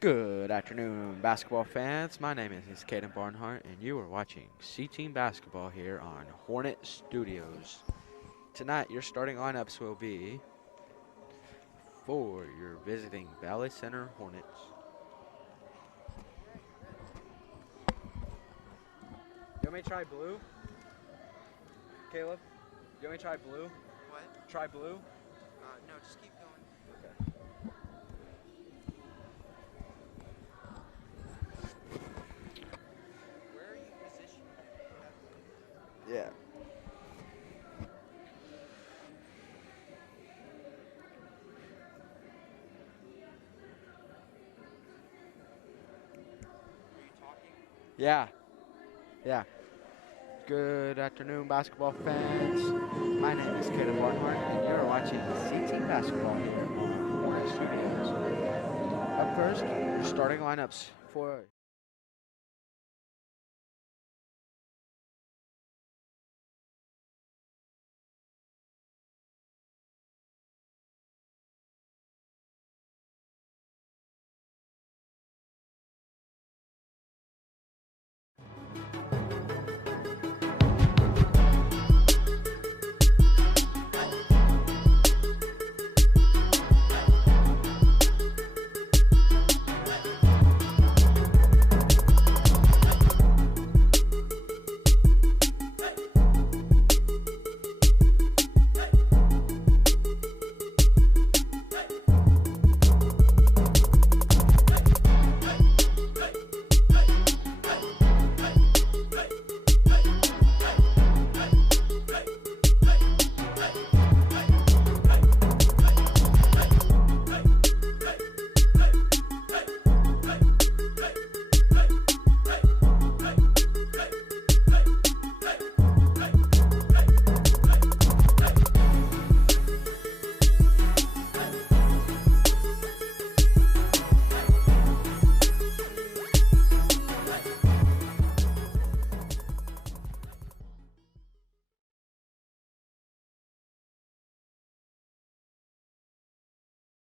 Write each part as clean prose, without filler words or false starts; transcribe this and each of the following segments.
Good afternoon, basketball fans. My name is Caden Barnhart, and you are watching C-Team Basketball here on Hornet Studios. Tonight, your starting lineups will be for your visiting Valley Center Hornets. You want me to try blue? Caleb? You want me to try blue? What? Try blue? No, just keep going. Okay. Where are you positioned? Yeah. Are you talking? Yeah. Yeah. Good afternoon, basketball fans. My name is Caden Barnhart, and you are watching C-Team Basketball here on Hornet Studios. Up first, your starting lineups for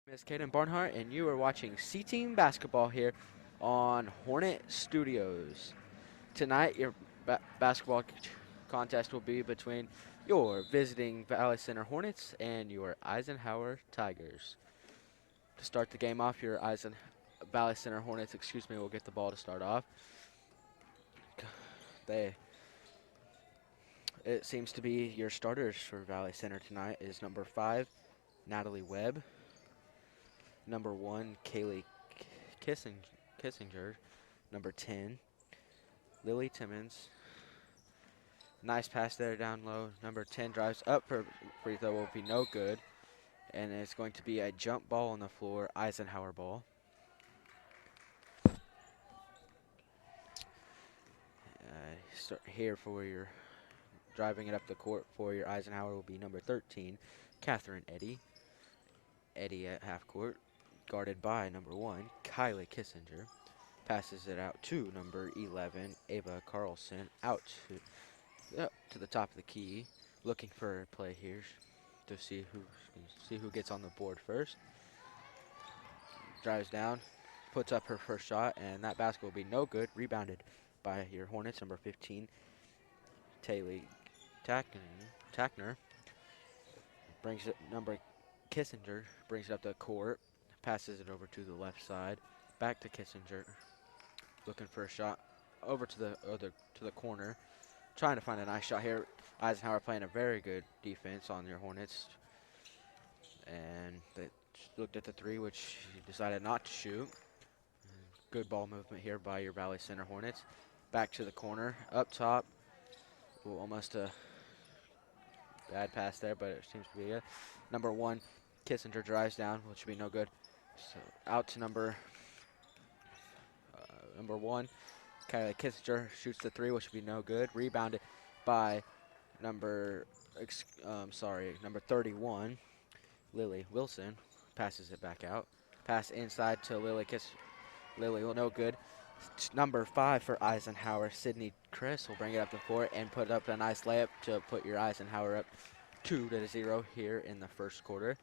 Miss Caden Barnhart, and you are watching C-Team Basketball here on Hornet Studios. Tonight, your basketball contest will be between your visiting Valley Center Hornets and your Eisenhower Tigers. To start the game off, your Valley Center Hornets, will get the ball to start off. They, it seems to be your starters for Valley Center tonight is number 5, Natalie Webb, number 1, Kaylee Kissinger, number 10, Lily Timmons. Nice pass there down low. Number 10 drives up for free throw, will be no good. And it's going to be a jump ball on the floor, Eisenhower ball. Start here for your driving it up the court for your Eisenhower will be number 13, Catherine Eddy. Eddy at half court, guarded by number 1, Kylie Kissinger. Passes it out to number 11, Ava Carlson, out to the top of the key, looking for a play here to see who gets on the board first. Drives down, puts up her first shot, and that basket will be no good. Rebounded by your Hornets, number 15, Taylor Tackner. Brings it, number Kissinger brings it up the court, passes it over to the left side, back to Kissinger, looking for a shot over to the corner, trying to find a nice shot here. Eisenhower playing a very good defense on your Hornets, and they looked at the three, which he decided not to shoot. Good ball movement here by your Valley Center Hornets. Back to the corner, up top. Ooh, almost a bad pass there, but it seems to be it. Number 1, Kissinger drives down, which should be no good. So out to number 1, Kylie Kissinger shoots the 3, which should be no good. Rebounded by number 31, Lily Wilson. Passes it back out. Pass inside to Lily Lily, no good. Number 5 for Eisenhower, Sydney Chris will bring it up the court and put up a nice layup to put your Eisenhower up 2-0 here in the first quarter.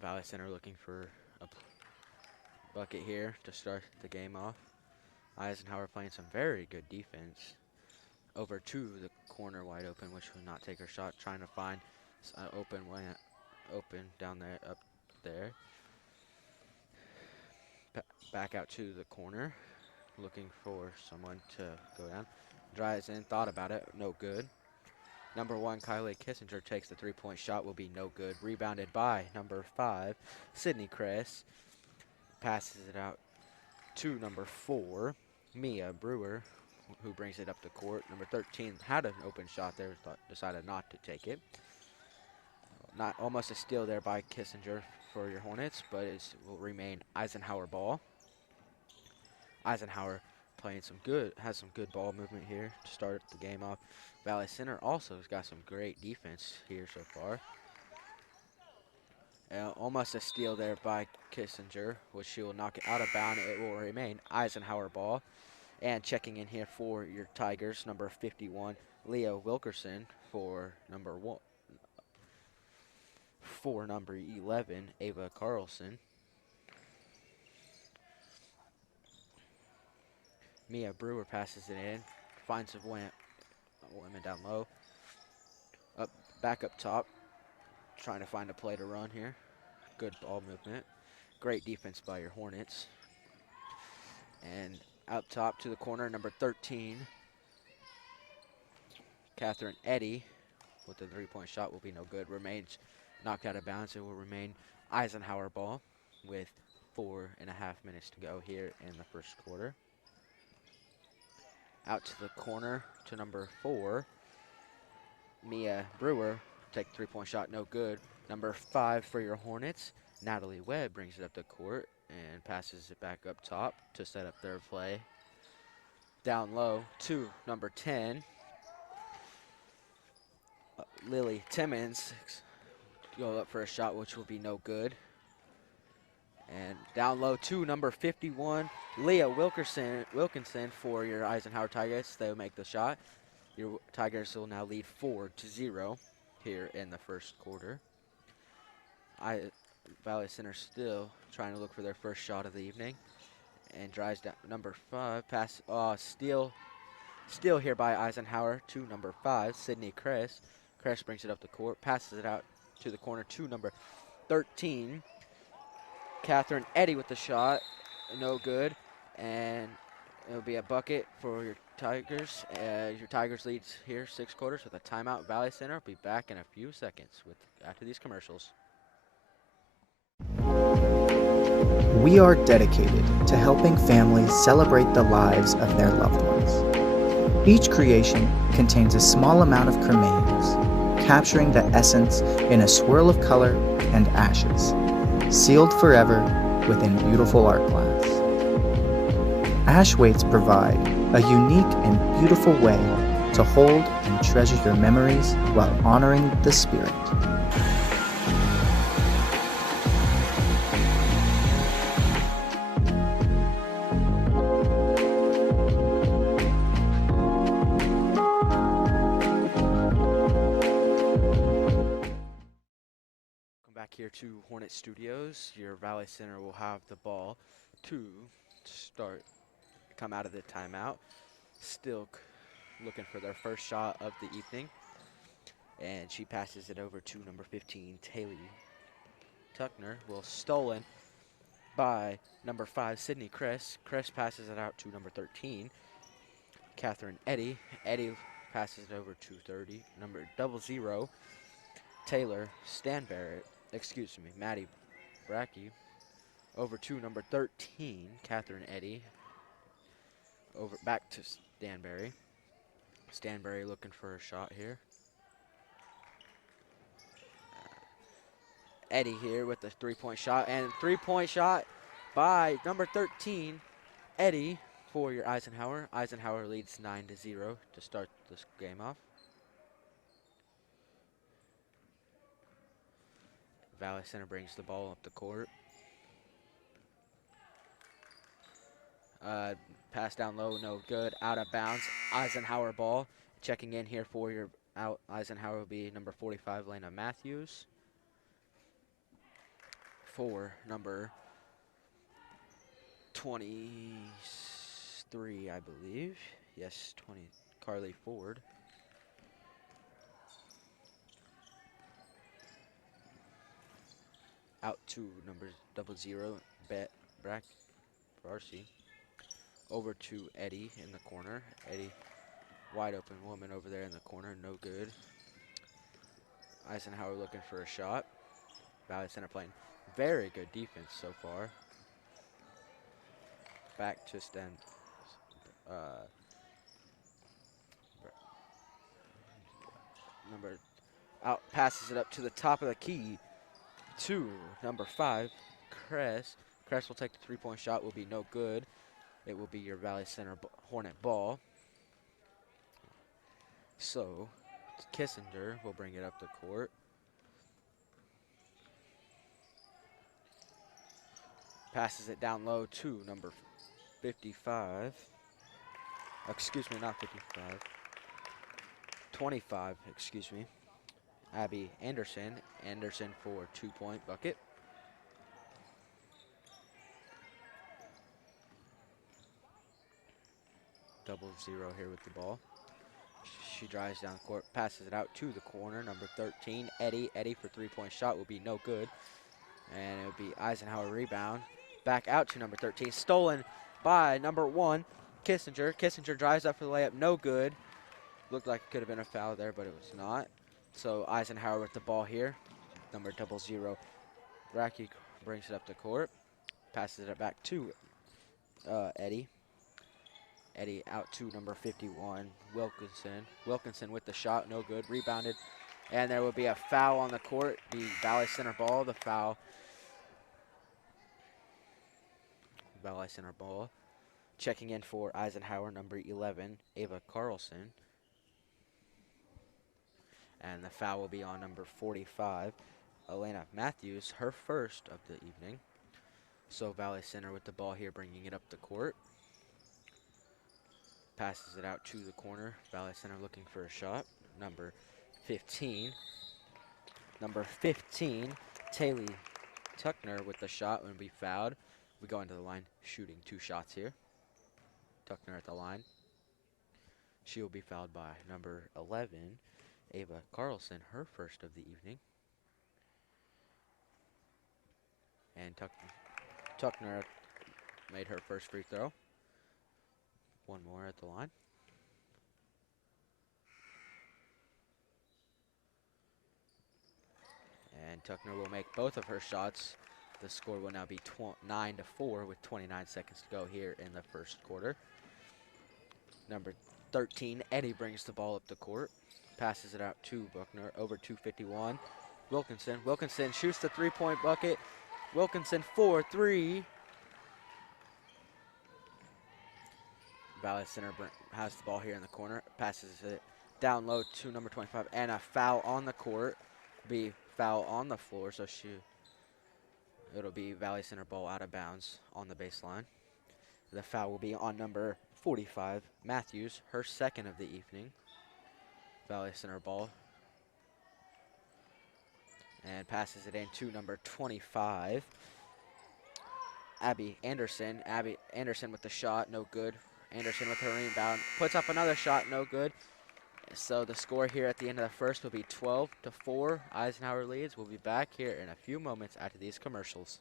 Valley Center looking for bucket here to start the game off. Eisenhower playing some very good defense. Over to the corner wide open, which will not take her shot. Trying to find open down there, up there. Back out to the corner, looking for someone to go down. Drives in, thought about it, no good. Number 1, Kylie Kissinger takes the three-point shot, will be no good. Rebounded by number 5, Sydney Kress. Passes it out to number 4, Mia Brewer, who brings it up the court. Number 13 had an open shot there, decided not to take it. Not almost a steal there by Kissinger for your Hornets, but it will remain Eisenhower ball. Eisenhower has some good ball movement here to start the game off. Valley Center also has got some great defense here so far. Almost a steal there by Kissinger, which she will knock it out of bounds. It will remain Eisenhower ball. And checking in here for your Tigers, number 51, Leah Wilkerson, for number 11, Ava Carlson. Mia Brewer passes it in, finds a women down low. Back up top, trying to find a play to run here. Good ball movement. Great defense by your Hornets. And out top to the corner, number 13, Catherine Eddy, with the three-point shot will be no good. Remains knocked out of bounds. It will remain Eisenhower ball with 4.5 minutes to go here in the first quarter. Out to the corner to number 4, Mia Brewer. Take the three-point shot, no good. Number 5 for your Hornets, Natalie Webb, brings it up the court and passes it back up top to set up their play. Down low to number 10, Lily Timmons. Go up for a shot, which will be no good. And down low to number 51, Leah Wilkinson for your Eisenhower Tigers. They'll make the shot. Your Tigers will now lead 4-0 here in the first quarter. Valley Center still trying to look for their first shot of the evening. And drives down number 5. Pass, steal here by Eisenhower to number 5, Sydney Kress. Kress brings it up the court, passes it out to the corner to number 13, Catherine Eddy with the shot, no good, and it'll be a bucket for your Tigers. Your Tigers leads here 6 quarters with a timeout. Valley Center will be back in a few seconds after these commercials. We are dedicated to helping families celebrate the lives of their loved ones. Each creation contains a small amount of cremains, capturing the essence in a swirl of color and ashes, sealed forever within beautiful art glass. Ash weights provide a unique and beautiful way to hold and treasure your memories while honoring the spirit. Here to Hornet Studios. Your Valley Center will have the ball to come out of the timeout. Still looking for their first shot of the evening. And she passes it over to number 15, Taylor Tuckner. Well, stolen by number 5, Sydney Kress. Kress passes it out to number 13, Catherine Eddy. Eddy passes it over to 30, number 00, Taylor Maddie Brackey. Over to number 13, Catherine Eddy. Over back to Stanberry. Stanberry looking for a shot here. Eddy here with the three-point shot, and three-point shot by number 13, Eddy, for your Eisenhower. Eisenhower leads 9-0 to start this game off. Valley Center brings the ball up the court. Pass down low, no good. Out of bounds. Eisenhower ball. Checking in here for your Eisenhower will be number 45, Lena Matthews. For number 23, I believe. Yes, 20. Carly Ford. Out to number 00, Bet Brack Barcy. Over to Eddie in the corner. Eddie, wide open woman over there in the corner, no good. Eisenhower looking for a shot. Valley Center playing very good defense so far. Back to stand. Number out passes it up to the top of the key to number 5, Cress. Cress will take the 3-point shot, will be no good. It will be your Valley Center Hornet ball. So Kissinger will bring it up the court. Passes it down low to number 55. Excuse me, not 55. 25, excuse me. Abby Anderson. Anderson for 2-point bucket. Double zero here with the ball. She drives down the court, passes it out to the corner. Number 13, Eddie. Eddie for 3-point shot will be no good. And it would be Eisenhower rebound. Back out to number 13. Stolen by number 1, Kissinger. Kissinger drives up for the layup, no good. Looked like it could have been a foul there, but it was not. So Eisenhower with the ball here. Number 00, Racky brings it up the court. Passes it back to Eddie. Eddie out to number 51, Wilkinson. Wilkinson with the shot, no good. Rebounded. And there will be a foul on the court. The Valley Center ball, the foul. Valley Center ball. Checking in for Eisenhower, number 11, Ava Carlson. And the foul will be on number 45, Elena Matthews, her first of the evening. So Valley Center with the ball here, bringing it up the court. Passes it out to the corner. Valley Center looking for a shot. Number 15. Number 15, Taylor Tuckner with the shot when we fouled. We go into the line shooting 2 shots here. Tuckner at the line. She will be fouled by number 11, Ava Carlson, her first of the evening. And Tuckner made her first free throw. One more at the line. And Tuckner will make both of her shots. The score will now be 9-4 with 29 seconds to go here in the first quarter. Number 13, Eddie brings the ball up the court. Passes it out to Buckner, over 251. Wilkinson. Wilkinson shoots the 3-point bucket. Wilkinson for 3. Valley Center has the ball here in the corner. Passes it down low to number 25. And a foul on the court. Be foul on the floor, so it'll be Valley Center ball out of bounds on the baseline. The foul will be on number 45, Matthews, her second of the evening. Valley Center ball. And passes it in to number 25, Abby Anderson. Abby Anderson with the shot, no good. Anderson with her rebound, puts up another shot, no good. So the score here at the end of the first will be 12-4. Eisenhower leads. We'll be back here in a few moments after these commercials.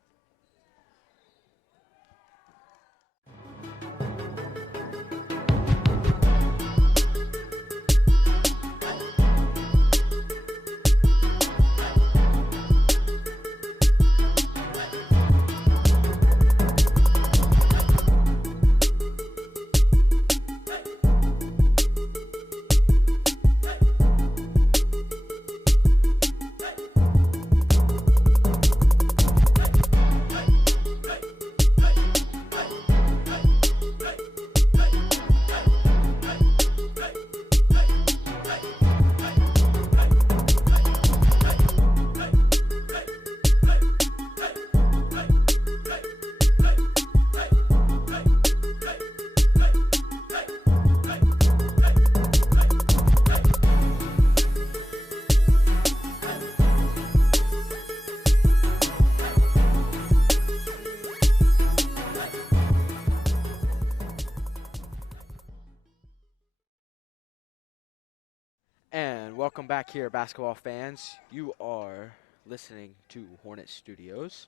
And welcome back here, basketball fans. You are listening to Hornet Studios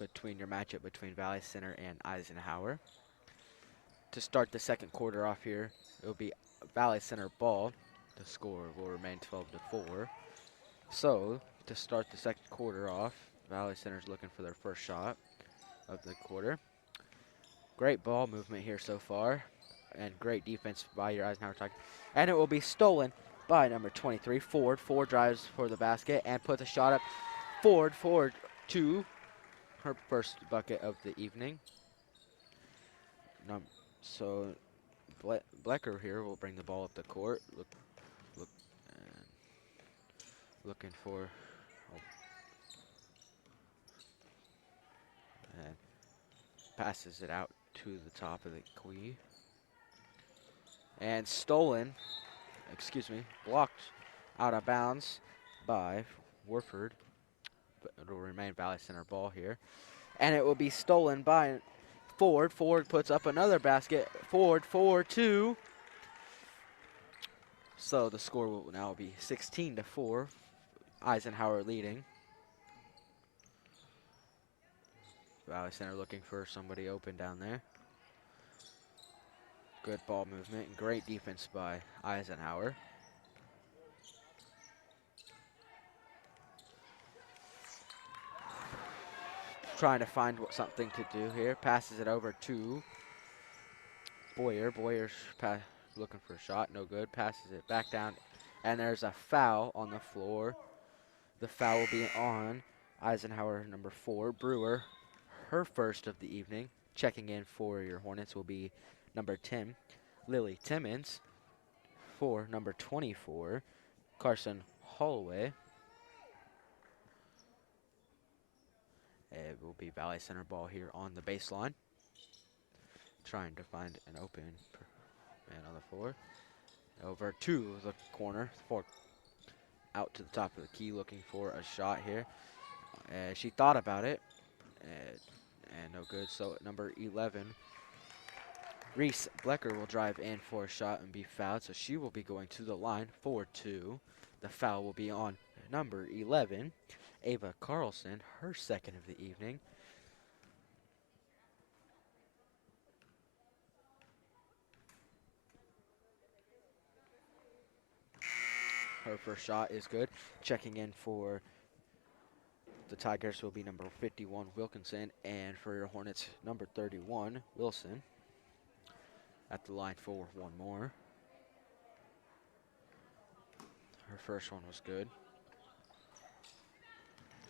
between your matchup between Valley Center and Eisenhower. To start the second quarter off here, it will be Valley Center ball. The score will remain 12-4. So, to start the second quarter off, Valley Center's looking for their first shot of the quarter. Great ball movement here so far, and great defense by your Eisenhower Tigers. And it will be stolen by number 23, Ford. Ford drives for the basket and puts a shot up. Ford to her first bucket of the evening. So Blecker here will bring the ball up the court. Looking for, and passes it out to the top of the key. And blocked out of bounds by Warford. But it'll remain Valley Center ball here. And it will be stolen by Ford. Ford puts up another basket. Ford 4-2. So the score will now be 16-4. Eisenhower leading. Valley Center looking for somebody open down there. Good ball movement and great defense by Eisenhower. Trying to find something to do here. Passes it over to Boyer. Boyer's looking for a shot. No good. Passes it back down. And there's a foul on the floor. The foul will be on Eisenhower number 4, Brewer. Her first of the evening. Checking in for your Hornets will be number 10, Lily Timmons. For number 24, Carson Holloway. It will be Valley Center ball here on the baseline. Trying to find an open man on the floor. Over to the corner. Out to the top of the key looking for a shot here. She thought about it. And no good. So number 11, Reese Blecker will drive in for a shot and be fouled. So she will be going to the line 4-2. The foul will be on number 11, Ava Carlson, her second of the evening. Her first shot is good. Checking in for the Tigers will be number 51, Wilkinson, and for your Hornets, number 31, Wilson. At the line for one more. Her first one was good.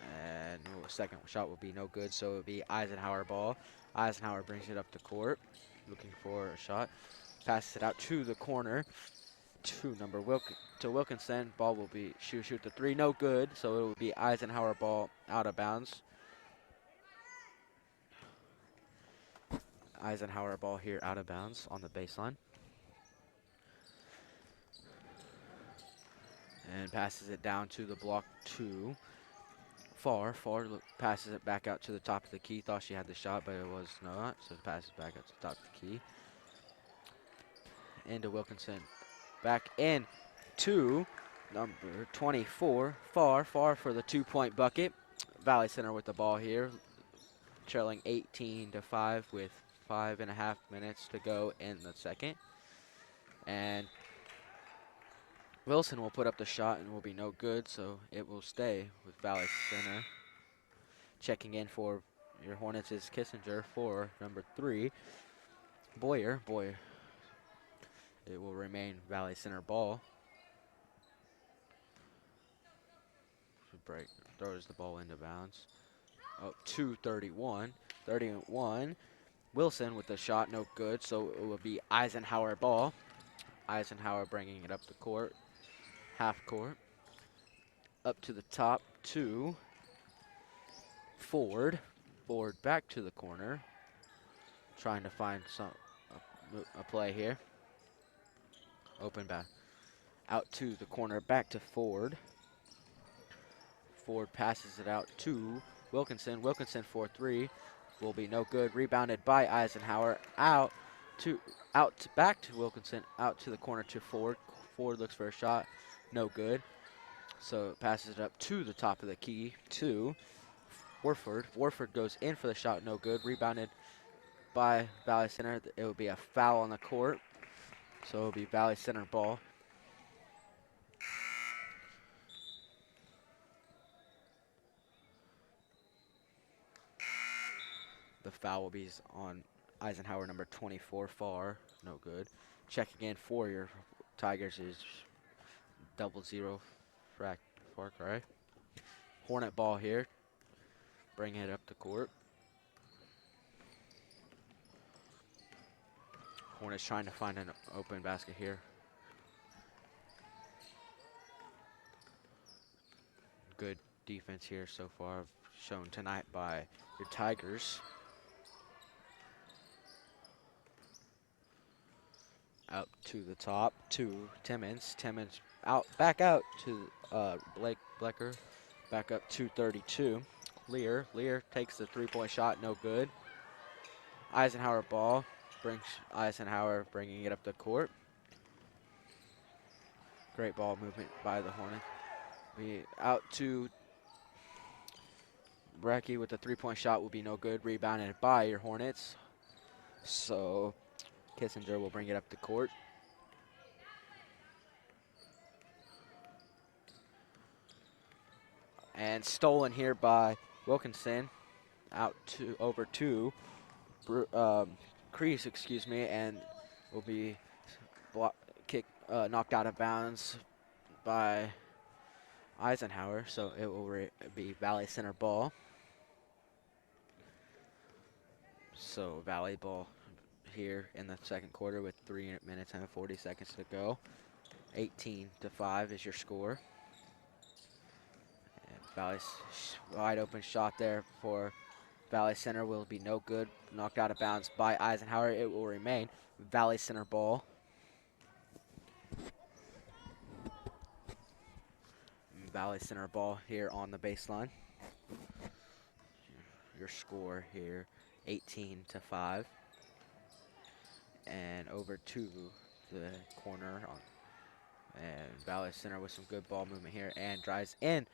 And second shot will be no good, so it will be Eisenhower ball. Eisenhower brings it up the court, looking for a shot. Passes it out to the corner to number Wilkinson. Ball will be shoot the three, no good, so it will be Eisenhower ball out of bounds. Eisenhower ball here out of bounds on the baseline. And passes it down to the block 2. Far passes it back out to the top of the key. Thought she had the shot, but it was not. So it passes back out to the top of the key. Into Wilkinson. Back in to number 24. Far for the 2-point bucket. Valley Center with the ball here. Trailing 18-5 with 5.5 minutes to go in the second. And Wilson will put up the shot and will be no good, so it will stay with Valley Center. Checking in for your Hornets is Kissinger for number 3, Boyer. It will remain Valley Center ball. Throws the ball into bounds. Oh, 31. Wilson with the shot, no good, so it will be Eisenhower ball. Eisenhower bringing it up the court. Half court. Up to the top to Ford. Ford back to the corner. Trying to find a play here. Open back. Out to the corner. Back to Ford. Ford passes it out to Wilkinson. Wilkinson 4-3. Will be no good. Rebounded by Eisenhower. Back to Wilkinson. Out to the corner to Ford. Ford looks for a shot. no good. So it passes it up to the top of the key to Warford. Warford goes in for the shot, no good. Rebounded by Valley Center. It will be a foul on the court. So it will be Valley Center ball. The foul will be on Eisenhower, number 24, far, no good. Checking in for your Tigers is 00 far cry. Hornet ball here. Bring it up the court. Hornets trying to find an open basket here. Good defense here so far, shown tonight by your Tigers. Out to the top to Timmons. Timmons back out to Blake Blecker. Back up to 32. Lear takes the three-point shot, no good. Eisenhower ball brings Eisenhower bringing it up the court. Great ball movement by the Hornets. Out to Brecky with the three-point shot will be no good. Rebounded by your Hornets. So Kissinger will bring it up the court. And stolen here by Wilkinson. Out to over to Crease, excuse me, and will be knocked out of bounds by Eisenhower. So it will be Valley Center ball. So Valley ball here in the second quarter with 3 minutes and 40 seconds to go. 18-5 is your score. And Valley's wide open shot there for Valley Center will be no good. Knocked out of bounds by Eisenhower. It will remain Valley Center ball. Valley Center ball here on the baseline. Your score here, 18-5. And over to the corner. And Valley Center with some good ball movement here. And drives in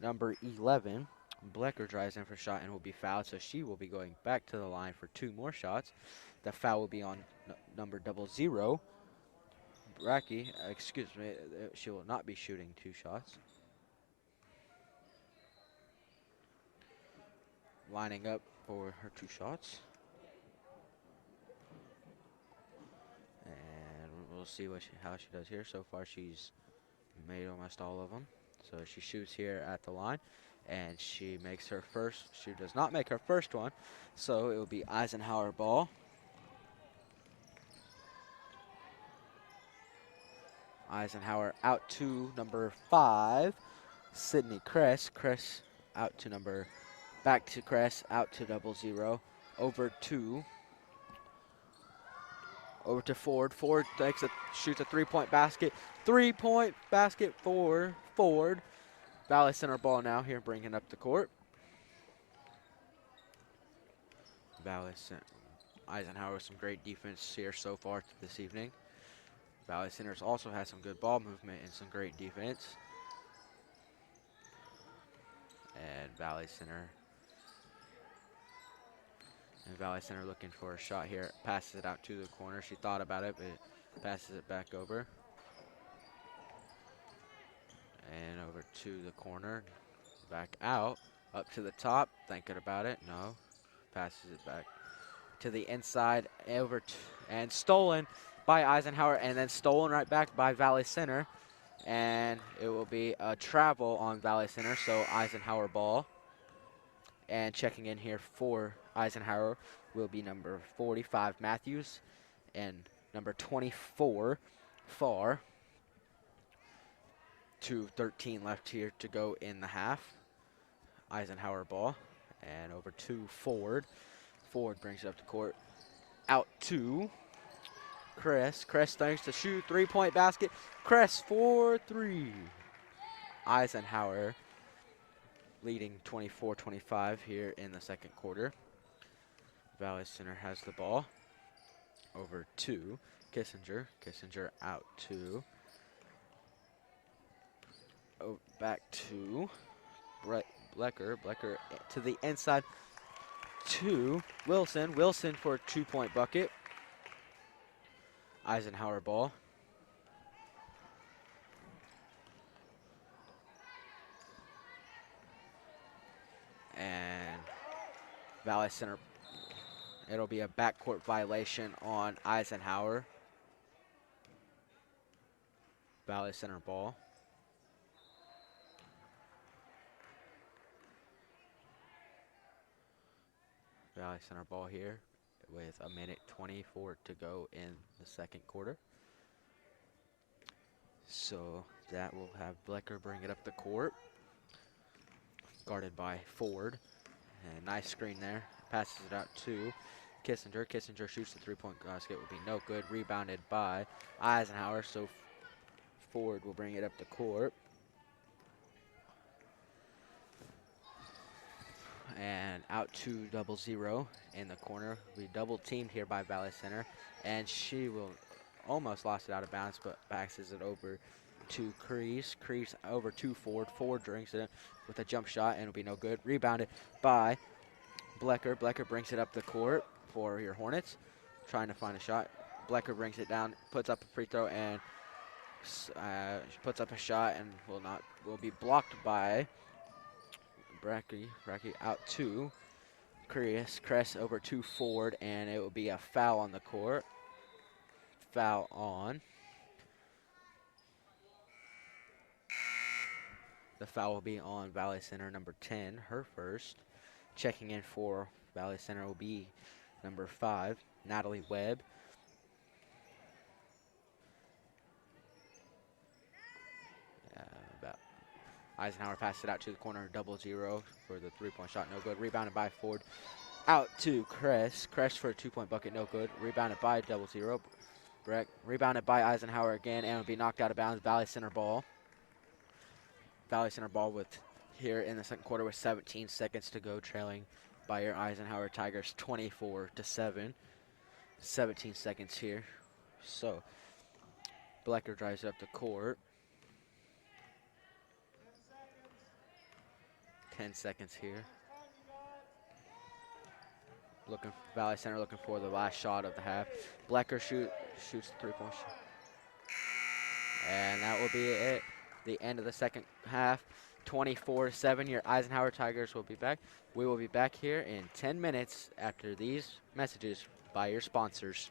number 11. Blecker drives in for a shot and will be fouled, so she will be going back to the line for 2 more shots. The foul will be on number 00. Bracky, excuse me, she will not be shooting 2 shots. Lining up for her 2 shots. And we'll see how she does here. So far she's made almost all of them. So she shoots here at the line. And she makes her first. She does not make her first one. So it will be Eisenhower ball. Eisenhower out to number 5, Sydney Kress. Kress out to back to Kress, out to 00. Over to Ford. Ford shoots a 3-point basket. 3-point basket for Ford. Valley Center ball now here, bringing up the court. Valley Center. Eisenhower with some great defense here so far this evening. Valley Center's also has some good ball movement and some great defense. And Valley Center looking for a shot here. Passes it out to the corner. She thought about it, but passes it back over. And over to the corner. Back out. Up to the top. Thinking about it. No. Passes it back to the inside. And stolen by Eisenhower. And then stolen right back by Valley Center. And it will be a travel on Valley Center. So Eisenhower ball. And checking in here for Eisenhower will be number 45, Matthews, and number 24, Farr. 2:13 left here to go in the half. Eisenhower ball. And over to Ford. Ford brings it up the court. Out to Kress. Kress thanks to shoot. 3-point basket. Kress for 3. Eisenhower leading 24-25 here in the second quarter. Valley Center has the ball. Over to Kissinger. Kissinger out to back to Blecker. Blecker to the inside to Wilson. Wilson for a 2-point bucket. Eisenhower ball. And Valley Center. It'll be a backcourt violation on Eisenhower. Valley Center ball. Valley Center ball here with 1:24 to go in the second quarter. So that will have Blecker bring it up the court. Guarded by Ford. And nice screen there. Passes it out to Kissinger. Kissinger shoots the 3-point basket. Will be no good. Rebounded by Eisenhower. So Ford will bring it up the court. And out to 0-0 in the corner. We double teamed here by Valley Center. And she will almost lost it out of bounds, but passes it over to Crease. Crease over to Ford. Ford drinks it with a jump shot, and it'll be no good. Rebounded by Blecker. Blecker brings it up the court for your Hornets. Trying to find a shot. Blecker brings it down, puts up a free throw, and puts up a shot, and will be blocked by Bracky. Bracky out to Cress. Cress over to Ford, and it will be a foul on the court. Foul on. The foul will be on Valley Center number 10, her first. Checking in for Valley Center will be number 5, Natalie Webb. Eisenhower passed it out to the corner, 0-0 for the 3-point shot, no good. Rebounded by Ford. Out to Cress. Cress for a 2-point bucket, no good. Rebounded by 0-0. Rebounded by Eisenhower again, and will be knocked out of bounds. Valley Center ball. Valley Center ball with here in the second quarter with 17 seconds to go, trailing by your Eisenhower Tigers 24-7. 17 seconds here. So Blecker drives it up the court. 10 seconds here. Valley Center looking for the last shot of the half. Blecker shoots the 3-point shot. And that will be it. The end of the second half. 24-7. Your Eisenhower Tigers will be back. We will be back here in 10 minutes after these messages by your sponsors.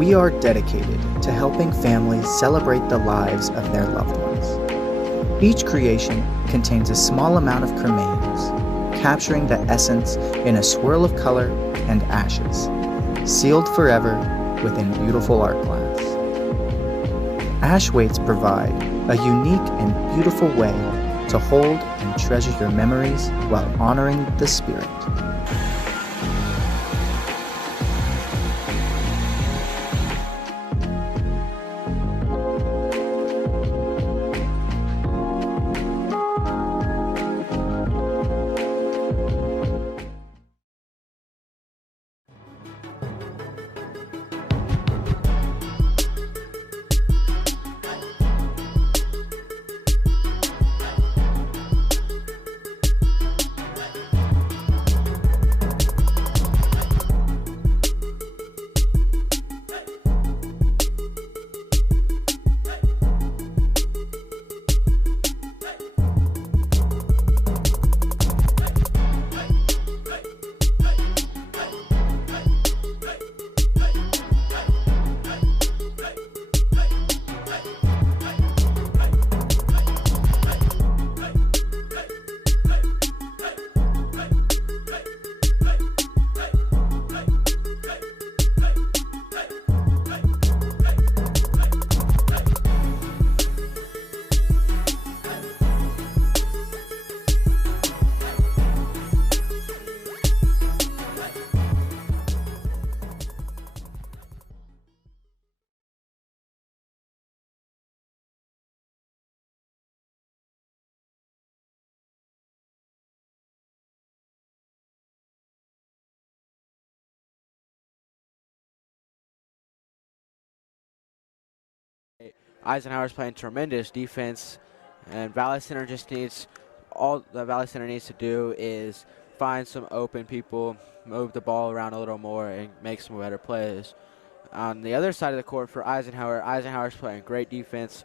We are dedicated to helping families celebrate the lives of their loved ones. Each creation contains a small amount of cremains, capturing the essence in a swirl of color and ashes, sealed forever within beautiful art glass. Ash weights provide a unique and beautiful way to hold and treasure your memories while honoring the spirit. Eisenhower's playing tremendous defense, and Valley Center just needs, all the Valley Center needs to do is find some open people, move the ball around a little more, and make some better plays. On the other side of the court for Eisenhower, Eisenhower's playing great defense.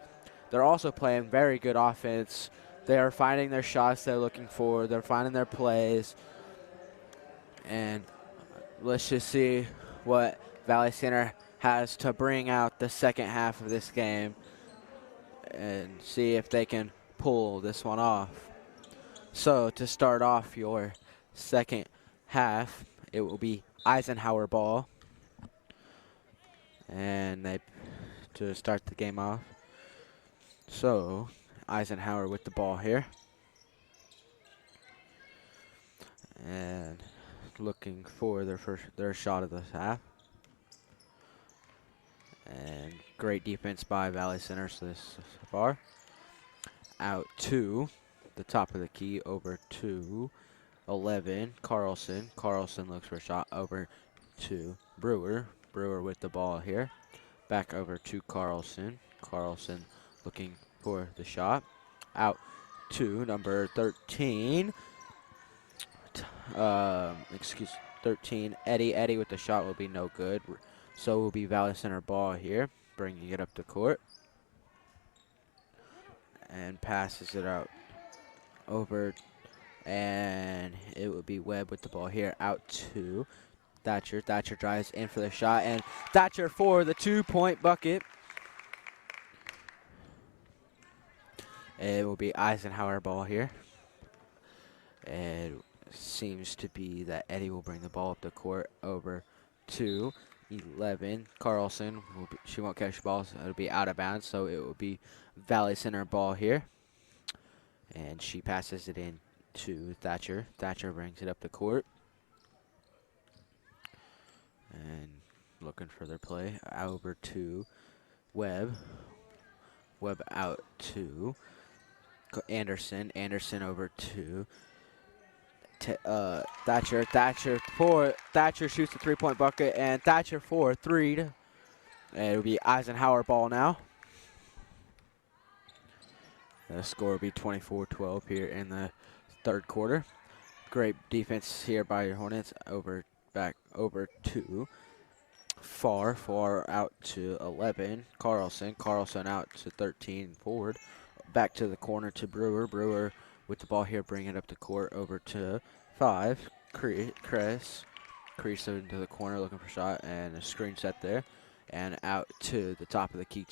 They're also playing very good offense. They are finding their shots they're looking for. They're finding their plays. And let's just see what Valley Center has to bring out the second half of this game and see if they can pull this one off. So to start off your second half, it will be Eisenhower ball. And they to start the game off. So Eisenhower with the ball here. And looking for their shot of the half. And great defense by Valley Center so far. Out to the top of the key, over to 11, Carlson. Carlson looks for a shot over to Brewer. Brewer with the ball here. Back over to Carlson. Carlson looking for the shot. Out to number 13. 13, Eddie. Eddie with the shot will be no good. So will be Valley Center ball here, bringing it up the court. And passes it out over, and it will be Webb with the ball here, out to Thatcher. Thatcher drives in for the shot, and Thatcher for the 2-point bucket. It will be Eisenhower ball here. It seems to be that Eddie will bring the ball up the court over to 11. Carlson, she won't catch the ball, so it'll be out of bounds, so it will be Valley Center ball here. And she passes it in to Thatcher. Thatcher brings it up the court. And looking for their play. Over to Webb. Webb out to Anderson. Anderson over to Thatcher. Thatcher shoots the 3-point bucket, and Thatcher for 3. And it'll be Eisenhower ball now. The score will be 24-12 here in the third quarter. Great defense here by your Hornets. Back over to Far out to 11. Carlson out to 13 forward. Back to the corner to Brewer. Brewer with the ball here, bring it up the court over to 5. Crease into the corner looking for a shot, and a screen set there. and out to the top of the key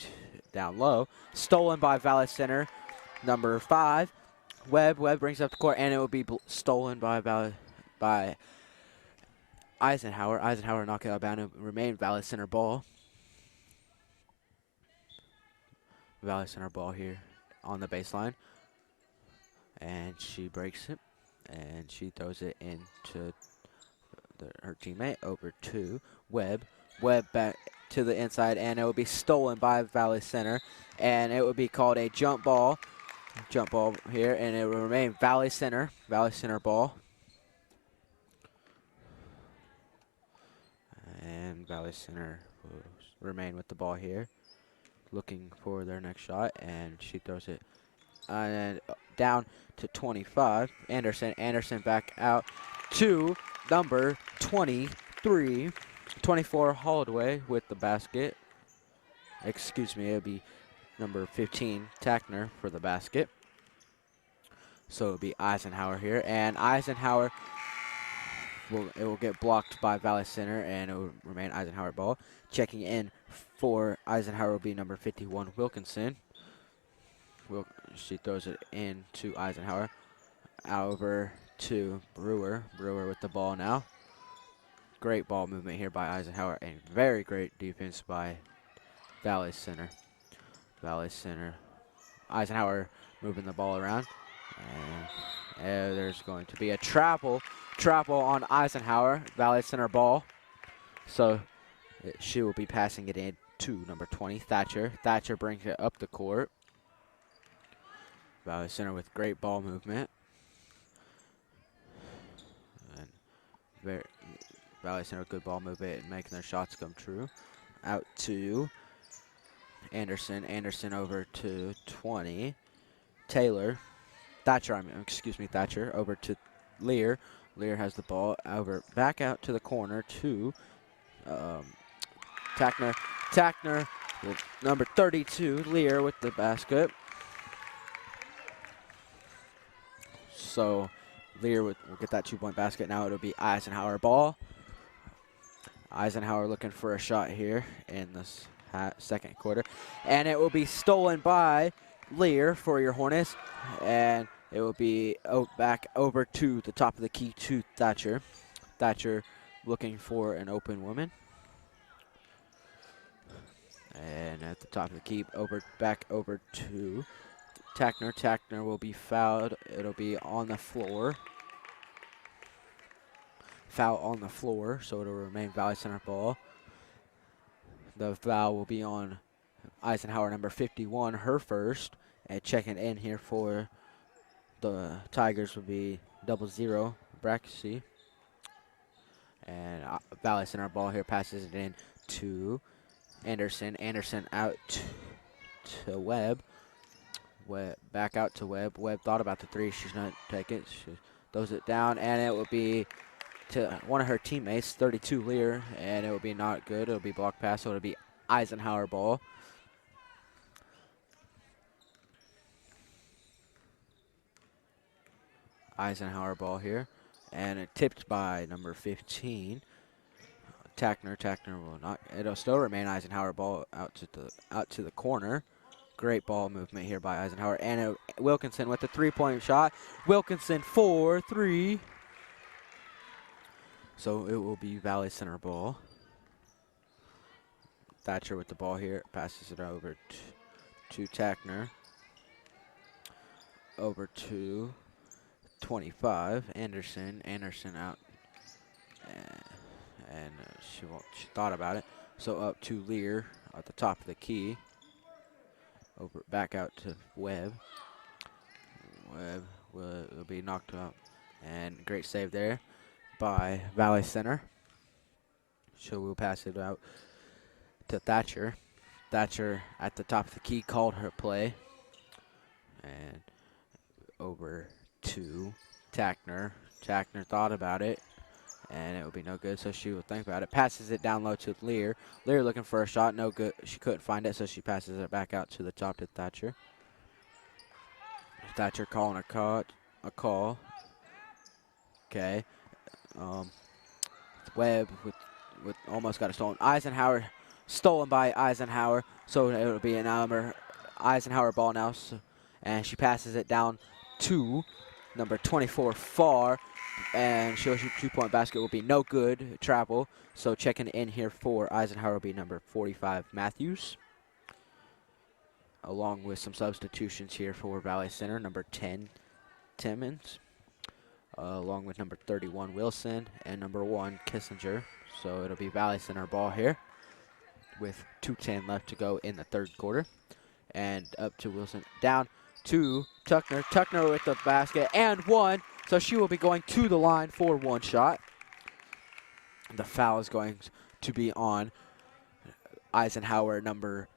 down low. Stolen by Valley Center, number 5. Webb brings up the court, and it will be stolen by Eisenhower. Eisenhower knock it out of bounds. Remain Valley Center ball. Valley Center ball here on the baseline. And she breaks it, and she throws it into her teammate over to Webb. Webb back to the inside, and it will be stolen by Valley Center, and it will be called a jump ball. Jump ball here, and it will remain Valley Center ball. And Valley Center will remain with the ball here, looking for their next shot, and she throws it and down to 25. Anderson back out to number 23. 24 Holloway with the basket. Excuse me, it'll be number 15 Tackner for the basket. So it'll be Eisenhower here, and Eisenhower will get blocked by Valley Center, and it will remain Eisenhower ball. Checking in for Eisenhower will be number 51 Wilkinson. She throws it in to Eisenhower. Over to Brewer. Brewer with the ball now. Great ball movement here by Eisenhower, and very great defense by Valley Center. Valley Center. Eisenhower moving the ball around. And there's going to be a travel on Eisenhower. Valley Center ball. So she will be passing it in to number 20, Thatcher. Thatcher brings it up the court. Valley Center with great ball movement. And Valley Center, good ball movement and making their shots come true. Out to Anderson. Anderson over to 20. Taylor. Thatcher, Thatcher. Over to Lear. Lear has the ball back out to the corner to Tackner. Tackner, with number 32, Lear with the basket. So Lear will get that 2-point basket. Now it'll be Eisenhower ball. Eisenhower looking for a shot here in this second quarter. And it will be stolen by Lear for your Hornets. And it will be back over to the top of the key to Thatcher. Thatcher looking for an open woman. And at the top of the key, back over to Tackner. Tackner will be fouled. It'll be on the floor. Foul on the floor, so it'll remain Valley Center ball. The foul will be on Eisenhower, number 51, her first. And checking in here for the Tigers will be 00, Braxy. And Valley Center ball here passes it in to Anderson. Anderson out to Webb. Back out to Webb. Webb thought about the three. She's not taking it. She throws it down, and it will be to one of her teammates, 32 Lear, and it will be not good. It'll be blocked pass, so it'll be Eisenhower ball. Eisenhower ball here, and it tipped by number 15, Tackner. Tackner will not. It'll still remain Eisenhower ball out to the corner. Great ball movement here by Eisenhower, and Wilkinson with the 3-point shot. Wilkinson for 3. So it will be Valley Center ball. Thatcher with the ball here, passes it over to Tackner. Over to 25, Anderson. Anderson out, and she thought about it. So up to Lear at the top of the key. Back out to Webb. Webb will be knocked up, and great save there by Valley Center. So we'll pass it out to Thatcher. Thatcher at the top of the key called her play. And over to Tackner. Tackner thought about it, and it would be no good, so she will think about it. Passes it down low to Lear. Lear looking for a shot, no good. She couldn't find it, so she passes it back out to the top to Thatcher. Thatcher calling a call. Okay. Webb with almost got it stolen. Eisenhower stolen by Eisenhower. So it will be an Eisenhower ball now. So, and she passes it down to number 24 Far. And she'll shoot 2-point basket will be no good. Travel. So checking in here for Eisenhower will be number 45 Matthews. Along with some substitutions here for Valley Center. Number 10 Timmons. Along with number 31 Wilson and number 1 Kissinger. So it'll be Valley Center ball here with 2:10 left to go in the third quarter. And up to Wilson, down to Tuckner. Tuckner with the basket and one. So she will be going to the line for one shot. The foul is going to be on Eisenhower, number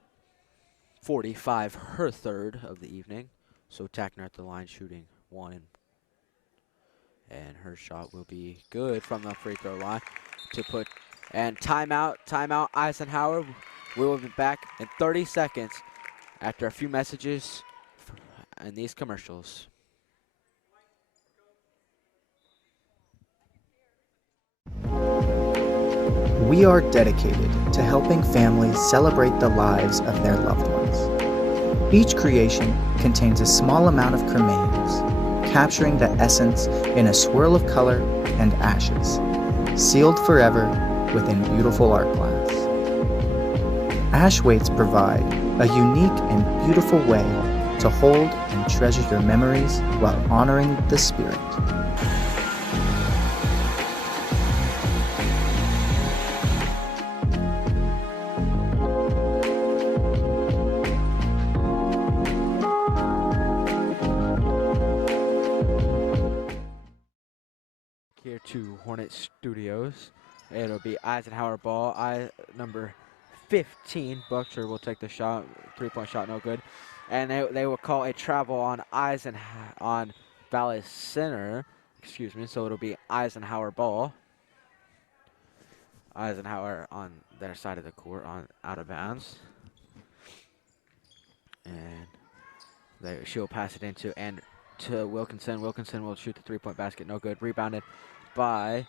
45, her third of the evening. So Tuckner at the line shooting one. And her shot will be good from the free throw line to put. And timeout, Eisenhower. We will be back in 30 seconds after a few messages and these commercials. We are dedicated to helping families celebrate the lives of their loved ones. Each creation contains a small amount of cremains, capturing the essence in a swirl of color and ashes, sealed forever within beautiful art glass. Ash weights provide a unique and beautiful way to hold and treasure your memories while honoring the spirit. Here to Hornet Studios. It'll be Eisenhower ball. Number 15, Buckser will take the shot. 3-point shot, no good. And they will call a travel on on Valley Center. Excuse me. So it'll be Eisenhower ball. Eisenhower on their side of the court, on out of bounds. And she'll pass it into to Wilkinson. Wilkinson will shoot the 3-point basket, no good. Rebounded by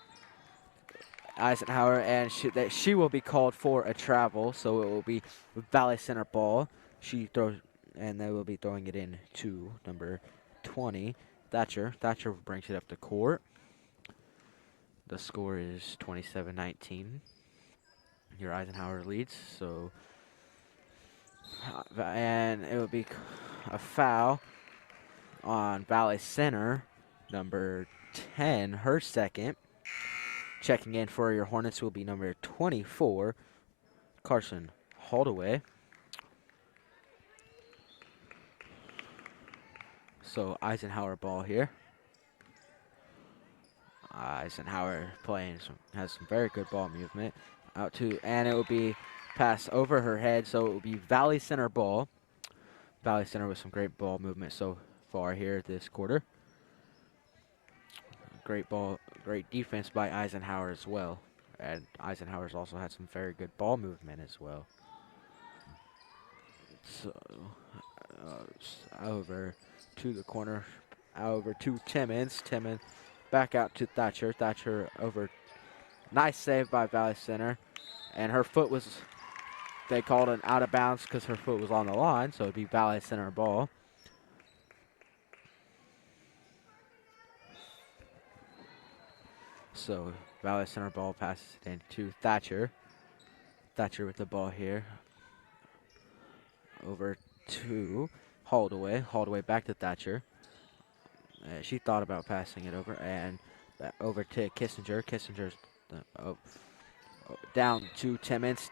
Eisenhower, and she will be called for a travel, so it will be Valley Center ball. She throws, and they will be throwing it in to number 20, Thatcher. Thatcher brings it up the court. The score is 27-19. Your Eisenhower leads, so and it will be a foul on Valley Center, number 10, her second. Checking in for your Hornets will be number 24, Carson Holdaway. So Eisenhower ball here. Eisenhower has some very good ball movement. Out to, and it will be passed over her head, so it will be Valley Center ball. Valley Center with some great ball movement so far here this quarter. Great ball, great defense by Eisenhower as well. And Eisenhower's also had some very good ball movement as well. So, over to the corner, over to Timmons. Timmons back out to Thatcher. Thatcher over. Nice save by Valley Center. And her foot was, they called it out of bounds because her foot was on the line, so it'd be Valley Center ball. So Valley Center ball passes it in to Thatcher. Thatcher with the ball here. Over to Holdaway. Holdaway back to Thatcher. She thought about passing it over, and over to Kissinger. Kissinger's down to Timmons.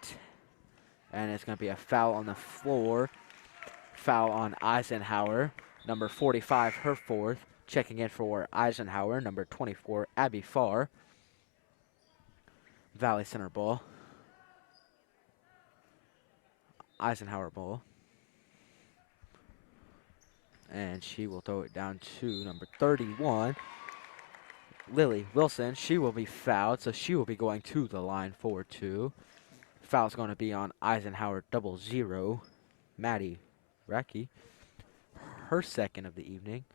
And it's going to be a foul on the floor. Foul on Eisenhower. Number 45, her fourth. Checking in for Eisenhower, number 24, Abby Farr. Valley Center ball. Eisenhower ball. And she will throw it down to number 31, Lily Wilson. She will be fouled, so she will be going to the line for two. Foul's going to be on Eisenhower 00, Maddie Racky. Her second of the evening.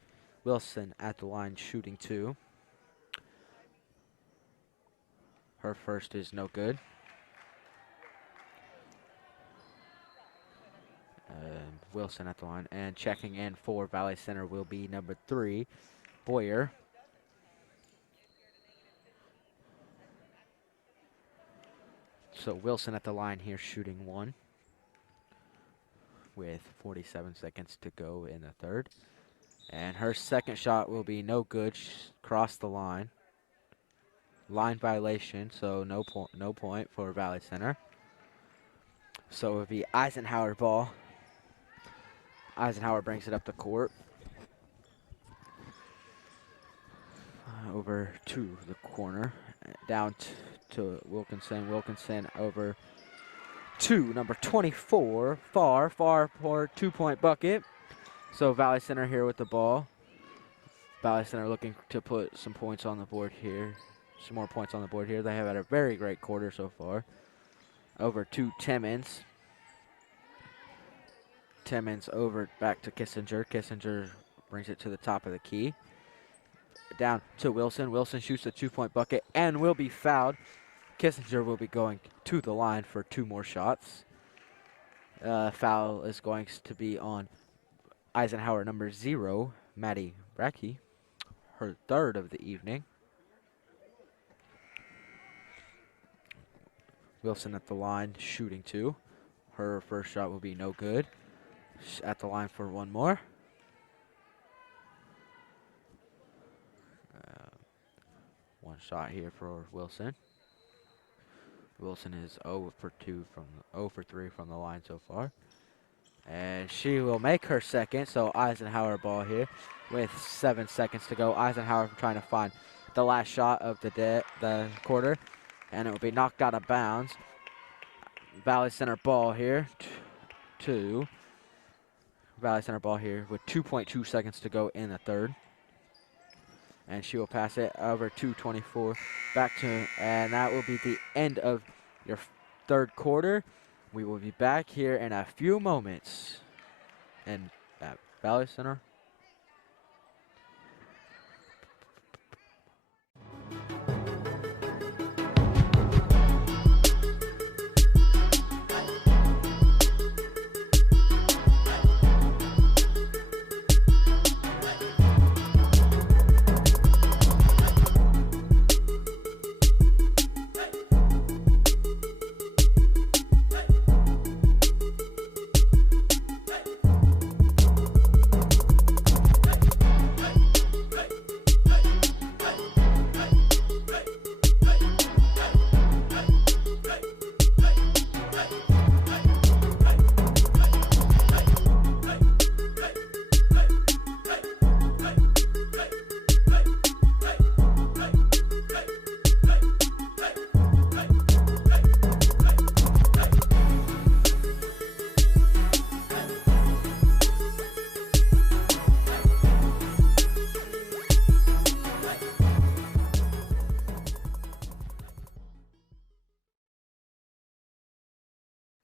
Wilson at the line shooting two. Her first is no good. Wilson at the line. And checking in for Valley Center will be number 3, Boyer. So Wilson at the line here shooting 1 with 47 seconds to go in the third. And her second shot will be no good. Cross the line. Line violation, so no point for Valley Center. So it would be Eisenhower ball. Eisenhower brings it up the court. Over to the corner. Down to Wilkinson. Wilkinson over to number 24. Far for 2-point bucket. So Valley Center here with the ball. Valley Center looking to put some points on the board here. Some more points on the board here. They have had a very great quarter so far. Over to Timmons. Timmons over back to Kissinger. Kissinger brings it to the top of the key. Down to Wilson. Wilson shoots a 2-point bucket and will be fouled. Kissinger will be going to the line for 2 more shots. Foul is going to be on Eisenhower number 0, Maddie Brackey, her 3rd of the evening. Wilson at the line shooting 2. Her first shot will be no good. At the line for 1 more. One shot here for Wilson. Wilson is 0 for 3 from the line so far. And she will make her second, so Eisenhower ball here with 7 seconds to go. Eisenhower trying to find the last shot of the quarter, and it will be knocked out of bounds. Valley Center ball here, Valley Center ball here with 2.2 seconds to go in the third. And she will pass it over to 24, and that will be the end of your third quarter. We will be back here in a few moments and at Valley Center.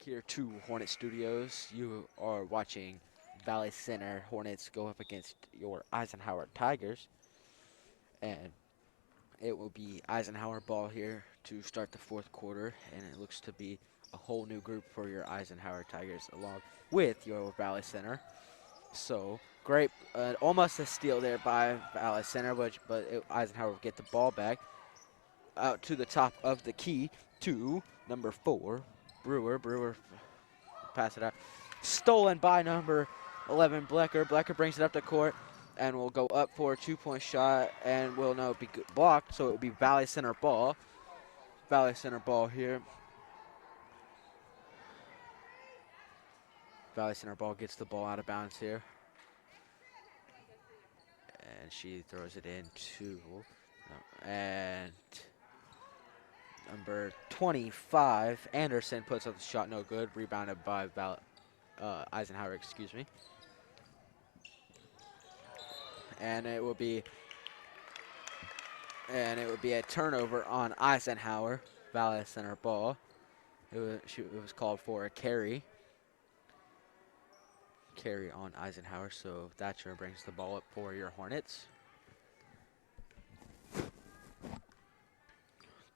Here to Hornet Studios. You are watching Valley Center Hornets go up against your Eisenhower Tigers. And it will be Eisenhower ball here to start the fourth quarter. And it looks to be a whole new group for your Eisenhower Tigers along with your Valley Center. So great, almost a steal there by Valley Center, but Eisenhower will get the ball back out to the top of the key to number 4, Brewer. Brewer pass it out. Stolen by number 11, Blecker. Blecker brings it up to court and will go up for a 2-point shot and will now be blocked, so it will be Valley Center ball. Valley Center ball here. Valley Center ball gets the ball out of bounds here. And she throws it in and number 25, Anderson, puts up the shot, no good. Rebounded by Eisenhower, excuse me. And it will be a turnover on Eisenhower. Valley Center ball. It was called for a carry. Carry on Eisenhower, so Thatcher brings the ball up for your Hornets.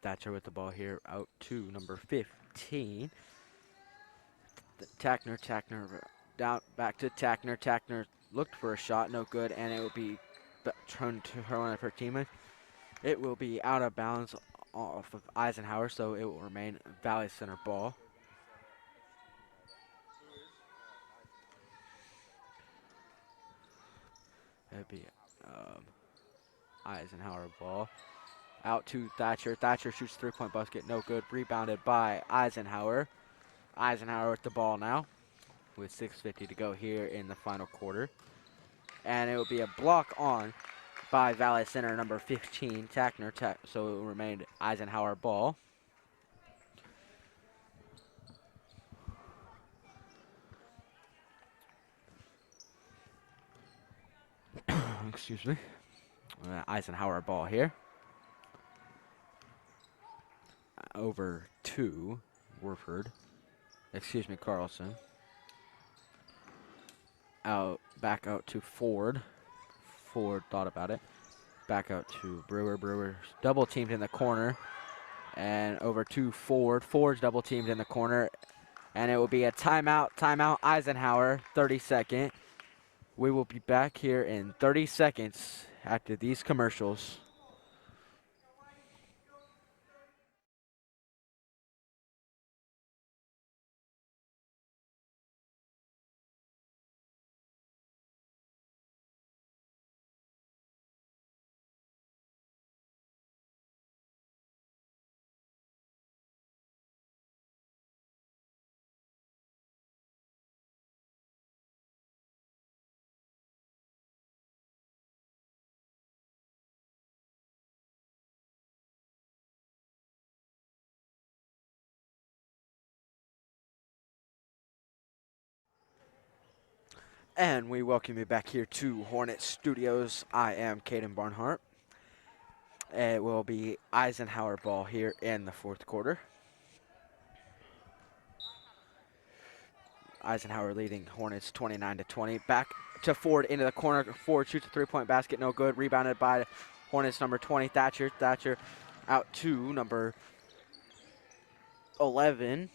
Thatcher with the ball here out to number 15. Tackner down back to Tackner. Tackner looked for a shot, no good, and it will be turned to her one of her teammates. It will be out of bounds off of Eisenhower, so it will remain Valley Center ball. It'd be Eisenhower ball. Out to Thatcher. Thatcher shoots 3-point basket, no good. Rebounded by Eisenhower. Eisenhower with the ball now with 6:50 to go here in the final quarter. And it will be a block on by Valley Center number 15, Tackner. So it will remain Eisenhower ball. Excuse me. Eisenhower ball here. Over to Warford. Excuse me, Carlson. Back out to Ford. Ford thought about it. Back out to Brewer. Brewer double teamed in the corner. And over to Ford. Ford's double teamed in the corner. And it will be a timeout. Timeout Eisenhower, 30-second. We will be back here in 30 seconds after these commercials. And we welcome you back here to Hornet Studios. I am Caden Barnhart. It will be Eisenhower ball here in the fourth quarter. Eisenhower leading Hornets 29-20. Back to Ford into the corner. Ford shoots a 3-point basket, no good. Rebounded by Hornets number 20, Thatcher. Thatcher out to number 11,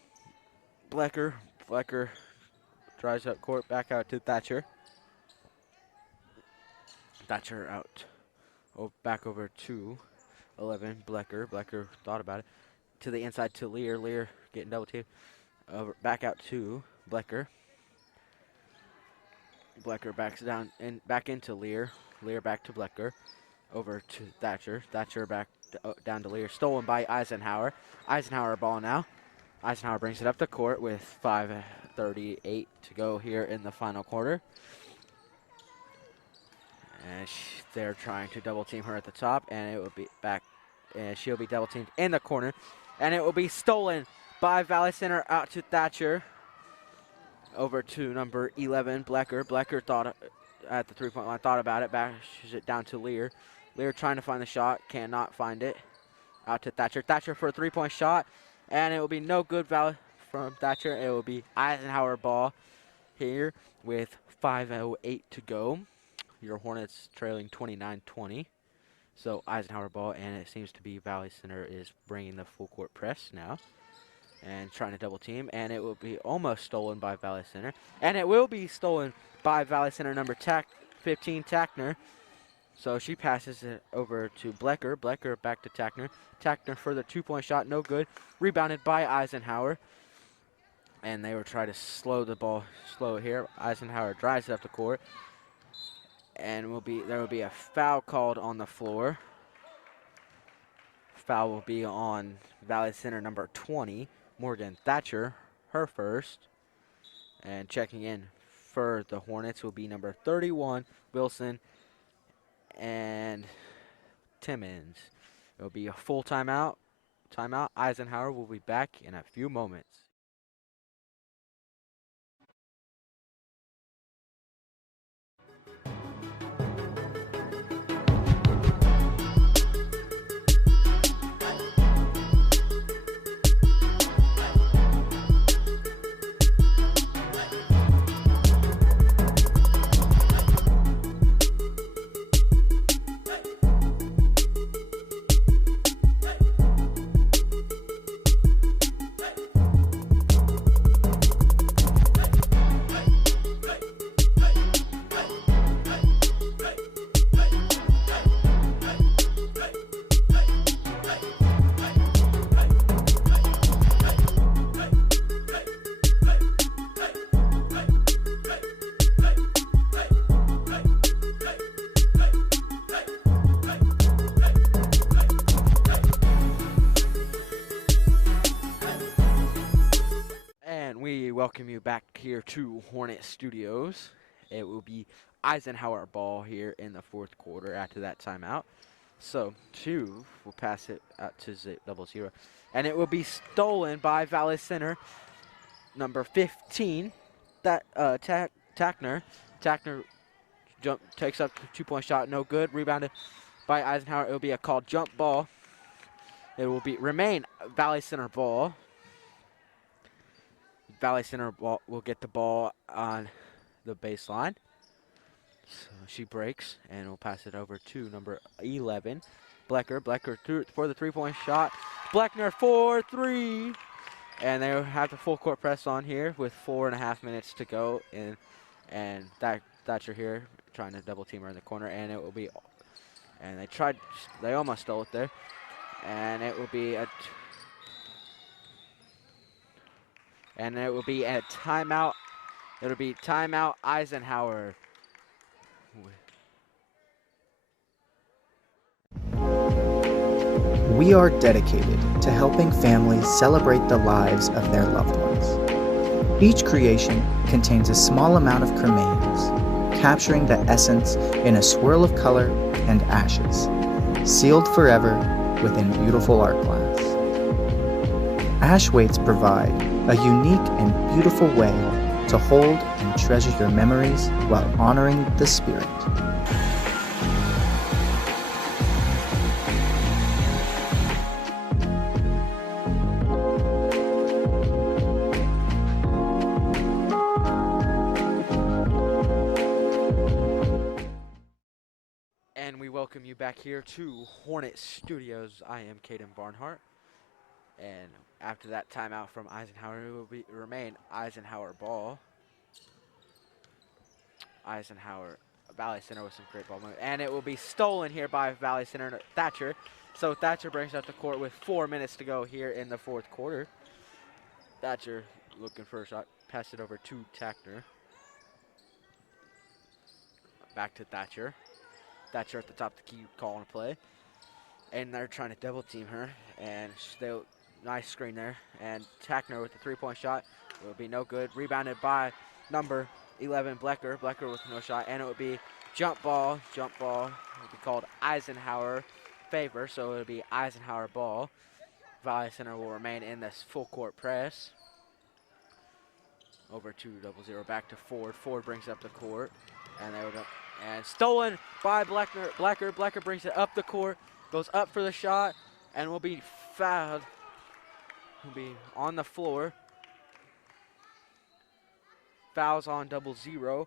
Blecker. Blecker drives up court, back out to Thatcher. Thatcher out. Back over to 11, Blecker. Blecker thought about it. To the inside to Lear. Lear getting double teamed. Back out to Blecker. Blecker backs down and back into Lear. Lear back to Blecker. Over to Thatcher. Thatcher back down to Lear. Stolen by Eisenhower. Eisenhower ball now. Eisenhower brings it up the court with 5:38 to go here in the final quarter. And they're trying to double team her at the top, and it will be back, and she'll be double teamed in the corner, and it will be stolen by Valley Center out to Thatcher. Over to number 11, Blecker. Blecker thought at the 3-point line, thought about it, bashes it down to Lear. Lear trying to find the shot, cannot find it. Out to Thatcher. Thatcher for a 3-point shot, and it will be no good from Thatcher. It will be Eisenhower ball here with 5:08 to go. Your Hornets trailing 29-20. So Eisenhower ball, and it seems to be Valley Center is bringing the full court press now and trying to double team, and it will be almost stolen by Valley Center, and it will be stolen by Valley Center number 15, Tackner. So she passes it over to Blecker. Blecker back to Tackner. Tackner for the 2-point shot, no good. Rebounded by Eisenhower, and they will try to slow the ball, slow it here. Eisenhower drives it up the court, and there will be a foul called on the floor. Foul will be on Valley Center number 20, Morgan Thatcher, her first. And checking in for the Hornets will be number 31, Wilson, and Timmons. It will be a full timeout. Eisenhower will be back in a few moments. welcome you back here to Hornet Studios. It will be Eisenhower ball here in the fourth quarter after that timeout. So, 2 will pass it out to 0-0. And it will be stolen by Valley Center, number 15, Tackner. Tackner takes up the 2-point shot, no good. Rebounded by Eisenhower. It will be a called jump ball. It will remain Valley Center ball. Valley Center will get the ball on the baseline. So she breaks and will pass it over to number 11, Blecker. Blecker for the 3-point shot. Bleckner for 3. And they have the full court press on here with 4.5 minutes to go. And Thatcher here trying to double team her in the corner. And it will be, and they almost stole it there. And it will be a timeout. It'll be timeout Eisenhower. We are dedicated to helping families celebrate the lives of their loved ones. Each creation contains a small amount of cremains, capturing the essence in a swirl of color and ashes, sealed forever within beautiful art glass. Ash weights provide a unique and beautiful way to hold and treasure your memories while honoring the spirit. And we welcome you back here to Hornet Studios. I am Caden Barnhart. And after that timeout from Eisenhower, it will remain Eisenhower ball. Eisenhower, Valley Center with some great ball movement. And it will be stolen here by Valley Center Thatcher. So Thatcher brings up the court with 4 minutes to go here in the fourth quarter. Thatcher looking for a shot. Pass it over to Tackner. Back to Thatcher. Thatcher at the top of the key calling a play. And they're trying to double team her. And nice screen there. And Tackner with the 3-point shot will be no good. Rebounded by number 11, Blecker. Blecker with no shot. And it would be jump ball. Jump ball will be called Eisenhower favor. So it will be Eisenhower ball. Valley Center will remain in this full court press. Over to 0-0. Back to Ford. Ford brings up the court. And stolen by Blecker. Blecker brings it up the court. Goes up for the shot. And will be fouled. Will be on the floor. Fouls on 0-0.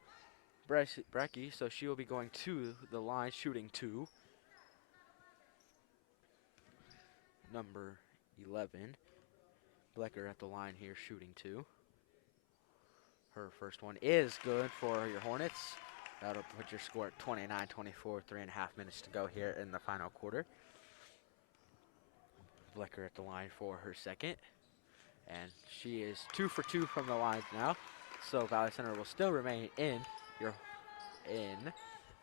Brecky, so she will be going to the line, shooting 2. Number 11. Blecker at the line here, shooting 2. Her first one is good for your Hornets. That'll put your score at 29-24, 3.5 minutes to go here in the final quarter. Blecker at the line for her second. And she is 2 for 2 from the lines now. So Valley Center will still remain in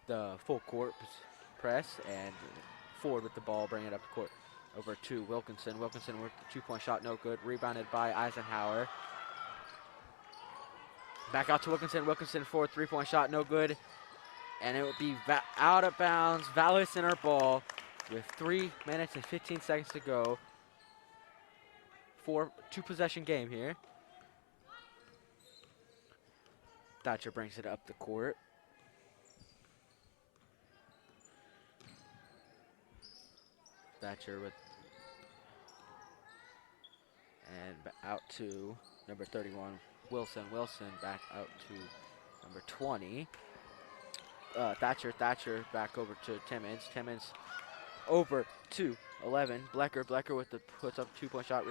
the full court press. And Ford with the ball, bring it up the court over to Wilkinson. Wilkinson with the 2-point shot, no good. Rebounded by Eisenhower. Back out to Wilkinson. Wilkinson for a 3-point shot, no good. And it will be out of bounds. Valley Center ball with 3 minutes and 15 seconds to go. 2-possession game here. Thatcher brings it up the court. Thatcher with, and out to number 31, Wilson. Wilson back out to number 20. Thatcher back over to Timmons. Timmons over to 11. Blecker with the puts up 2-point shot,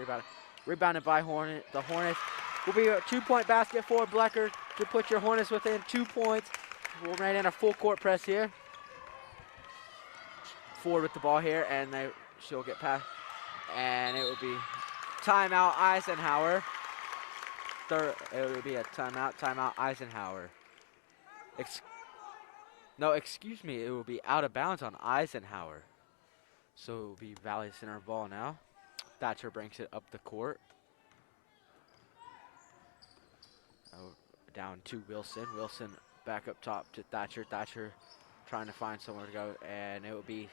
rebounded by Hornet. The Hornets will be a 2-point basket for Blecker to put your Hornets within 2 points. We'll remain in a full court press here. Ford with the ball here, and she'll get past, and it will be timeout Eisenhower. It will be a timeout Eisenhower. Excuse me, it will be out of bounds on Eisenhower. So it will be Valley Center ball now. Thatcher brings it up the court. down to Wilson. Wilson back up top to Thatcher. Thatcher trying to find somewhere to go, and it will be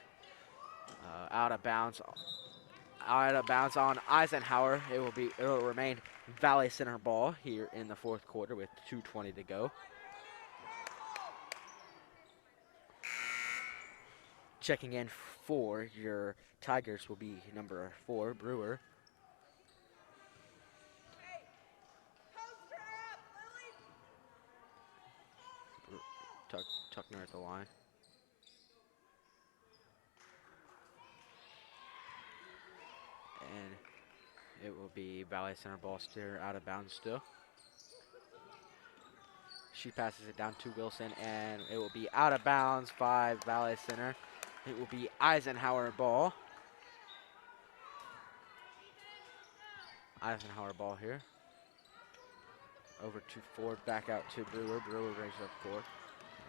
out of bounds. Out of bounds on Eisenhower. It will remain Valley Center ball here in the fourth quarter with 2:20 to go. Checking in for your Tigers will be number 4, Brewer. Tuckner at the line. And it will be Valley Center ball still out of bounds still. She passes it down to Wilson, and it will be out of bounds by Valley Center. It will be Eisenhower ball. Eisenhower ball here. Over to Ford, back out to Brewer. Brewer brings it up court.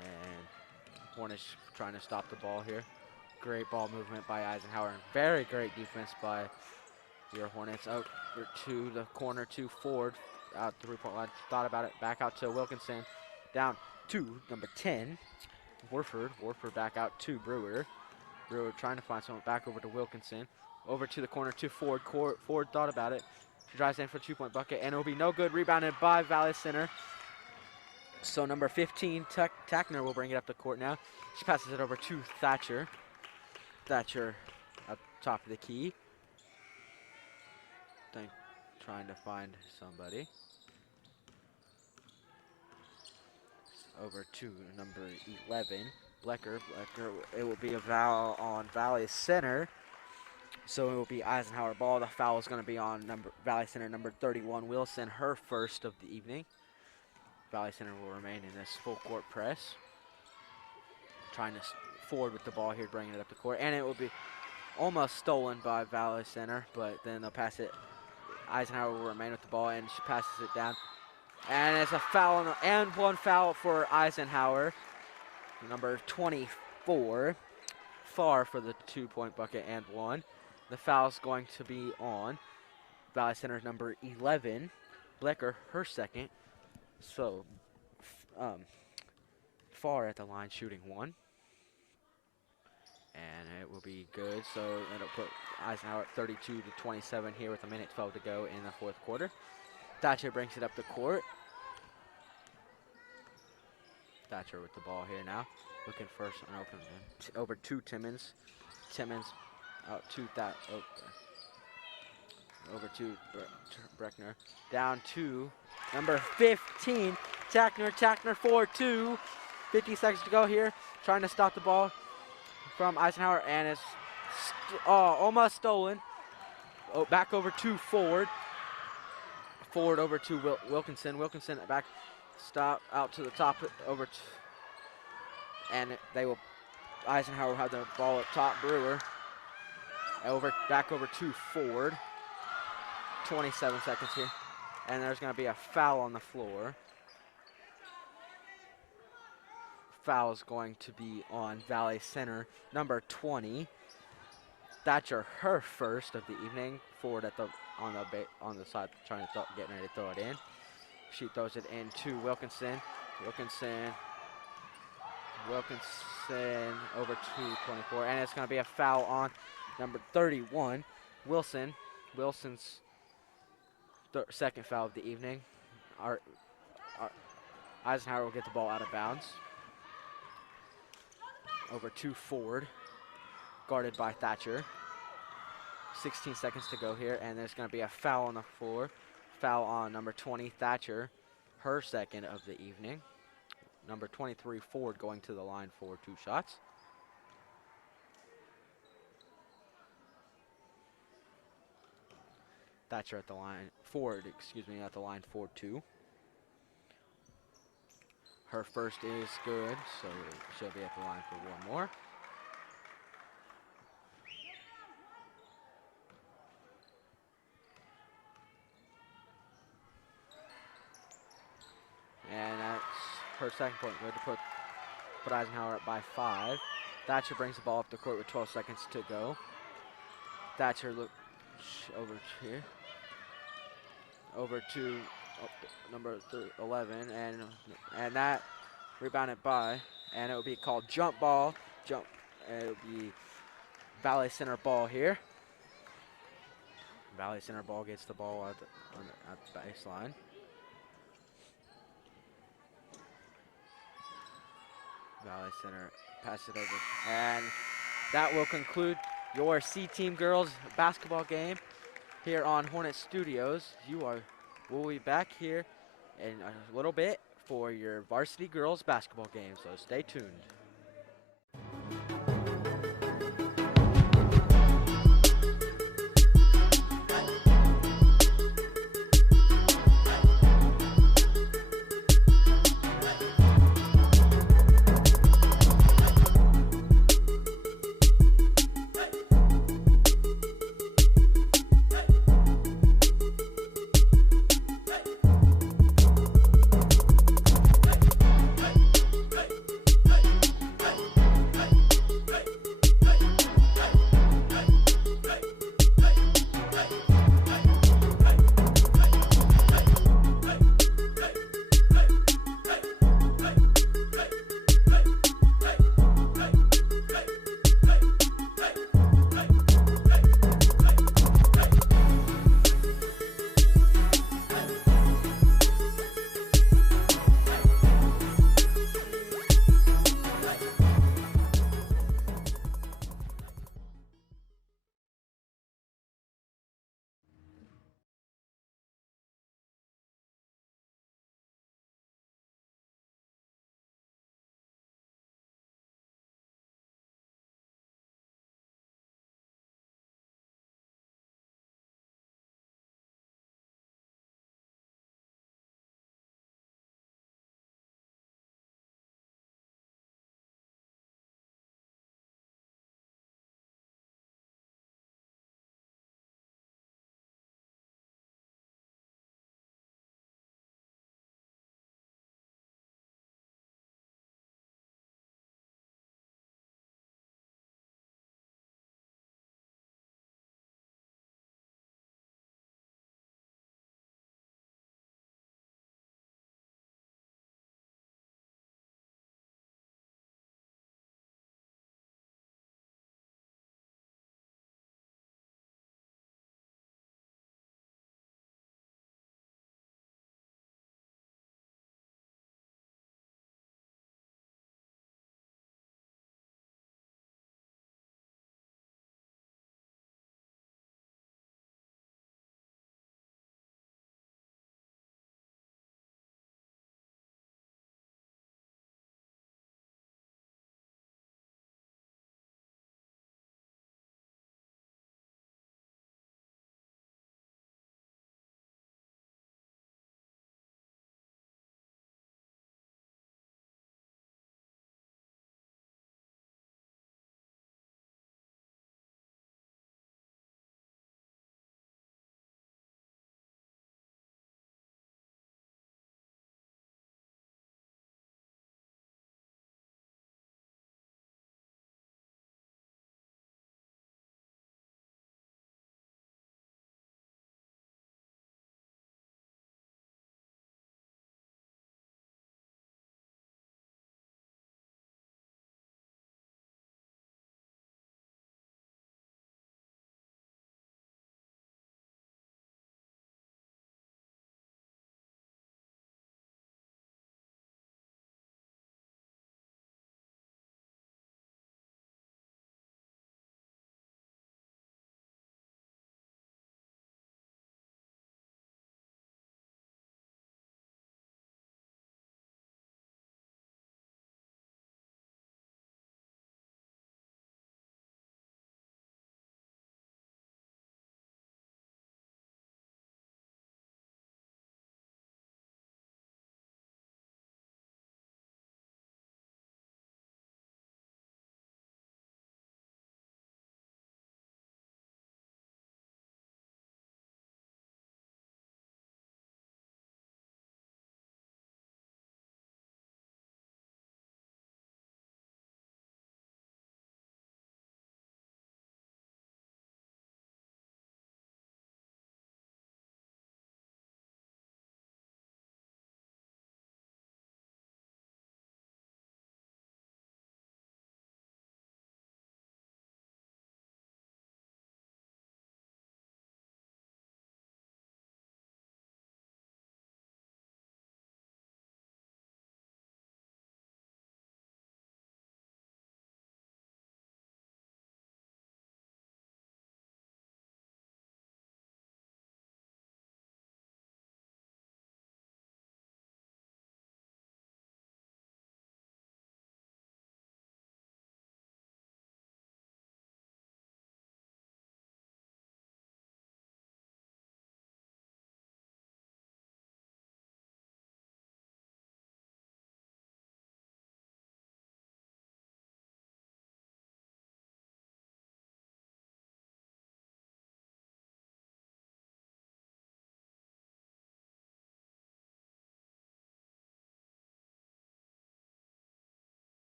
And Hornets trying to stop the ball here. Great ball movement by Eisenhower. And very great defense by your Hornets. Out to the corner to Ford. Out 3-point line. Thought about it. Back out to Wilkinson. Down to number 10, Warford. Warford back out to Brewer. Brewer trying to find someone. Back over to Wilkinson. Over to the corner to Ford. Ford thought about it. She drives in for a 2-point bucket, and it will be no good. Rebounded by Valley Center. So number 15, Tackner will bring it up the court now. She passes it over to Thatcher. Thatcher up top of the key. Trying to find somebody. Over to number 11, Blecker. It will be a foul on Valley Center. So it will be Eisenhower ball. The foul is going to be on Valley Center number 31, Wilson, her first of the evening. Valley Center will remain in this full court press. Trying to forward with the ball here, bringing it up the court. And it will be almost stolen by Valley Center, but then they'll pass it. Eisenhower will remain with the ball, and she passes it down. And it's a foul, and one foul for Eisenhower. Number 24, far for the 2-point bucket and one. The foul's going to be on Valley Center number 11, Blecker, her second. So, far at the line, shooting one. And it will be good. So it'll put Eisenhower at 32-27 here with 1:12 to go in the fourth quarter. Thatcher brings it up the court. Thatcher with the ball here now. Looking for an open man. Over to Timmons. Timmons out to that. Over to Breckner. Down to number 15, Tackner. Tackner 4-2. 50 seconds to go here. Trying to stop the ball from Eisenhower, and it's almost stolen. Back over to Ford. Ford over to Wilkinson. Wilkinson back, stop out to the top, over to, and Eisenhower will have the ball up top. Brewer back over to Ford. 27 seconds here, and there's going to be a foul on the floor. Foul is going to be on Valley Center, number 20. Thatcher, her first of the evening. Ford on the side, getting ready to throw it in. She throws it into Wilkinson. Wilkinson over to 24, and it's going to be a foul on number 31, Wilson. Wilson's second foul of the evening. Eisenhower will get the ball out of bounds. Over to Ford, guarded by Thatcher. 16 seconds to go here, and there's going to be a foul on the floor. Foul on number 20, Thatcher, her second of the evening. Number 23, Ford, going to the line for 2 shots. Thatcher at the line, Ford, at the line for 2. Her first is good, so she'll be at the line for one more. And that's her second point. Good to put Eisenhower up by 5. Thatcher brings the ball up the court with 12 seconds to go. Thatcher over here. Over to number 11, and that rebounded by, and it will be called jump ball. It will be Valley Center ball here. Valley Center ball gets the ball at the baseline. Valley Center pass it over, and that will conclude your C-Team girls basketball game here on Hornet Studios. We'll be back here in a little bit for your varsity girls basketball game, so stay tuned.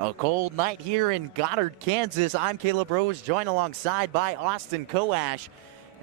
A cold night here in Goddard, Kansas. I'm Caleb Rose, joined alongside by Austin Koash.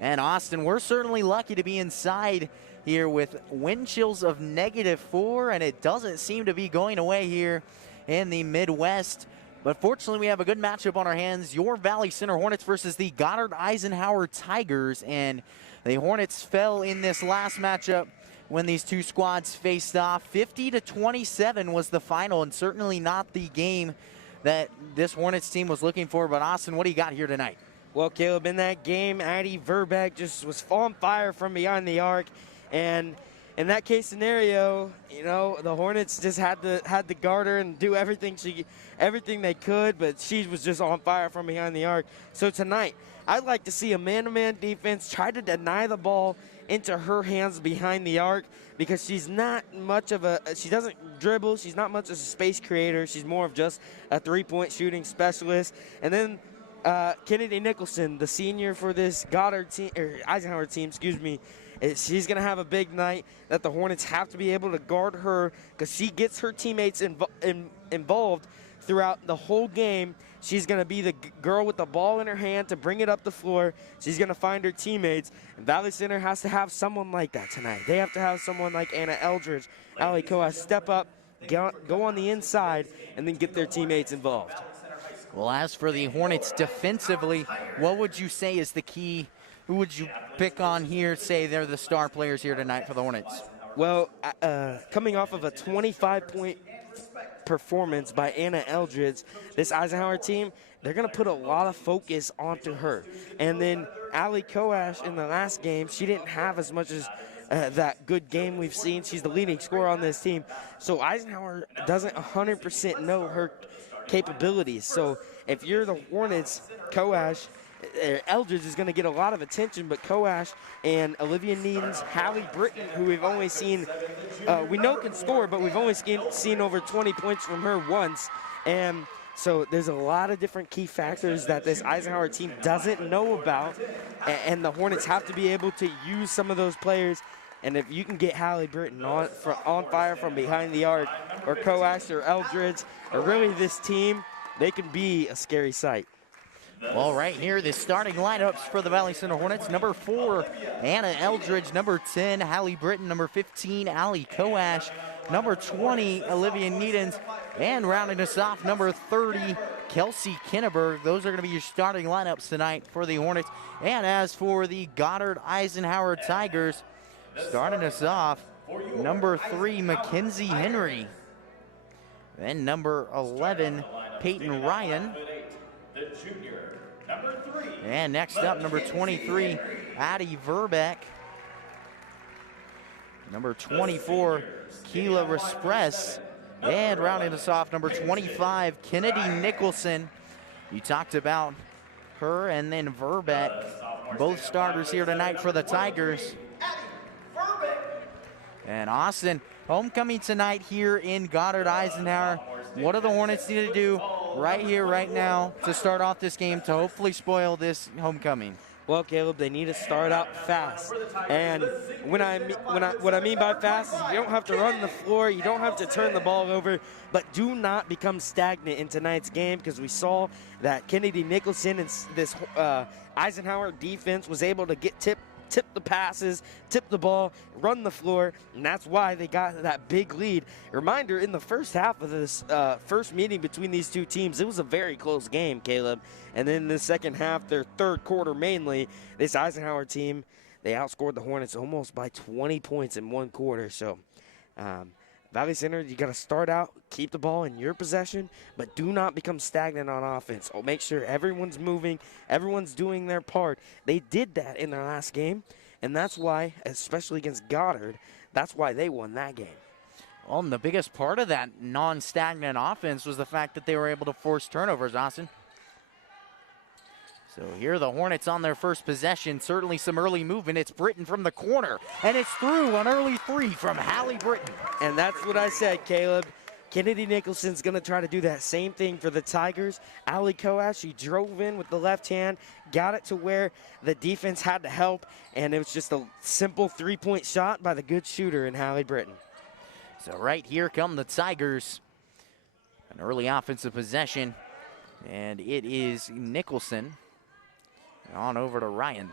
And Austin, we're certainly lucky to be inside here with wind chills of -4, and it doesn't seem to be going away here in the Midwest. But fortunately, we have a good matchup on our hands. Your Valley Center Hornets versus the Goddard Eisenhower Tigers. And the Hornets fell in this last matchup when these two squads faced off. 50-27 was the final, and certainly not the game that this Hornets team was looking for. But Austin, what do you got here tonight? Well, Caleb, in that game, Addie Verbeck just was on fire from behind the arc, and in that case scenario, you know, the Hornets just had to guard her and do everything they could, but she was just on fire from behind the arc. So tonight, I'd like to see a man-to-man defense try to deny the ball into her hands behind the arc, because she's not much of she doesn't dribble, she's not much of a space creator, she's more of just a three-point shooting specialist. And then Kennedy Nicholson, the senior for this Goddard team, or Eisenhower team, excuse me, she's going to have a big night that the Hornets have to be able to guard her, because she gets her teammates involved throughout the whole game. She's going to be the girl with the ball in her hand to bring it up the floor. She's going to find her teammates. And Valley Center has to have someone like that tonight. They have to have someone like Anna Eldridge, Ali Koa step up, go on the inside, and then get their teammates involved. Well, as for the Hornets defensively, what would you say is the key? Who would you pick on here, say they're the star players here tonight for the Hornets? Well, coming off of a 25-point performance by Anna Eldridge, this Eisenhower team, they're going to put a lot of focus onto her. And then Ali Koash in the last game, she didn't have as much as that good game we've seen. She's the leading scorer on this team. So Eisenhower doesn't 100% know her capabilities. So if you're the Hornets, Koash, Eldridge is going to get a lot of attention, but Koash and Olivia Needens, Hallie Britton, who we've only seen, we know can score, but we've only seen over 20 points from her once. And so there's a lot of different key factors that this Eisenhower team doesn't know about, and the Hornets have to be able to use some of those players. And if you can get Hallie Britton on fire from behind the arc, or Koash or Eldridge, or really this team, they can be a scary sight. Well, right here, the starting lineups for the Valley Center Hornets. Number 4, Anna Eldridge. Number 10, Hallie Britton. Number 15, Ali Koash. Number 20, Olivia Needens. And rounding us off, number 30, Kelsey Kinneberg. Those are going to be your starting lineups tonight for the Hornets. And as for the Goddard Eisenhower Tigers, starting us off, number 3, Mackenzie Henry. Then number 11, Peyton Ryan. And next up, number 23, Addie Verbeck. Number 24, Keela Respress. And rounding us off, number 25, Kennedy Nicholson. You talked about her and then Verbeck, both starters here tonight for the Tigers. And Austin, homecoming tonight here in Goddard Eisenhower. What do the Hornets need to do right here, right now, to start off this game to hopefully spoil this homecoming? Well, Caleb, they need to start out fast. And what I mean by fast is you don't have to run the floor, you don't have to turn the ball over, but do not become stagnant in tonight's game, because we saw that Kennedy Nicholson and this Eisenhower defense was able to tip the passes, tip the ball, run the floor, and that's why they got that big lead. Reminder, in the first half of this first meeting between these two teams, it was a very close game, Caleb. And then in the second half, their third quarter mainly, this Eisenhower team, they outscored the Hornets almost by 20 points in one quarter. So Valley Center, you got to start out, keep the ball in your possession, but do not become stagnant on offense. Make sure everyone's moving, everyone's doing their part. They did that in their last game, and that's why, especially against Goddard, that's why they won that game. Well, and the biggest part of that non-stagnant offense was the fact that they were able to force turnovers, Austin. So here are the Hornets on their first possession. Certainly some early movement. It's Britton from the corner, and it's through an early three from Hallie Britton. And that's what I said, Caleb. Kennedy Nicholson's going to try to do that same thing for the Tigers. Ali Koash, she drove in with the left hand, got it to where the defense had to help, and it was just a simple three-point shot by the good shooter in Hallie Britton. So right here come the Tigers. An early offensive possession, and it is Nicholson. On over to Ryan.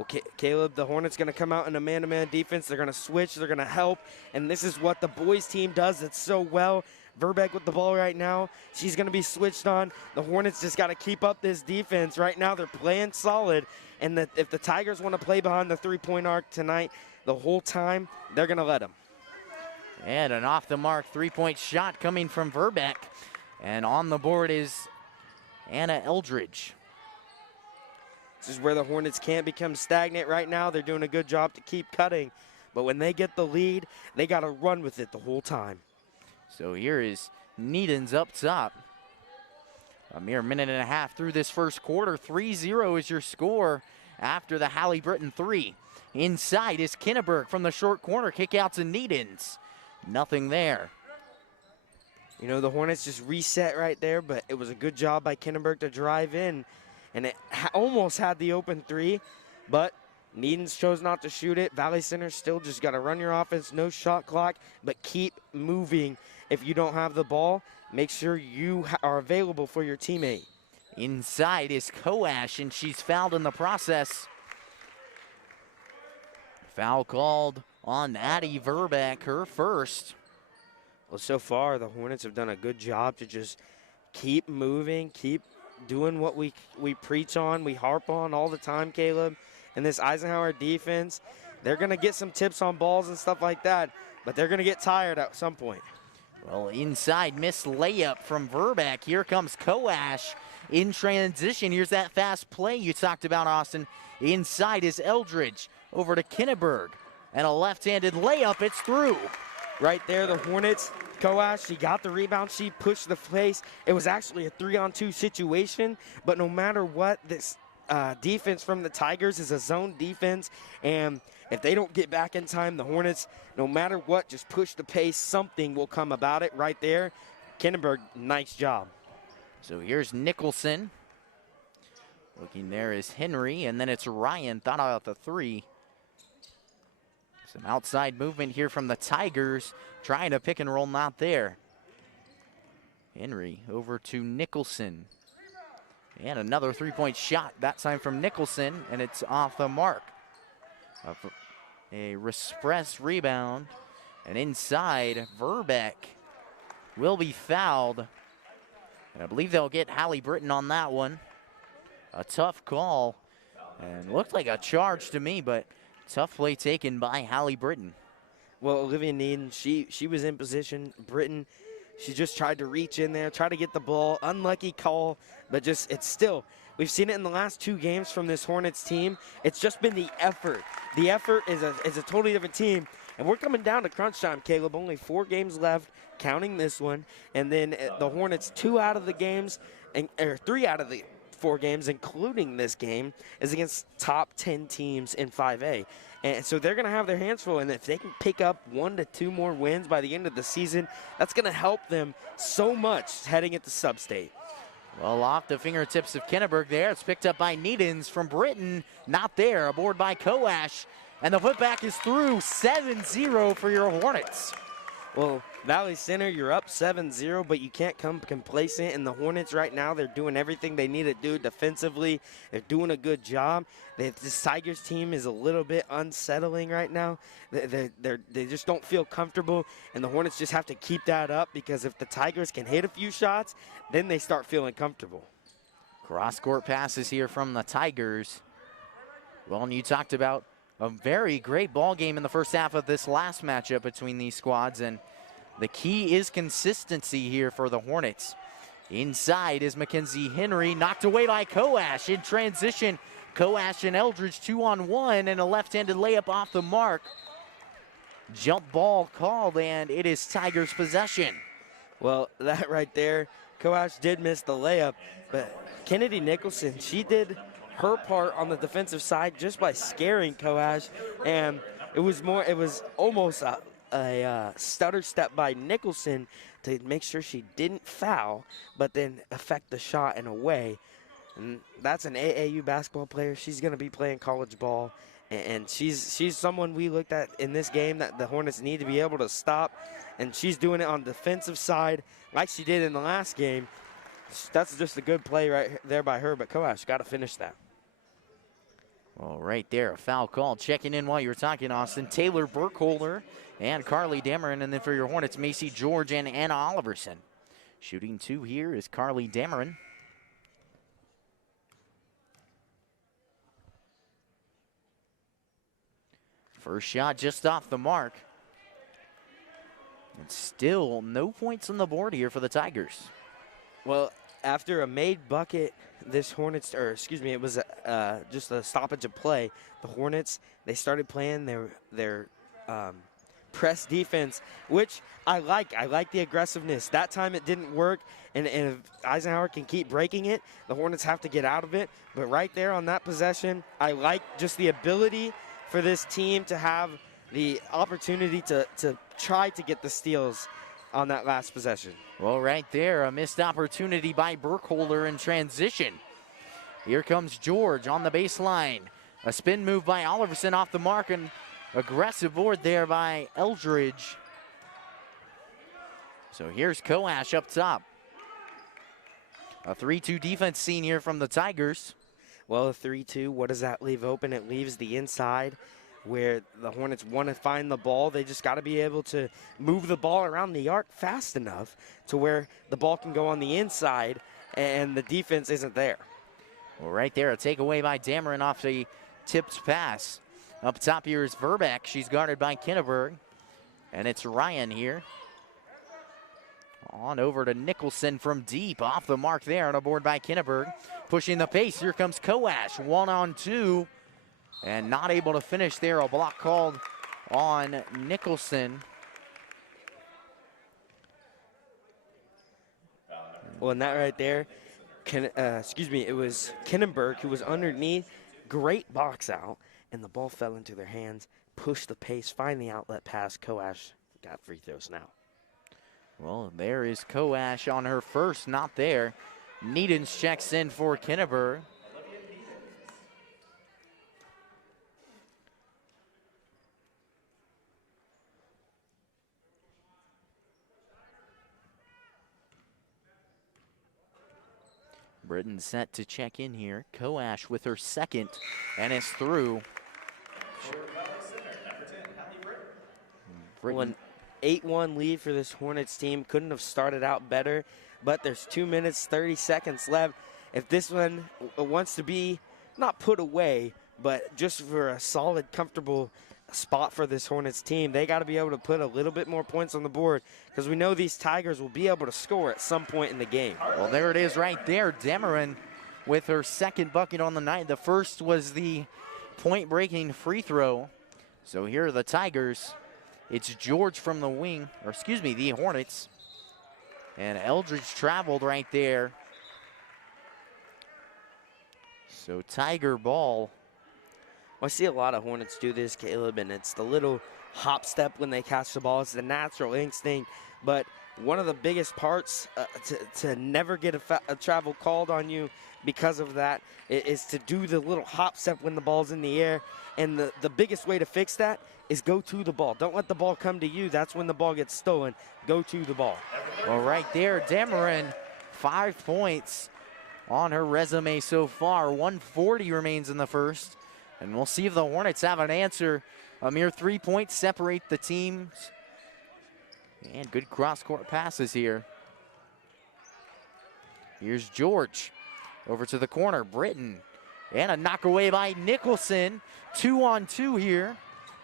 Okay, Caleb, the Hornets going to come out in a man-to-man defense. They're going to switch. They're going to help. And this is what the boys team does it so well. Verbeek with the ball right now. She's going to be switched on. The Hornets just got to keep up this defense. Right now they're playing solid. And if the Tigers want to play behind the three-point arc tonight the whole time, they're going to let them. And an off-the-mark three-point shot coming from Verbeek. And on the board is Anna Eldridge. This is where the Hornets can't become stagnant right now. They're doing a good job to keep cutting. But when they get the lead, they got to run with it the whole time. So here is Needens up top. A mere minute and a half through this first quarter. 3-0 is your score after the Halliburton three. Inside is Kinneberg from the short corner. Kick out to Needens. Nothing there. You know, the Hornets just reset right there, but it was a good job by Kinneberg to drive in. And it almost had the open three, but Needens chose not to shoot it. Valley Center still just got to run your offense, no shot clock, but keep moving. If you don't have the ball, make sure you are available for your teammate. Inside is Koash, and she's fouled in the process. Foul called on Addie Verbeek, her first. Well, so far, the Hornets have done a good job to just keep moving, keep doing what we preach on, we harp on all the time, Caleb. And this Eisenhower defense, they're going to get some tips on balls and stuff like that, but they're going to get tired at some point. Well, inside, missed layup from Verbeek. Here comes Koash in transition. Here's that fast play you talked about, Austin. Inside is Eldridge. Over to Kinneberg. And a left-handed layup. It's through. Right there, the Hornets, Koash, she got the rebound. She pushed the place. It was actually a 3-on-2 situation, but no matter what, this defense from the Tigers is a zone defense, and if they don't get back in time, the Hornets, no matter what, just push the pace. Something will come about it right there. Kinneberg, nice job. So here's Nicholson. Looking there is Henry, and then it's Ryan. Thought about the three. Some outside movement here from the Tigers. Trying to pick and roll, not there. Henry over to Nicholson. And another three-point shot, that time from Nicholson, and it's off the mark. A Respress rebound. And inside, Verbeek will be fouled. And I believe they'll get Halliburton on that one. A tough call. And looked like a charge to me, but tough play taken by Halliburton. Well, Olivia Needon, she was in position. Britton, she just tried to reach in there, try to get the ball. Unlucky call, but just it's still. We've seen it in the last two games from this Hornets team. It's just been the effort. The effort is a totally different team. And we're coming down to crunch time, Caleb. Only 4 games left, counting this one. And then the Hornets, 2 out of the games, or 3 out of the 4 games, including this game, is against top 10 teams in 5A. And so they're going to have their hands full, and if they can pick up 1 to 2 more wins by the end of the season, that's going to help them so much heading into sub-state. Well, off the fingertips of Kinneberg there. It's picked up by Needens from Britton. Not there. Aboard by Koash. And the putback is through. 7-0 for your Hornets. Well, Valley Center, you're up 7-0, but you can't come complacent. And the Hornets right now, they're doing everything they need to do defensively. They're doing a good job. This Tigers team is a little bit unsettling right now. They just don't feel comfortable, and the Hornets just have to keep that up, because if the Tigers can hit a few shots, then they start feeling comfortable. Cross-court passes here from the Tigers. Well, and you talked about a very great ball game in the first half of this last matchup between these squads, and the key is consistency here for the Hornets. Inside is Mackenzie Henry, knocked away by Koash in transition. Koash and Eldridge 2-on-1, and a left-handed layup off the mark. Jump ball called, and it is Tigers' possession. Well, that right there, Koash did miss the layup, but Kennedy Nicholson, she did her part on the defensive side just by scaring Koash, and it was almost a stutter step by Nicholson to make sure she didn't foul, but then affect the shot in a way. And that's an AAU basketball player. She's going to be playing college ball, And she's someone we looked at in this game that the Hornets need to be able to stop, and she's doing it on the defensive side like she did in the last game. That's just a good play right there by her, but Koash got to finish that. Well, right there, a foul call. Checking in while you were talking, Austin. Taylor Burkholder and Carly Dameron, and then for your Hornets, Macy George and Anna Oliverson. Shooting 2 here is Carly Dameron. First shot just off the mark. And still no points on the board here for the Tigers. Well, after a made bucket, this Hornets, or excuse me, it was just a stoppage of play. The Hornets, they started playing their press defense, which I like. I like the aggressiveness. That time it didn't work, and if Eisenhower can keep breaking it, the Hornets have to get out of it. But right there on that possession, I like just the ability for this team to have the opportunity to try to get the steals on that last possession. Well, right there, a missed opportunity by Burkholder in transition. Here comes George on the baseline. A spin move by Oliverson off the mark, and aggressive board there by Eldridge. So here's Koash up top. A 3-2 defense scene here from the Tigers. Well, a 3-2, what does that leave open? It leaves the inside where the Hornets want to find the ball. They just got to be able to move the ball around the arc fast enough to where the ball can go on the inside and the defense isn't there. Well, right there, a takeaway by Dameron off the tipped pass. Up top here is Verbeck. She's guarded by Kinneberg. And it's Ryan here. On over to Nicholson from deep. Off the mark there on a board by Kinneberg. Pushing the pace. Here comes Koash. 1-on-2. And not able to finish there. A block called on Nicholson. Well, and that right there, it was Kinneberg who was underneath. Great box out. And the ball fell into their hands. Push the pace. Find the outlet pass. Koash got free throws now. Well, there is Koash on her first. Not there. Needens checks in for Kinneberg. Britton set to check in here. Koash with her second, and it's through. Well, an 8-1 lead for this Hornets team. Couldn't have started out better, but there's 2 minutes, 30 seconds left. If this one wants to be not put away, but just for a solid, comfortable spot for this Hornets team, they got to be able to put a little bit more points on the board because we know these Tigers will be able to score at some point in the game. Well, there it is right there. Dameron with her second bucket on the night. The first was the point-breaking free throw. So here are the Tigers. It's George from the wing, or excuse me, the Hornets. And Eldridge traveled right there. So Tiger ball. Well, I see a lot of Hornets do this, Caleb, and it's the little hop step when they catch the ball. It's the natural instinct, but one of the biggest parts to never get a travel called on you because of that is to do the little hop step when the ball's in the air. And the biggest way to fix that is go to the ball. Don't let the ball come to you. That's when the ball gets stolen. Go to the ball. Well, right there, Dameron, 5 points on her resume so far. 140 remains in the first. And we'll see if the Hornets have an answer. A mere 3 points separate the teams. And good cross-court passes here. Here's George. Over to the corner, Britton. And a knock away by Nicholson. 2-on-2 here.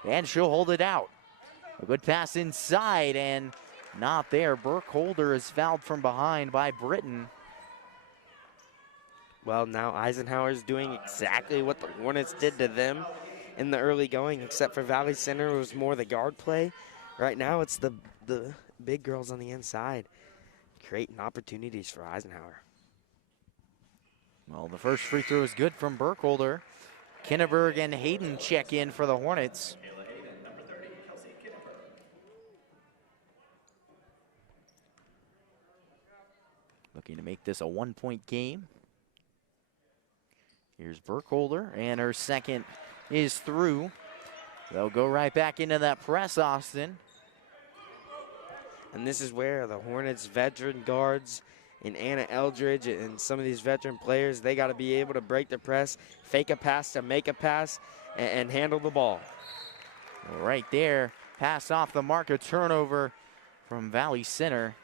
And she'll hold it out. A good pass inside and not there. Burkholder is fouled from behind by Britton. Well, now Eisenhower's doing exactly what the Hornets did to them in the early going, except for Valley Center, it was more the guard play. Right now, it's the big girls on the inside creating opportunities for Eisenhower. Well, the first free throw is good from Burkholder. Kinneberg and Hayden check in for the Hornets. Looking to make this a 1-point game. Here's Burkholder and her second is through. They'll go right back into that press, Austin. And this is where the Hornets veteran guards and Anna Eldridge and some of these veteran players, they got to be able to break the press, fake a pass to make a pass, and handle the ball. Right there, pass off the mark, a turnover from Valley Center.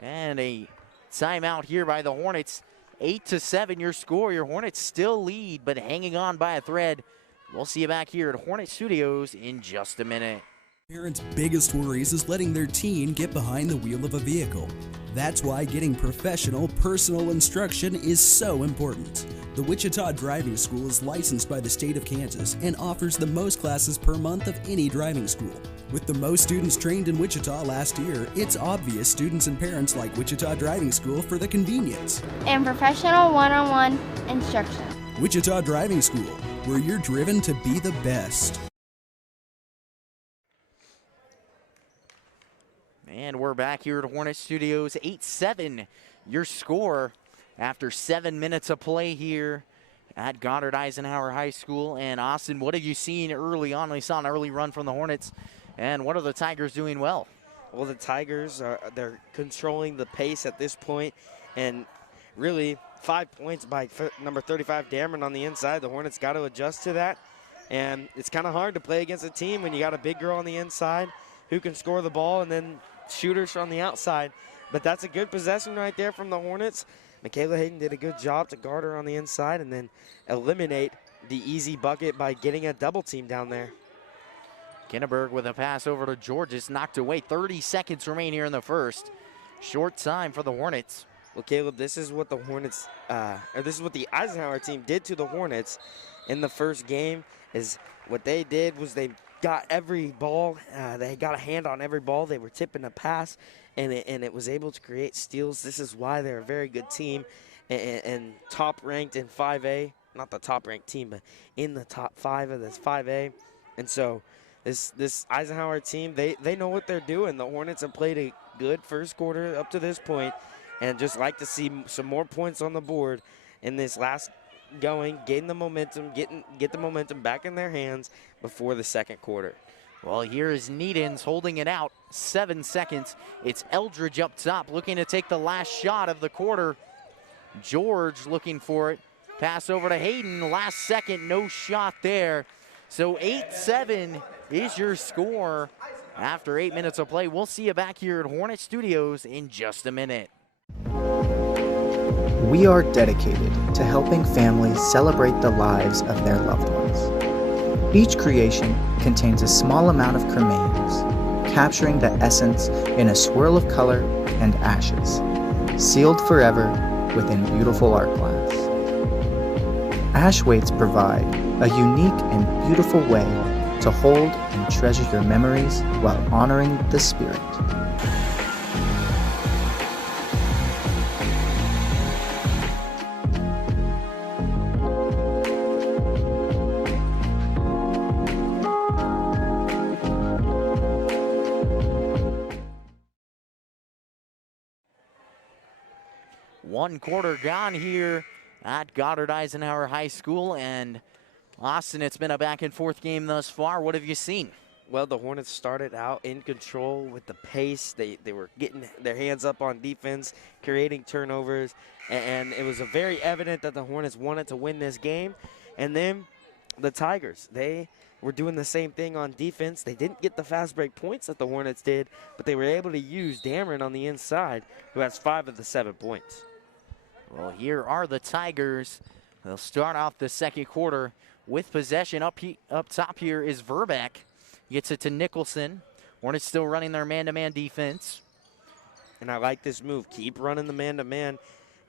And a timeout here by the Hornets. 8-7 your score. Your Hornets still lead, but hanging on by a thread. We'll see you back here at Hornet Studios in just a minute. Parents' biggest worries is letting their teen get behind the wheel of a vehicle. That's why getting professional, personal instruction is so important. The Wichita Driving School is licensed by the state of Kansas and offers the most classes per month of any driving school. With the most students trained in Wichita last year, it's obvious students and parents like Wichita Driving School for the convenience and professional one-on-one instruction. Wichita Driving School, where you're driven to be the best. And we're back here at Hornet Studios. 8-7 your score after 7 minutes of play here at Goddard Eisenhower High School. And Austin, what have you seen early on? We saw an early run from the Hornets. And what are the Tigers doing well? Well, the Tigers, they're controlling the pace at this point. And really, 5 points by number 35, Dameron, on the inside. The Hornets got to adjust to that. And it's kind of hard to play against a team when you got a big girl on the inside who can score the ball and then shooters from the outside. But that's a good possession right there from the Hornets. Michaela Hayden did a good job to guard her on the inside and then eliminate the easy bucket by getting a double team down there. Kinneberg with a pass over to Georges, knocked away. 30 seconds remain here in the first. Short time for the Hornets. Well, Caleb, this is what the Hornets, this is what the Eisenhower team did to the Hornets in the first game. Is what they did was they got every ball, they got a hand on every ball. They were tipping a pass, and it was able to create steals. This is why they're a very good team and top ranked in 5A. Not the top ranked team, but in the top 5 of this 5A. And so this Eisenhower team, they know what they're doing. The Hornets have played a good first quarter up to this point, and just like to see some more points on the board in this last going, gain the momentum, get the momentum back in their hands before the second quarter. Well, here is Needens holding it out. 7 seconds. It's Eldridge up top looking to take the last shot of the quarter. George looking for it. Pass over to Hayden. Last second, no shot there. So 8-7 is your score after 8 minutes of play. We'll see you back here at Hornet Studios in just a minute. We are dedicated to helping families celebrate the lives of their loved ones. Each creation contains a small amount of cremains, capturing the essence in a swirl of color and ashes, sealed forever within beautiful art glass. Ash weights provide a unique and beautiful way to hold and treasure your memories while honoring the spirit. One quarter gone here at Goddard Eisenhower High School. And Austin, it's been a back and forth game thus far. What have you seen? Well, the Hornets started out in control with the pace. They were getting their hands up on defense, creating turnovers, and it was very evident that the Hornets wanted to win this game. And then the Tigers, they were doing the same thing on defense. They didn't get the fast break points that the Hornets did, but they were able to use Dameron on the inside, who has 5 of the 7 points. Well, here are the Tigers. They'll start off the second quarter with possession. Up top here is Verbeck. Gets it to Nicholson. Hornets still running their man-to-man defense. And I like this move. Keep running the man-to-man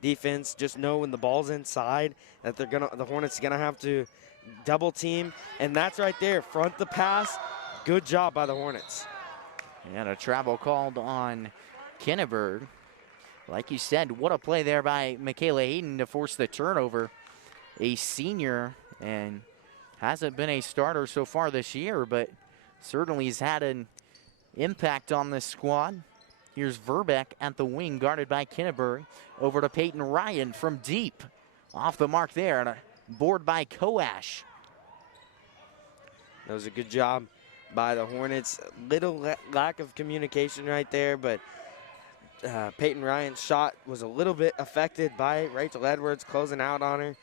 defense. Just know when the ball's inside that the Hornets gonna have to double team. And that's right there. Front the pass. Good job by the Hornets. And a travel called on Kinneberg. Like you said, what a play there by Michaela Hayden to force the turnover. A senior and hasn't been a starter so far this year, but certainly has had an impact on this squad. Here's Verbeck at the wing, guarded by Kinneberg. Over to Peyton Ryan from deep. Off the mark there, and a board by Koash. That was a good job by the Hornets. Little lack of communication right there, but Peyton Ryan's shot was a little bit affected by Rachel Edwards closing out on her.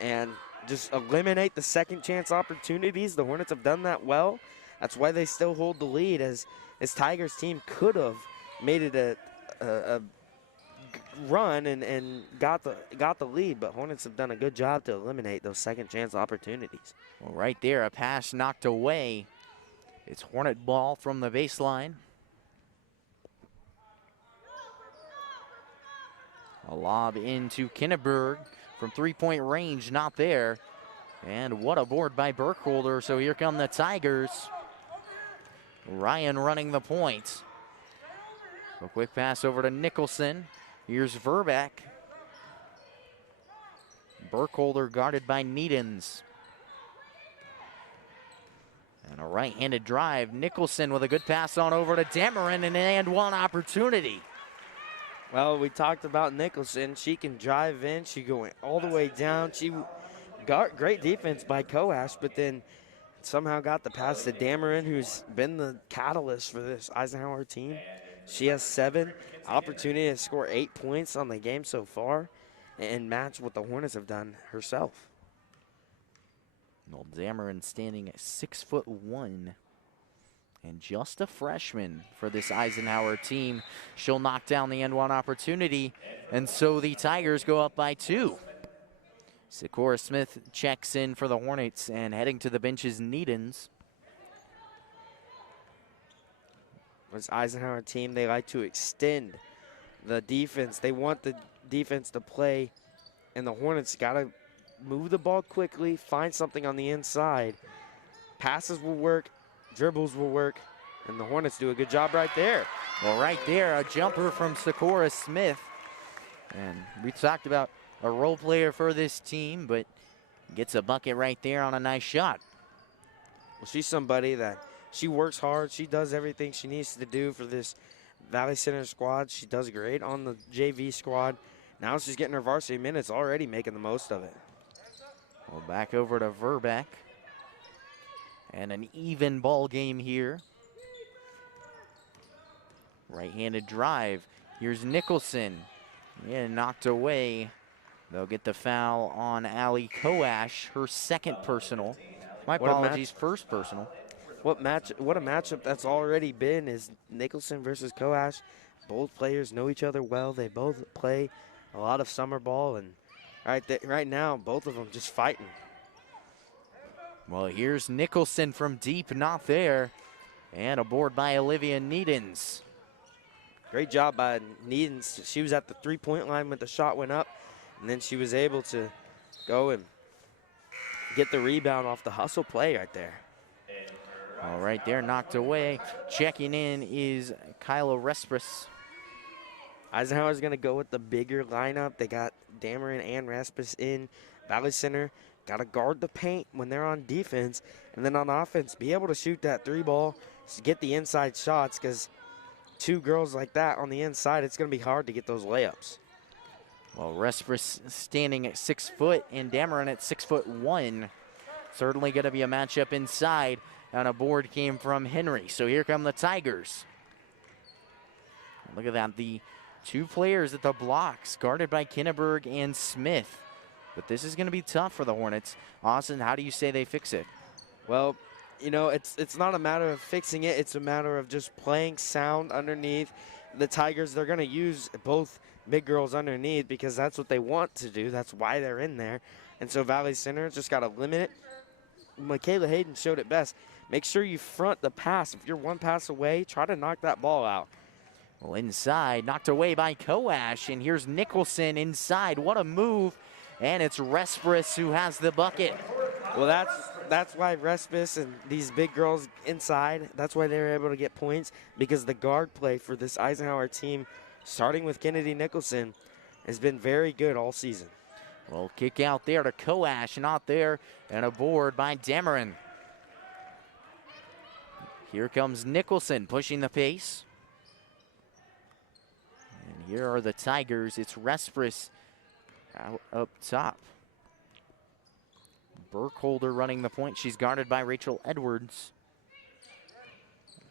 And just eliminate the second chance opportunities. The Hornets have done that well. That's why they still hold the lead, as Tigers team could have made it a run and got the lead, but Hornets have done a good job to eliminate those second chance opportunities. Well, right there, a pass knocked away. It's Hornet ball from the baseline. A lob into Kinneberg from three-point range, not there. And what a board by Burkholder, so here come the Tigers. Ryan running the point. A quick pass over to Nicholson. Here's Verbeck. Burkholder guarded by Needens. And a right-handed drive. Nicholson with a good pass on over to Dameron, and an and-one opportunity. Well, we talked about Nicholson. She can drive in. She going all the way down. She got great defense by Coash, but then somehow got the pass to Dameron, who's been the catalyst for this Eisenhower team. She has 7 opportunity to score 8 points on the game so far and match what the Hornets have done herself. Well, Dameron standing at 6'1" and just a freshman for this Eisenhower team. She'll knock down the end one opportunity, and so the Tigers go up by 2. Sakura Smith checks in for the Hornets, and heading to the bench is Needens. This Eisenhower team, they like to extend the defense. They want the defense to play, and the Hornets got to move the ball quickly, find something on the inside. Passes will work, dribbles will work, and the Hornets do a good job right there. Well, right there, a jumper from Sakura Smith. And we talked about a role player for this team, but gets a bucket right there on a nice shot. Well, she's somebody that she works hard. She does everything she needs to do for this Valley Center squad. She does great on the JV squad. Now she's getting her varsity minutes, already making the most of it. Well, back over to Verbeck. And an even ball game here. Right-handed drive. Here's Nicholson. Yeah, knocked away. They'll get the foul on Allie Coash, her second personal. My apologies, first personal. What a matchup that's already been is Nicholson versus Coash. Both players know each other well. They both play a lot of summer ball, and right now, both of them just fighting. Well, here's Nicholson from deep, not there. And a board by Olivia Needens. Great job by Needens. She was at the three-point line when the shot went up, and then she was able to go and get the rebound off the hustle play right there. All right there, knocked away. Checking in is Kyla Respris. Eisenhower's going to go with the bigger lineup. They got Dameron and Respris in. Valley Center got to guard the paint when they're on defense, and then on offense, be able to shoot that 3-ball, get the inside shots, because 2 girls like that on the inside, it's going to be hard to get those layups. Well, Respris standing at 6 foot and Dameron at 6'1". Certainly going to be a matchup inside, and a board came from Henry. So here come the Tigers. Look at that, the 2 players at the blocks, guarded by Kinneberg and Smith. But this is going to be tough for the Hornets. Austin, how do you say they fix it? Well, you know, it's not a matter of fixing it. It's a matter of just playing sound underneath. The Tigers, they're going to use both big girls underneath because that's what they want to do. That's why they're in there. And so Valley Center just got to limit it. Michaela Hayden showed it best. Make sure you front the pass. If you're 1 pass away, try to knock that ball out. Well, inside, knocked away by Coash, and here's Nicholson inside. What a move, and it's Respris who has the bucket. Well, that's why Respis and these big girls inside, that's why they're able to get points, because the guard play for this Eisenhower team, starting with Kennedy Nicholson, has been very good all season. Well, kick out there to Coash, not there, and a board by Dameron. Here comes Nicholson pushing the pace. And here are the Tigers. It's Respris out up top. Burkholder running the point. She's guarded by Rachel Edwards.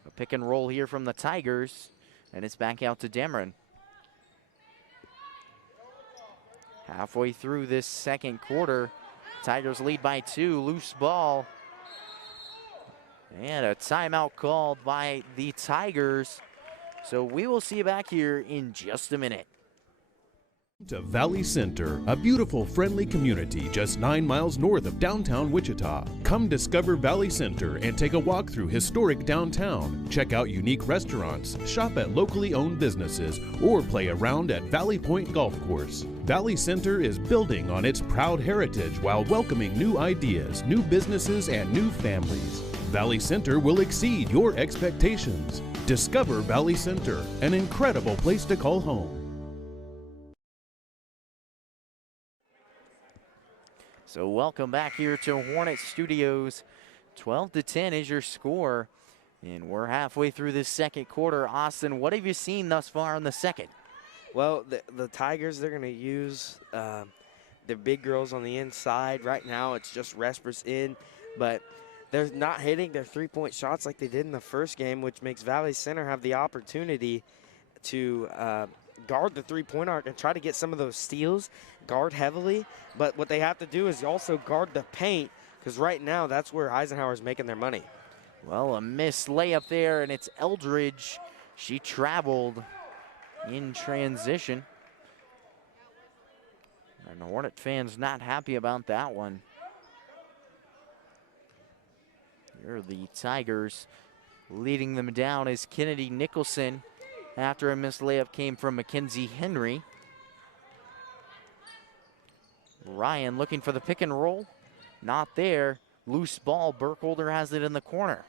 A pick and roll here from the Tigers, and it's back out to Dameron. Halfway through this second quarter, Tigers lead by 2, loose ball. And a timeout called by the Tigers. So we will see you back here in just a minute. To Valley Center, a beautiful, friendly community just 9 miles north of downtown Wichita. Come discover Valley Center and take a walk through historic downtown. Check out unique restaurants, shop at locally owned businesses, or play around at Valley Point Golf Course. Valley Center is building on its proud heritage while welcoming new ideas, new businesses, and new families. Valley Center will exceed your expectations. Discover Valley Center, an incredible place to call home. So welcome back here to Hornet Studios. 12-10 is your score. And we're halfway through this second quarter. Austin, what have you seen thus far in the second? Well, the Tigers, they're going to use their big girls on the inside. Right now it's just Respers in, but they're not hitting their three-point shots like they did in the first game, which makes Valley Center have the opportunity to guard the three-point arc and try to get some of those steals, guard heavily. But what they have to do is also guard the paint, because right now that's where Eisenhower is making their money. Well, a missed layup there, and it's Eldridge. She traveled in transition. And the Hornet fans not happy about that one. Here are the Tigers. Leading them down is Kennedy Nicholson. After a missed layup came from Mackenzie Henry. Ryan looking for the pick and roll. Not there. Loose ball. Burkholder has it in the corner.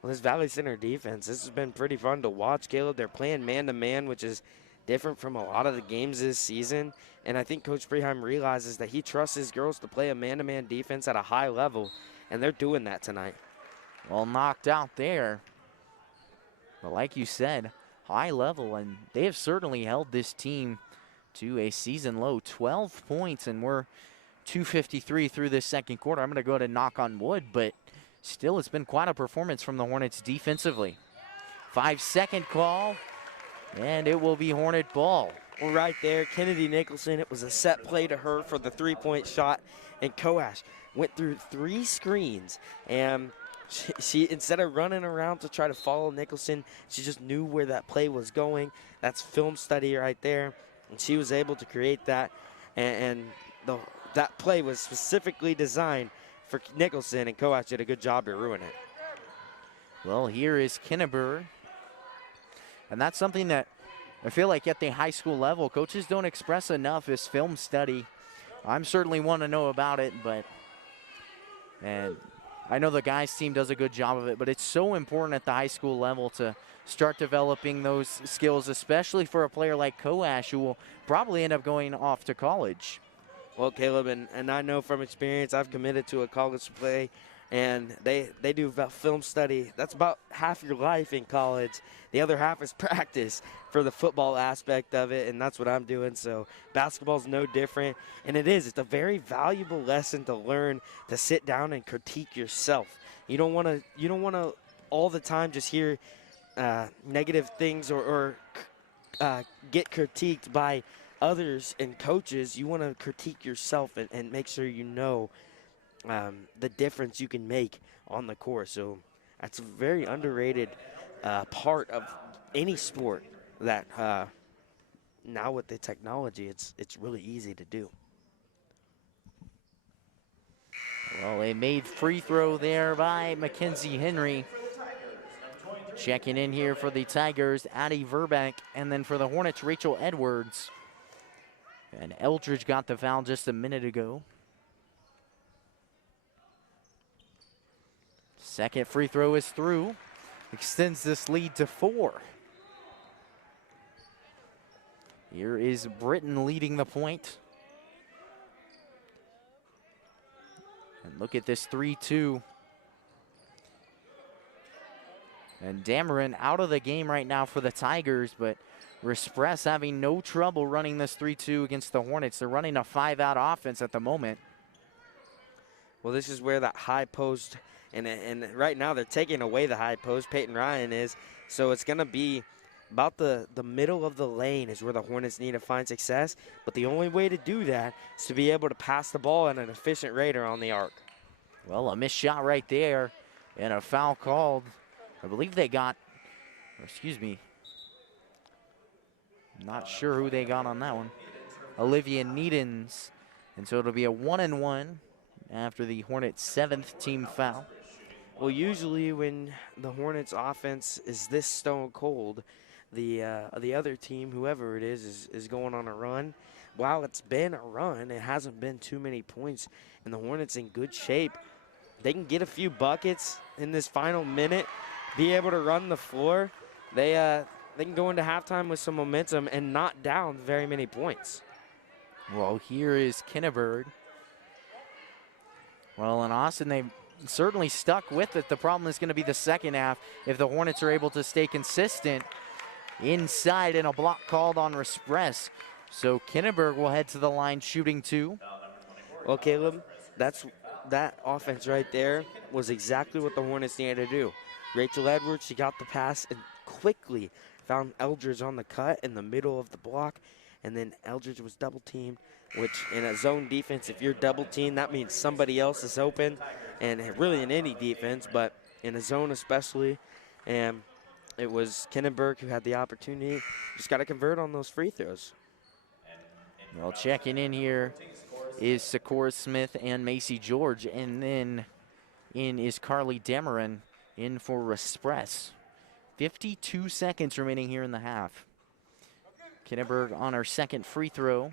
Well, this Valley Center defense, this has been pretty fun to watch, Caleb. They're playing man-to-man, which is different from a lot of the games this season. And I think Coach Freeheim realizes that he trusts his girls to play a man-to-man defense at a high level, and they're doing that tonight. Well, knocked out there. But like you said, high level, and they have certainly held this team to a season low, 12 points, and we're 2:53 through this second quarter. I'm going to go to knock on wood, but still it's been quite a performance from the Hornets defensively. 5-second call, and it will be Hornet ball. Well, right there, Kennedy Nicholson, it was a set play to her for the three-point shot, and Koash went through 3 screens, and she instead of running around to try to follow Nicholson, she just knew where that play was going. That's film study right there, and she was able to create that, and that play was specifically designed for Nicholson, and Koash did a good job to ruin it. Well, here is Kinneber, and that's something that I feel like at the high school level, coaches don't express enough is film study. I'm certainly want to know about it, and I know the guys team does a good job of it, but it's so important at the high school level to start developing those skills, especially for a player like Koash, who will probably end up going off to college. Well, Caleb, and I know from experience, I've committed to a college play, and they do film study. That's about half your life in college. The other half is practice for the football aspect of it, and that's what I'm doing. So basketball's no different, and it's a very valuable lesson to learn to sit down and critique yourself. You don't want to all the time just hear negative things or get critiqued by others and coaches. You want to critique yourself and make sure you know the difference you can make on the court. So that's a very underrated part of any sport that now with the technology, it's really easy to do. Well, a made free throw there by Mackenzie Henry. Checking in here for the Tigers, Addie Verbeck, and then for the Hornets, Rachel Edwards. And Eldridge got the foul just a minute ago. Second free throw is through. Extends this lead to 4. Here is Britton leading the point. And look at this 3-2. And Dameron out of the game right now for the Tigers, but Respress having no trouble running this 3-2 against the Hornets. They're running a 5-out offense at the moment. Well, this is where that high post, and right now they're taking away the high post. Peyton Ryan is, so it's going to be about the middle of the lane is where the Hornets need to find success. But the only way to do that is to be able to pass the ball at an efficient rate around the arc. Well, a missed shot right there and a foul called. I believe they got, excuse me, not sure who they got on that one. Olivia Needens. And so it'll be a 1-and-1 after the Hornets' 7th team foul. Well, usually when the Hornets offense is this stone cold, the other team, whoever it is going on a run. While it's been a run, it hasn't been too many points, and the Hornets in good shape. They can get a few buckets in this final minute, be able to run the floor. They can go into halftime with some momentum and not down very many points. Well, here is Kinneberg. Well, in Austin, they've certainly stuck with it. The problem is going to be the second half if the Hornets are able to stay consistent inside, and a block called on Respress. So Kinneberg will head to the line shooting 2. Well, Caleb, that offense right there was exactly what the Hornets needed to do. Rachel Edwards, she got the pass and quickly found Eldridge on the cut in the middle of the block. And then Eldridge was double teamed, which in a zone defense, if you're double teamed, that means somebody else is open, and really in any defense, but in a zone especially. And it was Kinneberg who had the opportunity. Just got to convert on those free throws. Well, checking in here is Sakura Smith and Macy George, and then in is Carly Demerin in for Respress. 52 seconds remaining here in the half. Kinneberg on her second free throw.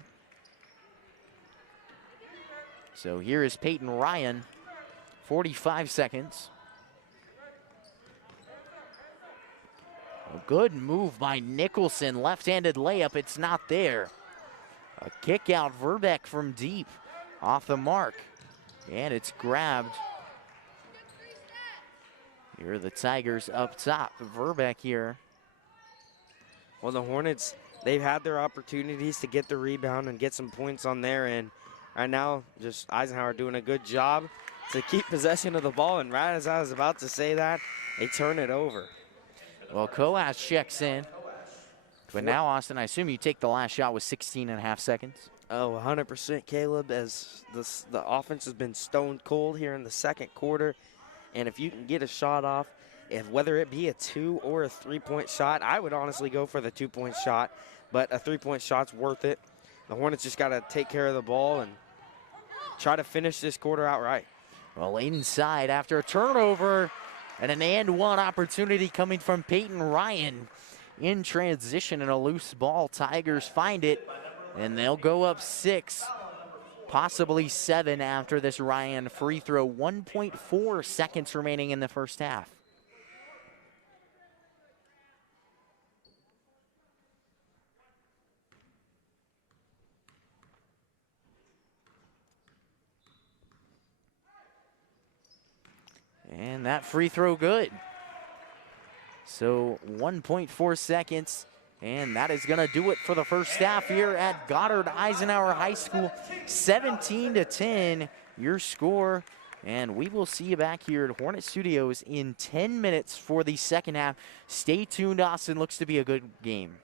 So here is Peyton Ryan, 45 seconds. A good move by Nicholson, left-handed layup, it's not there. A kick out, Verbeck from deep, off the mark, and it's grabbed. Here are the Tigers up top, Verbeck here. Well, the Hornets, they've had their opportunities to get the rebound and get some points on their end. Right now, just Eisenhower doing a good job to keep possession of the ball, and right as I was about to say that, they turn it over. Well, Coas checks in. But now, Austin, I assume you take the last shot with 16.5 seconds. Oh, 100%, Caleb, as the offense has been stone cold here in the second quarter. And if you can get a shot off, whether it be a 2 or a 3-point shot, I would honestly go for the 2-point shot, but a 3-point shot's worth it. The Hornets just got to take care of the ball and try to finish this quarter outright. Well, inside after a turnover and an and-one opportunity coming from Peyton Ryan. In transition and a loose ball, Tigers find it, and they'll go up 6, possibly 7 after this Ryan free throw. 1.4 seconds remaining in the first half. And that free throw good. So 1.4 seconds, and that is going to do it for the first half here at Goddard Eisenhower High School. 17-10, your score. And we will see you back here at Hornet Studios in 10 minutes for the second half. Stay tuned, Austin. Looks to be a good game.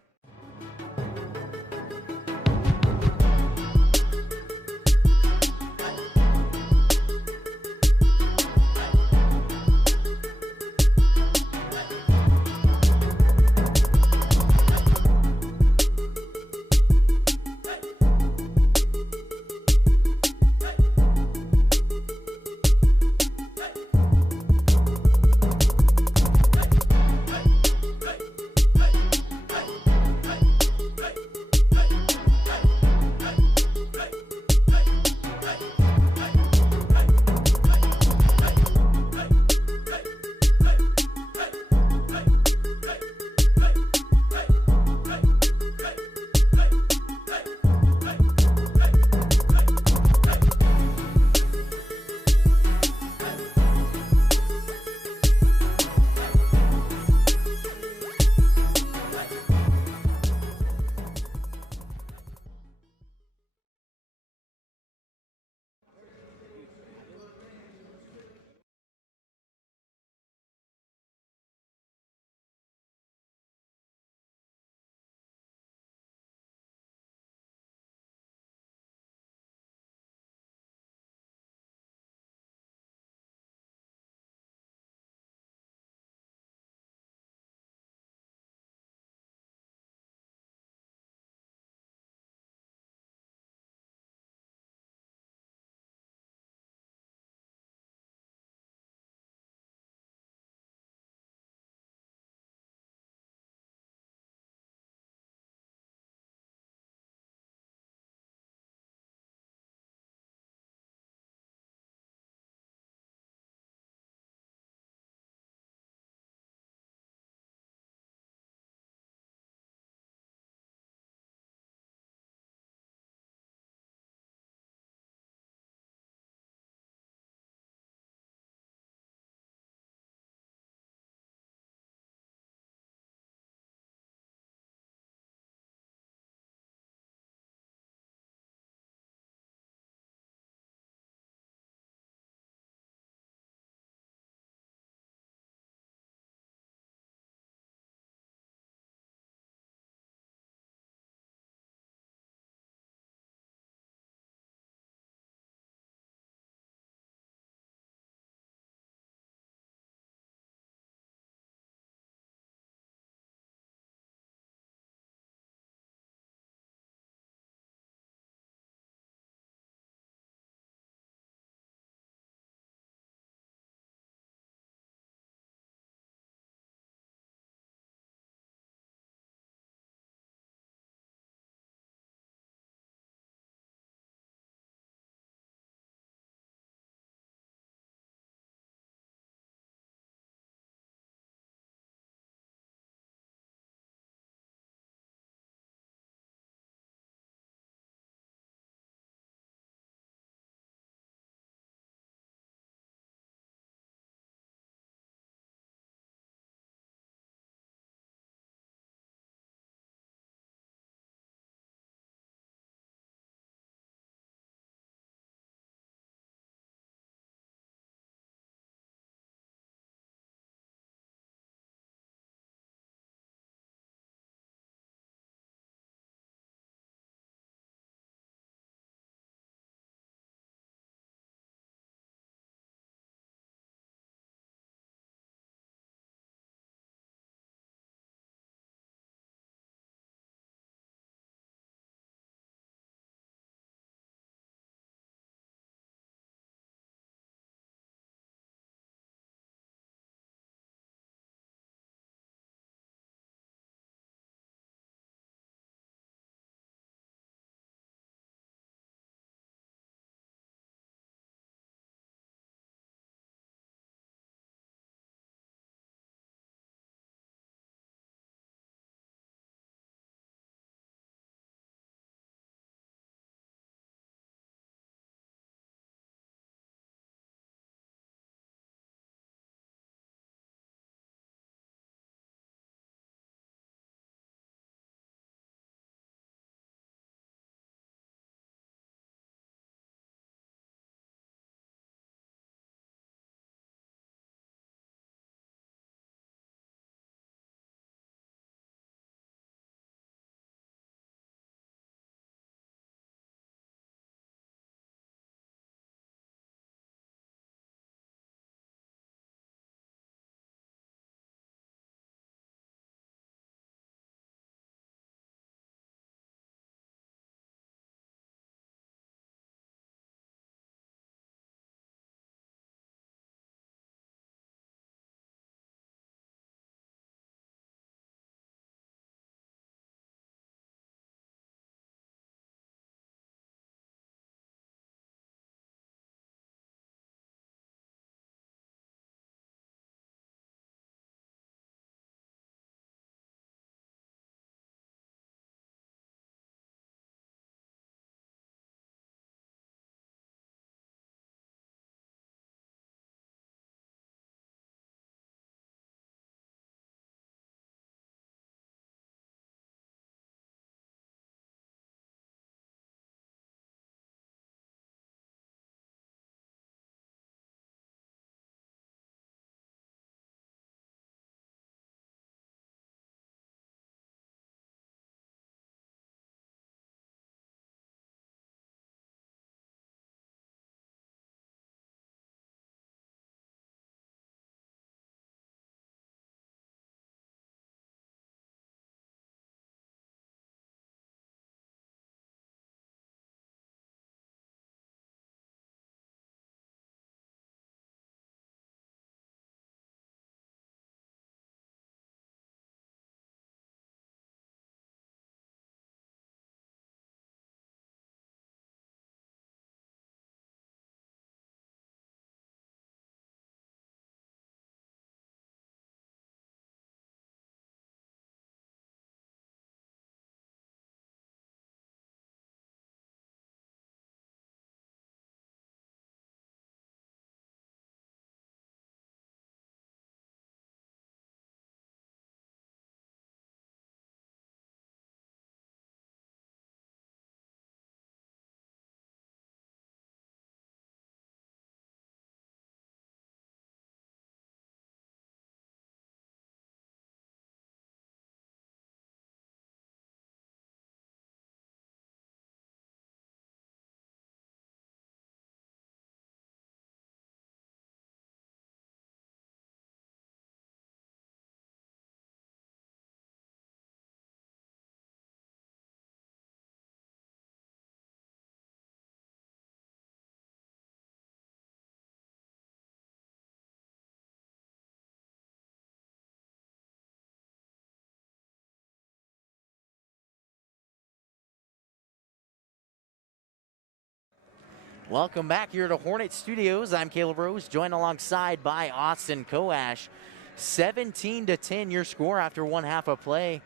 Welcome back here to Hornet Studios. I'm Caleb Rose, joined alongside by Austin Koash. 17-10 your score after one half of play.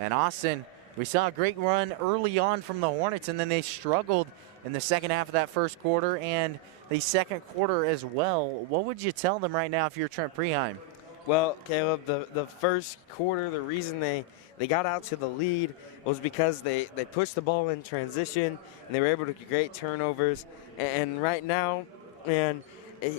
And Austin, we saw a great run early on from the Hornets, and then they struggled in the second half of that first quarter and the second quarter as well. What would you tell them right now if you're Trent Preheim? Well, Caleb, the first quarter, the reason they got out to the lead was because they pushed the ball in transition, and they were able to create turnovers. And right now, and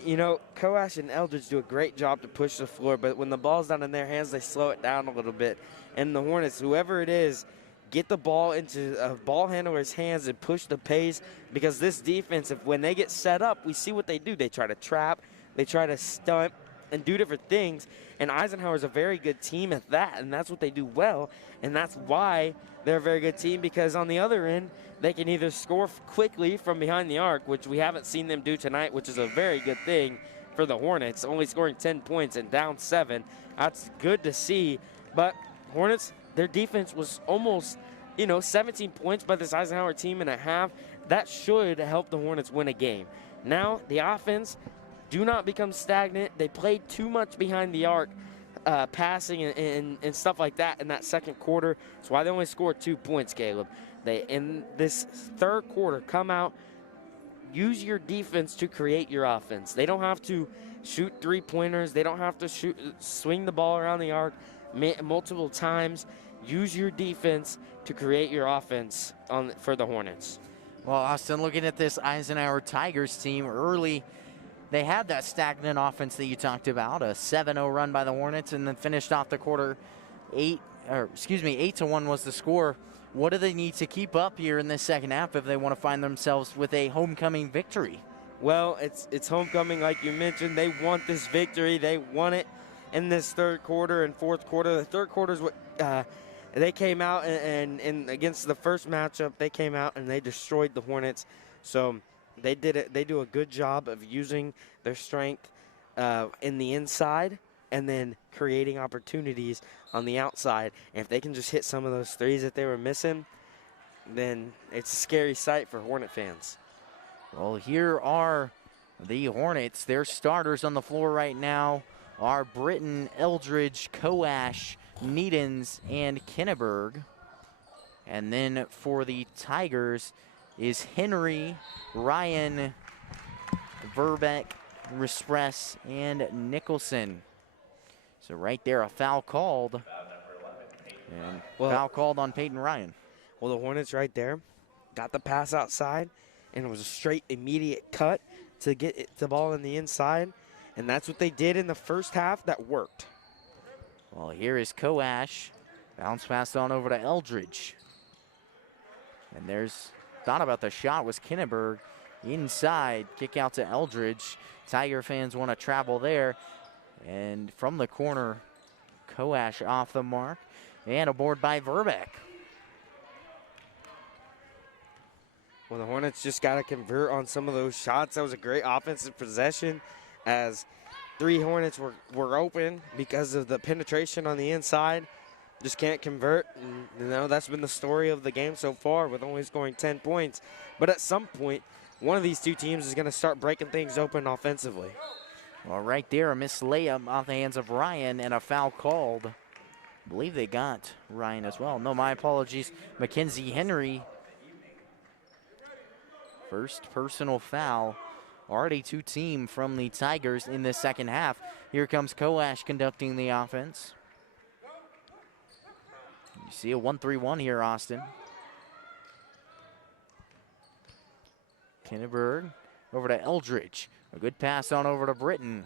you know, Koash and Eldridge do a great job to push the floor, but when the ball's not in their hands, they slow it down a little bit. And the Hornets, whoever it is, get the ball into a ball handler's hands and push the pace, because this defense, when they get set up, we see what they do. They try to trap, they try to stunt, and do different things. And Eisenhower is a very good team at that, and that's what they do well. And that's why they're a very good team, because on the other end, they can either score quickly from behind the arc, which we haven't seen them do tonight, which is a very good thing for the Hornets, only scoring 10 points and down 7. That's good to see. But Hornets, their defense was almost, 17 points by this Eisenhower team in a half. That should help the Hornets win a game. Now, the offense, do not become stagnant. They played too much behind the arc, passing and stuff like that in that second quarter. That's why they only scored 2 points, Caleb. They, in this third quarter, come out, use your defense to create your offense. They don't have to shoot three-pointers. They don't have to swing the ball around the arc multiple times. Use your defense to create your offense for the Hornets. Well, Austin, looking at this Eisenhower Tigers team early, they had that stagnant offense that you talked about, a 7-0 run by the Hornets, and then finished off the quarter 8-1 was the score. What do they need to keep up here in this second half if they want to find themselves with a homecoming victory? Well, it's homecoming, like you mentioned. They want this victory. They want it in this third quarter and fourth quarter. The third quarter is what they came out and against the first matchup, they came out and they destroyed the Hornets. So they did it. They do a good job of using their strength in the inside and then creating opportunities on the outside. And if they can just hit some of those threes that they were missing, then it's a scary sight for Hornet fans. Well, here are the Hornets. Their starters on the floor right now are Britton, Eldridge, Koash, Needens, and Kinneberg. And then for the Tigers is Henry, Ryan, Verbeck, Respress, and Nicholson. So right there, a foul called. And foul called on Peyton Ryan. Well, the Hornets right there got the pass outside, and it was a straight, immediate cut to get the ball in the inside. And that's what they did in the first half. That worked. Well, here is Koash. Bounce passed on over to Eldridge. And thought about the shot was Kinneberg. Inside, kick out to Eldridge. Tiger fans want to travel there. And from the corner, Koash off the mark. And a board by Verbeck. Well, the Hornets just got to convert on some of those shots. That was a great offensive possession, as 3 Hornets were open because of the penetration on the inside. Just can't convert. And, that's been the story of the game so far, with only scoring 10 points. But at some point, one of these two teams is going to start breaking things open offensively. Well, right there, a missed layup off the hands of Ryan and a foul called. I believe they got Ryan as well. No, my apologies. Mackenzie Henry. First personal foul. Already 2-team from the Tigers in the second half. Here comes Koash conducting the offense. You see a 1-3-1 here, Austin. Kinneberg over to Eldridge. A good pass on over to Britton.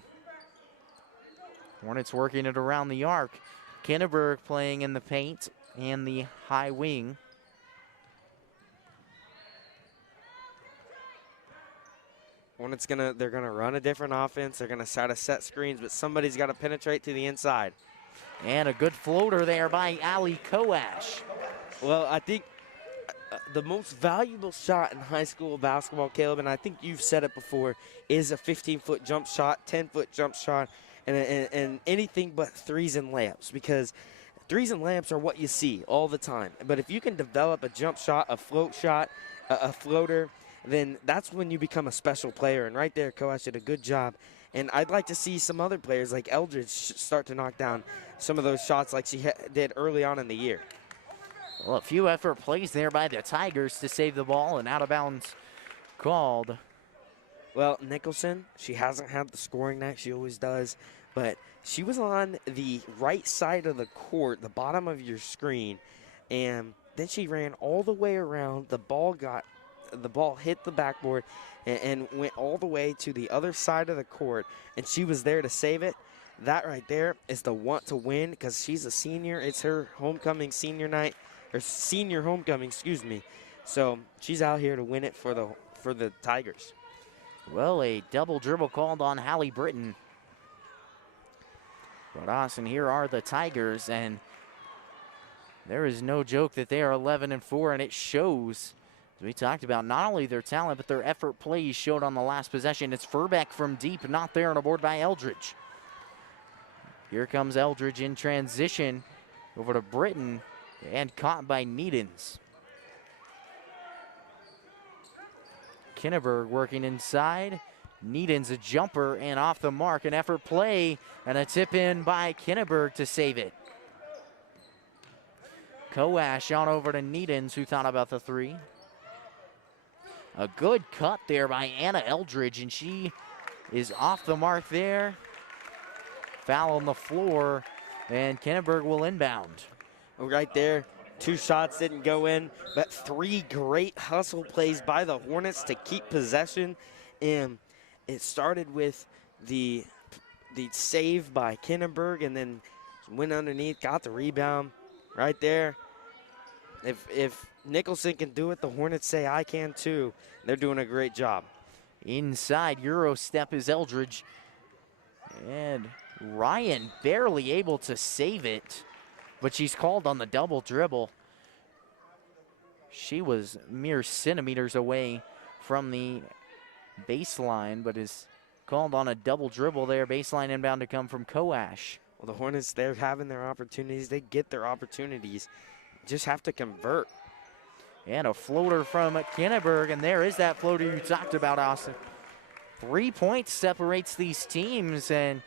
Hornets working it around the arc. Kinneberg playing in the paint and the high wing. Hornets they're gonna run a different offense. They're gonna try to set screens, but somebody's got to penetrate to the inside. And a good floater there by Ali Koash. Well, I think the most valuable shot in high school basketball, Caleb, and I think you've said it before, is a 15-foot jump shot, 10-foot jump shot, and anything but threes and layups, because threes and layups are what you see all the time. But if you can develop a jump shot, a float shot, a floater, then that's when you become a special player. And right there, Coash did a good job. And I'd like to see some other players like Eldridge start to knock down some of those shots like she did early on in the year. Well, a few effort plays there by the Tigers to save the ball, and out of bounds called. Well, Nicholson, she hasn't had the scoring night. She always does. But she was on the right side of the court, the bottom of your screen, and then she ran all the way around. The ball hit the backboard and went all the way to the other side of the court, and she was there to save it. That right there is the want to win because she's a senior. It's her homecoming senior night, or senior homecoming, excuse me. So she's out here to win it for the Tigers. Well, a double dribble called on Hallie Britton. But Austin, here are the Tigers, and there is no joke that they are 11-4, and it shows. We talked about not only their talent, but their effort plays showed on the last possession. It's Verbeck from deep, not there, on a board by Eldridge. Here comes Eldridge in transition over to Britton, and caught by Needens. Kinneberg working inside. Needens a jumper and off the mark. An effort play and a tip in by Kinneberg to save it. Coash on over to Needens, who thought about the three. A good cut there by Anna Eldridge, and she is off the mark there. Foul on the floor, and Kinneberg will inbound. Right there, 2 shots didn't go in, but 3 great hustle plays by the Hornets to keep possession. And it started with the save by Kinneberg, and then went underneath, got the rebound right there. If Nicholson can do it, the Hornets say I can too. They're doing a great job. Inside, Euro step is Eldridge. And Ryan barely able to save it, but she's called on the double dribble. She was mere centimeters away from the baseline, but is called on a double dribble there. Baseline inbound to come from Coash. Well, the Hornets, they're having their opportunities. They get their opportunities. Just have to convert. And a floater from Kinneberg, and there is that floater you talked about, Austin. 3 points separates these teams, and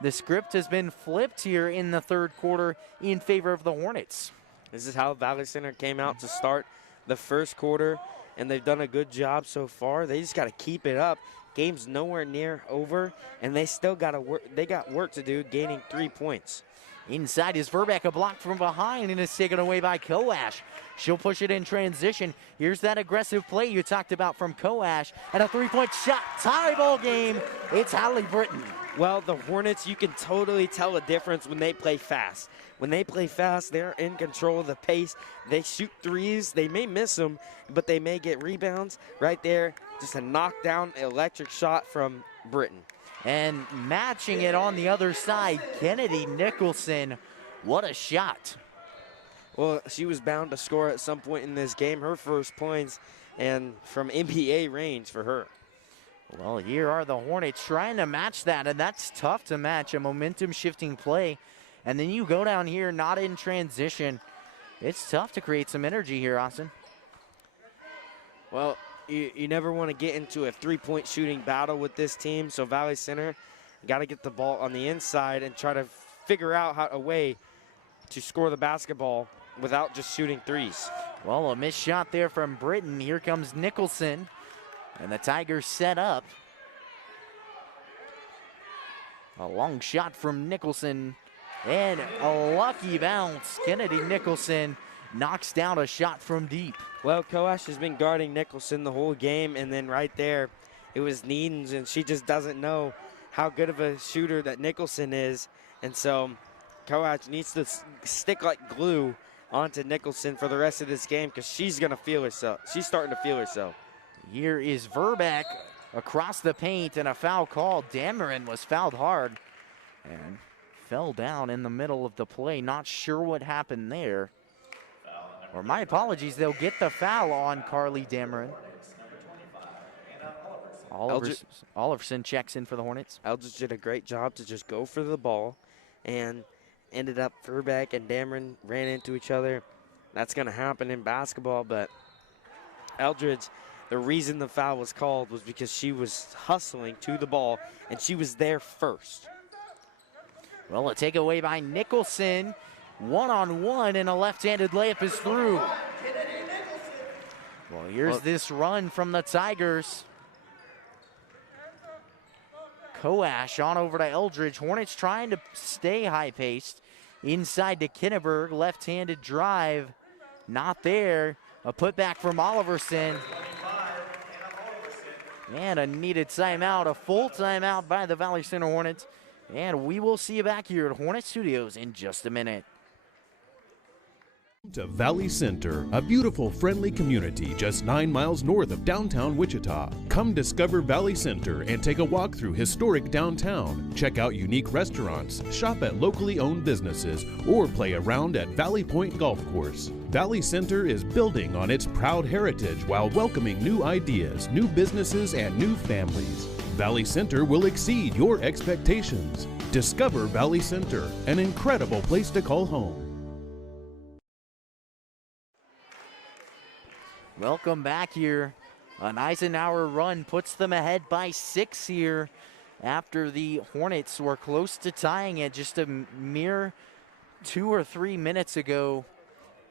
the script has been flipped here in the third quarter in favor of the Hornets. This is how Valley Center came out to start the first quarter, and they've done a good job so far. They just got to keep it up. Game's nowhere near over, and they still got to work. They got work to do, gaining 3 points. Inside is Verbeck, a block from behind, and it's taken away by Coash. She'll push it in transition. Here's that aggressive play you talked about from Coash, and a 3-point shot. Tie ball game. It's Hallie Britton. Well, the Hornets, you can totally tell a difference when they play fast. When they play fast, they're in control of the pace. They shoot threes. They may miss them, but they may get rebounds. Right there, just a knockdown electric shot from Britton. And matching it on the other side, Kennedy Nicholson. What a shot. Well, she was bound to score at some point in this game. Her first points, and from NBA range for her. Well, here are the Hornets trying to match that, and that's tough to match, a momentum-shifting play. And then you go down here, not in transition. It's tough to create some energy here, Austin. Well, you never want to get into a 3-point shooting battle with this team, so Valley Center got to get the ball on the inside and try to figure out a way to score the basketball without just shooting threes. Well, a missed shot there from Britton. Here comes Nicholson, and the Tigers set up. A long shot from Nicholson, and a lucky bounce. Kennedy Nicholson knocks down a shot from deep. Well, Coash has been guarding Nicholson the whole game, and then right there, it was Needens, and she just doesn't know how good of a shooter that Nicholson is. And so Coash needs to stick like glue onto Nicholson for the rest of this game because she's going to feel herself. She's starting to feel herself. Here is Verbeck across the paint, and a foul called. Dameron was fouled hard and fell down in the middle of the play. Not sure what happened there. Or my apologies, they'll get the foul on Carly Dameron. Oliverson checks in for the Hornets. Eldridge did a great job to just go for the ball, and ended up Verbeck and Dameron ran into each other. That's going to happen in basketball, but Eldridge the reason the foul was called was because she was hustling to the ball, and she was there first. Well, a takeaway by Nicholson. One-on-one, and a left-handed layup is through. Well, here's this run from the Tigers. Koash on over to Eldridge. Hornets trying to stay high-paced. Inside to Kinneberg, left-handed drive. Not there. A putback from Oliverson. And a needed timeout, a full timeout by the Valley Center Hornets. And we will see you back here at Hornet Studios in just a minute. To Valley Center, a beautiful, friendly community just 9 miles north of downtown Wichita. Come discover Valley Center and take a walk through historic downtown. Check out unique restaurants, shop at locally owned businesses, or play around at Valley Point Golf Course. Valley Center is building on its proud heritage while welcoming new ideas, new businesses, and new families. Valley Center will exceed your expectations. Discover Valley Center, an incredible place to call home. Welcome back here. An Eisenhower run puts them ahead by 6 here after the Hornets were close to tying it just a mere 2 or 3 minutes ago.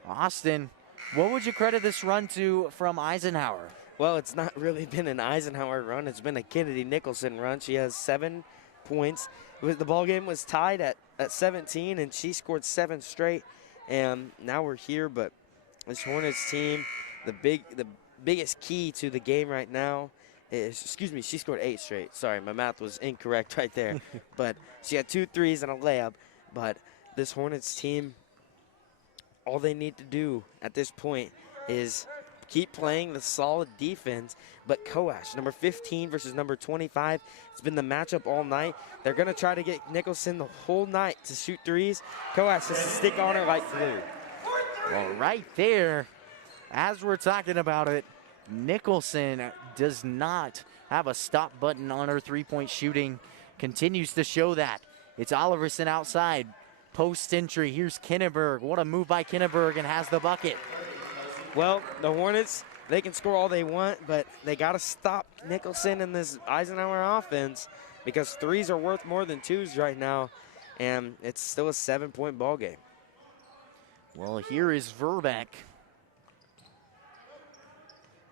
Austin, what would you credit this run to from Eisenhower? Well, it's not really been an Eisenhower run. It's been a Kennedy Nicholson run. She has 7 points. The ball game was tied at 17, and she scored 7 straight. And now we're here, but this Hornets team, the biggest key to the game right now is, she scored 8 straight. Sorry, my math was incorrect right there. But she had 2 threes and a layup. But this Hornets team, all they need to do at this point is keep playing the solid defense. But Koash, number 15 versus number 25, it's been the matchup all night. They're going to try to get Nicholson the whole night to shoot threes. Koash has to stick on her like glue. Well, right there, as we're talking about it, Nicholson does not have a stop button on her three-point shooting. Continues to show that. It's Oliverson outside. Post entry. Here's Kinneberg. What a move by Kinneberg, and has the bucket. Well, the Hornets, they can score all they want, but they got to stop Nicholson in this Eisenhower offense because threes are worth more than twos right now, and it's still a 7-point ball game. Well, here is Verbeck.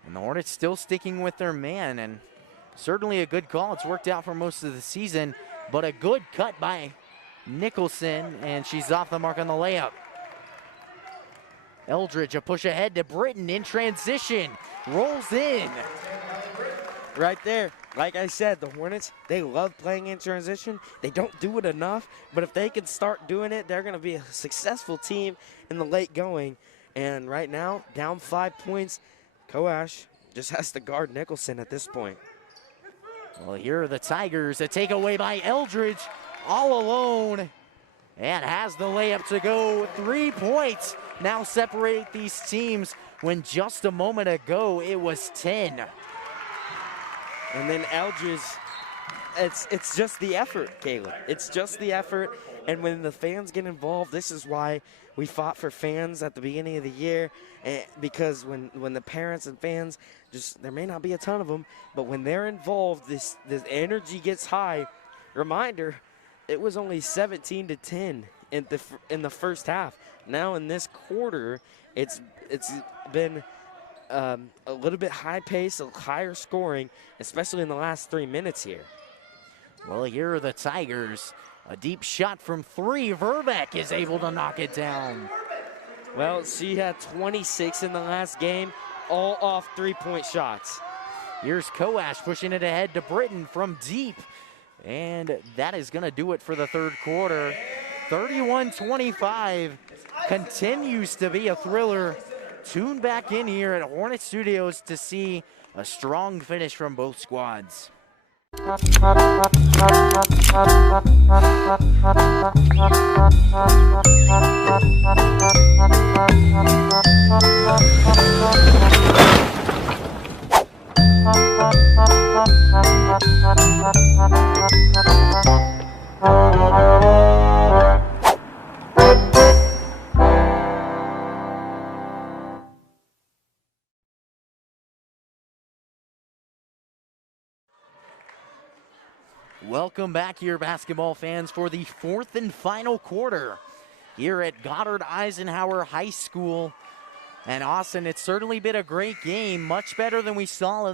And the Hornets still sticking with their man, and certainly a good call. It's worked out for most of the season, but a good cut by Nicholson, and she's off the mark on the layup. Eldridge, a push ahead to Britton in transition, rolls in. Right there, like I said, the Hornets, they love playing in transition. They don't do it enough, but if they can start doing it, they're going to be a successful team in the late going. And right now, down 5 points, Koash just has to guard Nicholson at this point. Well, here are the Tigers. A takeaway by Eldridge, all alone, and has the layup to go. 3 points now separate these teams when just a moment ago it was 10. And then Eldridge, it's just the effort, Caleb. It's just the effort. And when the fans get involved, this is why we fought for fans at the beginning of the year, because when the parents and fans, there may not be a ton of them, but when they're involved, this energy gets high. Reminder, it was only 17-10 in the first half. Now in this quarter, it's been a little bit high pace, a higher scoring, especially in the last 3 minutes here. Well, here are the Tigers. A deep shot from 3. Verbeck is able to knock it down. Well, she had 26 in the last game, all off 3-point shots. Here's Koash pushing it ahead to Britton from deep. And that is going to do it for the third quarter. 31-25 continues to be a thriller. Tune back in here at Hornet Studios to see a strong finish from both squads. Welcome back here, basketball fans, for the fourth and final quarter here at Goddard Eisenhower High School. And Austin, it's certainly been a great game, much better than we saw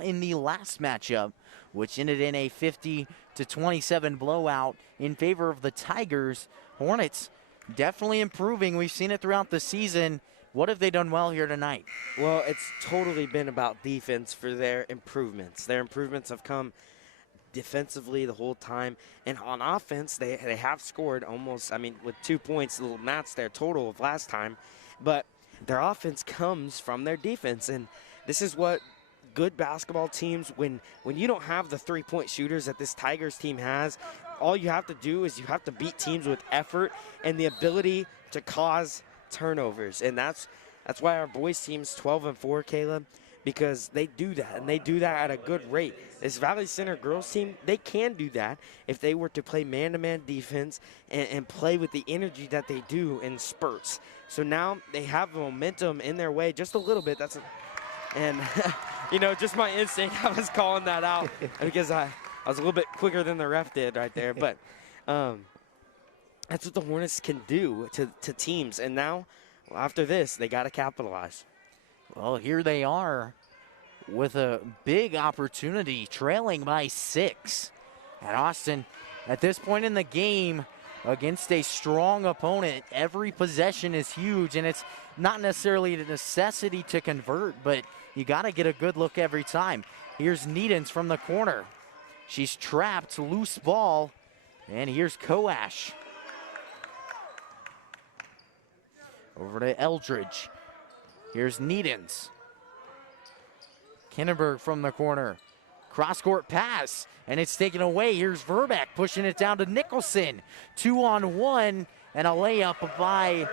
in the last matchup, which ended in a 50-27 blowout in favor of the Tigers. Hornets definitely improving. We've seen it throughout the season. What have they done well here tonight? Well, it's totally been about defense for their improvements. Their improvements have come defensively the whole time, and on offense they have scored almost, I mean, with 2 points, a little match their total of last time, but their offense comes from their defense, and this is what good basketball teams, when you don't have the three-point shooters that this Tigers team has, all you have to do is you have to beat teams with effort and the ability to cause turnovers, and that's why our boys team's 12-4, Caleb, because they do that, and they do that at a good rate. This Valley Center girls team, they can do that if they were to play man-to-man defense and play with the energy that they do in spurts. So now they have momentum in their way just a little bit. And you know, just my instinct, I was calling that out because I was a little bit quicker than the ref did right there. But that's what the Hornets can do to teams. And now, after this, they got to capitalize. Well, here they are with a big opportunity, trailing by 6. And Austin, at this point in the game, against a strong opponent, every possession is huge, and it's not necessarily a necessity to convert, but you got to get a good look every time. Here's Needens from the corner. She's trapped, loose ball, and here's Koash. Over to Eldridge. Here's Needens. Kinnenberg from the corner. Cross-court pass, and it's taken away. Here's Verbeck pushing it down to Nicholson. 2-on-1, and a layup by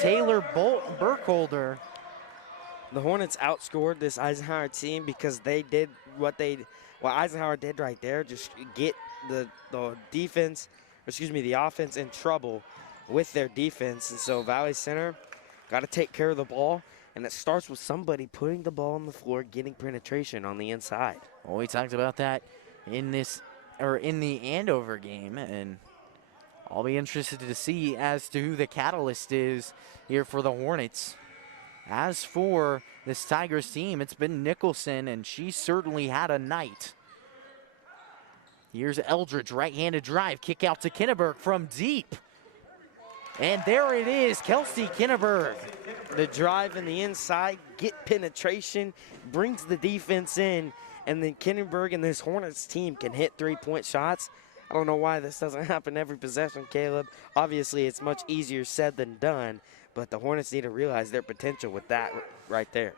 Taylor Burkholder. The Hornets outscored this Eisenhower team because they did what Eisenhower did right there, just get the defense, the offense in trouble with their defense. And so Valley Center got to take care of the ball. And it starts with somebody putting the ball on the floor, getting penetration on the inside. Well, we talked about that in the Andover game, and I'll be interested to see as to who the catalyst is here for the Hornets. As for this Tigers team, it's been Nicholson, and she certainly had a night. Here's Eldridge, right-handed drive, kick out to Kinnenberg from deep. And there it is, Kelsey Kinnenberg. The drive in the inside, get penetration, brings the defense in, and then Kinnenberg and this Hornets team can hit three-point shots. I don't know why this doesn't happen every possession, Caleb. Obviously, it's much easier said than done, but the Hornets need to realize their potential with that right there.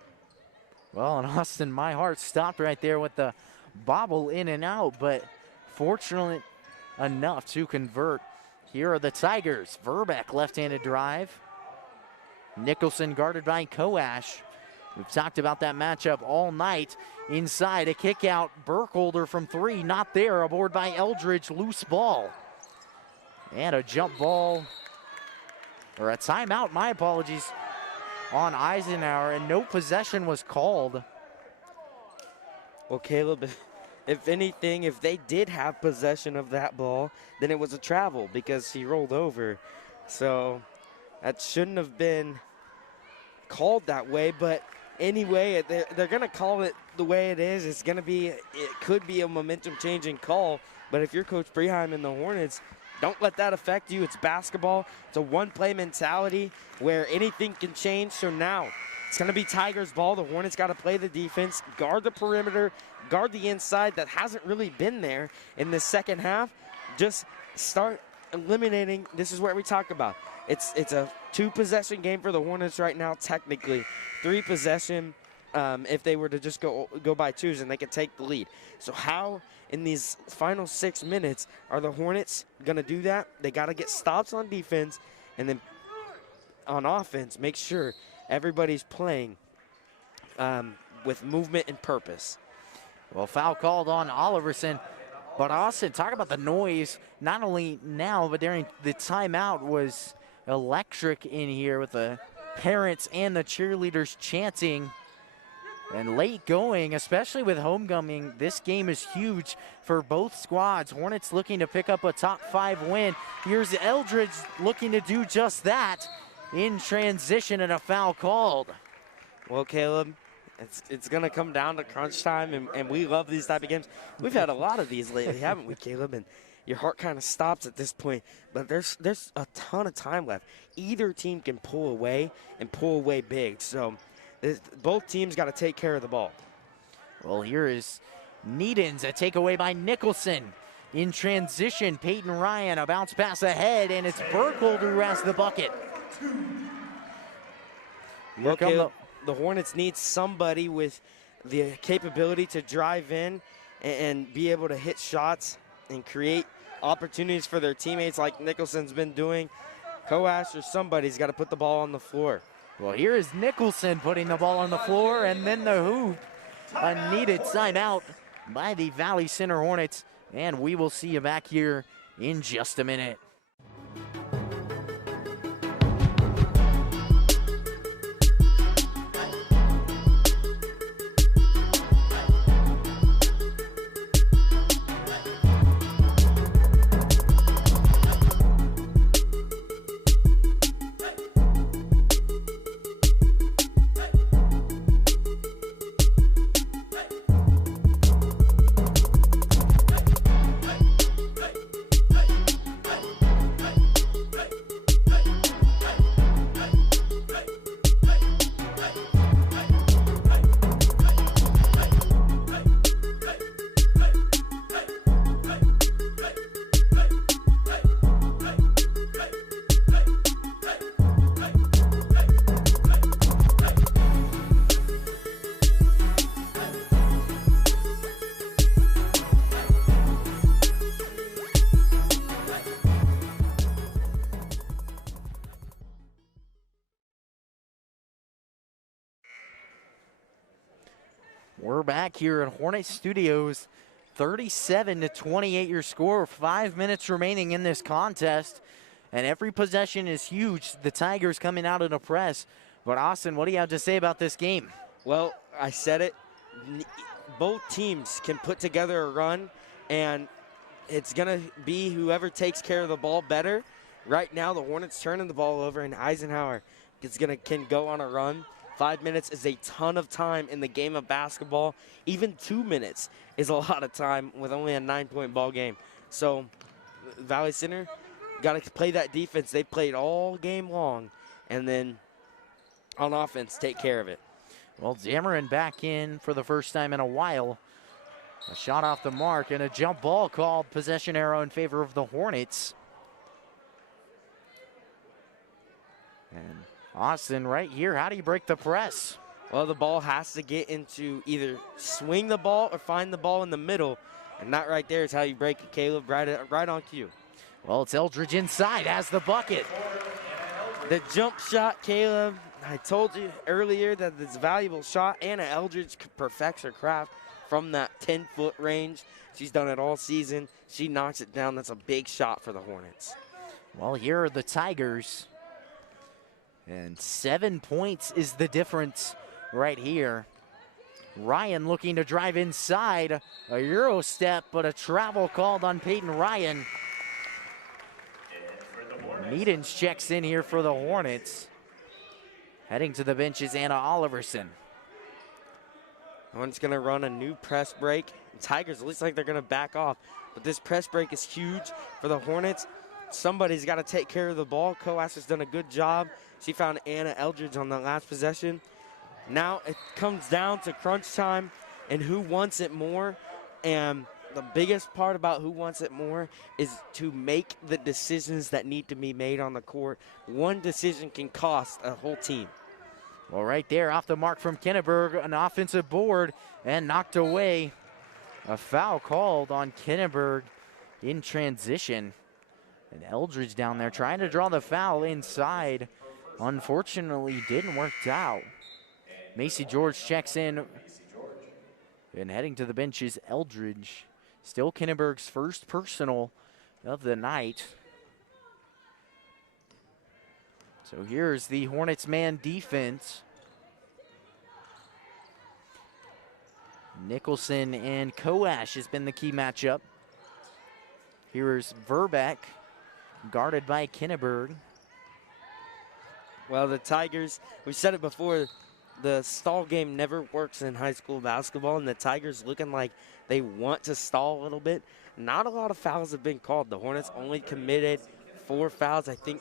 Well, and Austin, my heart stopped right there with the bobble in and out, but fortunate enough to convert. Here are the Tigers. Verbeck, left-handed drive. Nicholson guarded by Koash. We've talked about that matchup all night. Inside, a kick out. Burkholder from 3, not there. Aboard by Eldridge, loose ball. And a jump ball, or a timeout, my apologies, on Eisenhower, and no possession was called. Well, Caleb, if anything, if they did have possession of that ball, then it was a travel because he rolled over. So that shouldn't have been called that way, but anyway, they're going to call it the way it is. It could be a momentum-changing call, but if you're Coach Breheim and the Hornets, don't let that affect you. It's basketball. It's a one-play mentality where anything can change. So now it's going to be Tigers' ball. The Hornets got to play the defense, guard the perimeter, guard the inside that hasn't really been there in the second half. Just start eliminating. This is what we talk about. It's a 2-possession game for the Hornets right now, technically. 3 possession if they were to just go by 2s and they could take the lead. So how in these final 6 minutes are the Hornets going to do that? They got to get stops on defense, and then on offense, make sure everybody's playing with movement and purpose. Well, foul called on Oliverson. But Austin, talk about the noise, not only now, but during the timeout was electric in here with the parents and the cheerleaders chanting. And late going, especially with homecoming, this game is huge for both squads. Hornets looking to pick up a top 5 win. Here's Eldridge looking to do just that in transition, and a foul called. Well, Caleb, it's going to come down to crunch time, and we love these type of games. We've had a lot of these lately, haven't we, Caleb? And your heart kind of stops at this point, but there's a ton of time left. Either team can pull away and pull away big, so both teams got to take care of the ball. Well, here is Needens, a takeaway by Nicholson. In transition, Peyton Ryan, a bounce pass ahead, and it's Burkholder who has the bucket. Okay, the Hornets need somebody with the capability to drive in and be able to hit shots and create opportunities for their teammates like Nicholson's been doing. Coash or somebody's got to put the ball on the floor. Well, here is Nicholson putting the ball on the floor, and then the hoop. A needed timeout by the Valley Center Hornets, and we will see you back here in just a minute. We're back here at Hornet Studios. 37-28 your score. 5 minutes remaining in this contest. And every possession is huge. The Tigers coming out in a press. But Austin, what do you have to say about this game? Well, I said it. Both teams can put together a run, and it's going to be whoever takes care of the ball better. Right now, the Hornets turning the ball over, and Eisenhower can go on a run. 5 minutes is a ton of time in the game of basketball. Even 2 minutes is a lot of time with only a 9-point ball game. So Valley Center got to play that defense. They played all game long, and then on offense, take care of it. Well, Dameron back in for the first time in a while. A shot off the mark and a jump ball called. Possession arrow in favor of the Hornets. And Austin, right here, how do you break the press? Well, the ball has to get into either swing the ball or find the ball in the middle, and that right there is how you break it, Caleb, right on cue. Well, it's Eldridge inside, has the bucket. The jump shot, Caleb, I told you earlier that it's a valuable shot. Anna Eldridge perfects her craft from that 10-foot range. She's done it all season. She knocks it down. That's a big shot for the Hornets. Well, here are the Tigers. And 7 points is the difference right here. Ryan looking to drive inside. A Euro step, but a travel called on Peyton Ryan. Needens checks in here for the Hornets. Heading to the bench is Anna Oliverson. Hornets going to run a new press break. The Tigers, it looks like they're going to back off. But this press break is huge for the Hornets. Somebody's got to take care of the ball. Coas has done a good job. She found Anna Eldridge on the last possession. Now it comes down to crunch time and who wants it more. And the biggest part about who wants it more is to make the decisions that need to be made on the court. One decision can cost a whole team. Well, right there, off the mark from Kinneberg, an offensive board and knocked away. A foul called on Kinneberg in transition. And Eldridge down there trying to draw the foul inside. Unfortunately, didn't work out. Macy George checks in. And heading to the bench is Eldridge. Still Kinneberg's first personal of the night. So here's the Hornets man defense. Nicholson and Koash has been the key matchup. Here's Verbeck, guarded by Kinneberg. Well, the Tigers, we said it before, the stall game never works in high school basketball, and the Tigers looking like they want to stall a little bit. Not a lot of fouls have been called. The Hornets only committed 4 fouls. I think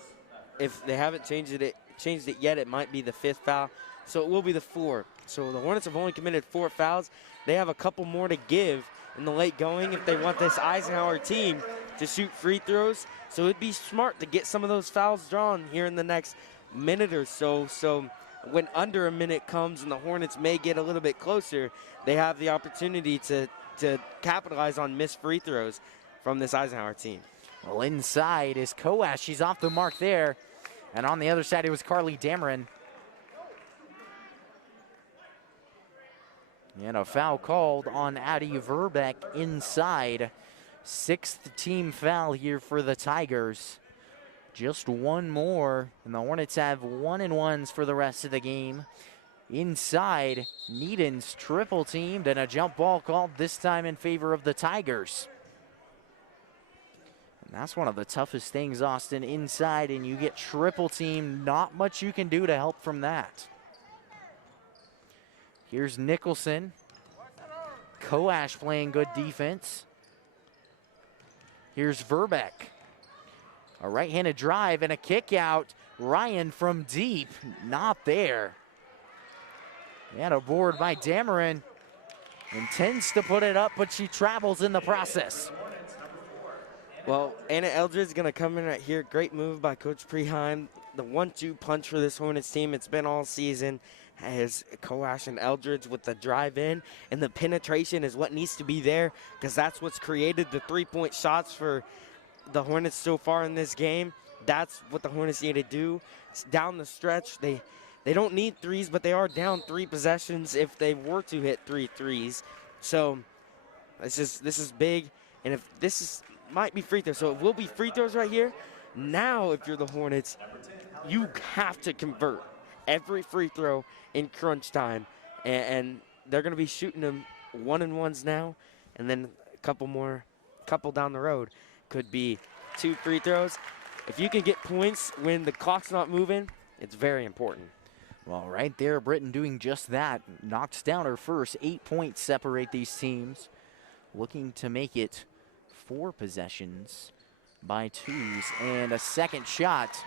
if they haven't changed it yet, it might be the 5th foul. So it will be the 4. So the Hornets have only committed 4 fouls. They have a couple more to give in the late going if they want this Eisenhower team to shoot free throws. So it'd be smart to get some of those fouls drawn here in the next minute or so. So when under a minute comes and the Hornets may get a little bit closer, they have the opportunity to capitalize on missed free throws from this Eisenhower team. Well, inside is Koash. She's off the mark there. And on the other side, it was Carly Dameron. And a foul called on Addie Verbeck inside. 6th team foul here for the Tigers. Just one more, and the Hornets have 1-and-1s for the rest of the game. Inside, Needon's triple teamed and a jump ball called this time in favor of the Tigers. And that's one of the toughest things, Austin, inside, and you get triple teamed. Not much you can do to help from that. Here's Nicholson. Koash playing good defense. Here's Verbeck. A right-handed drive and a kick out. Ryan from deep, not there. And a board by Dameron. Intends to put it up, but she travels in the process. Well, Anna Eldred's going to come in right here. Great move by Coach Preheim. The 1-2 punch for this Hornets team. It's been all season. Has Koash and Eldredge with the drive in, and the penetration is what needs to be there because that's what's created the 3-point shots for the Hornets so far in this game. That's what the Hornets need to do. It's down the stretch. They don't need threes, but they are down 3 possessions if they were to hit 3 threes. So this is big, and if might be free throws, so it will be free throws right here. Now, if you're the Hornets, you have to convert every free throw in crunch time, and they're going to be shooting them 1-and-1s now, and then a couple down the road could be 2 free throws. If you can get points when the clock's not moving, it's very important. Well, right there, Britton doing just that. Knocks down her first. 8 points separate these teams. Looking to make it 4 possessions by 2s and a second shot.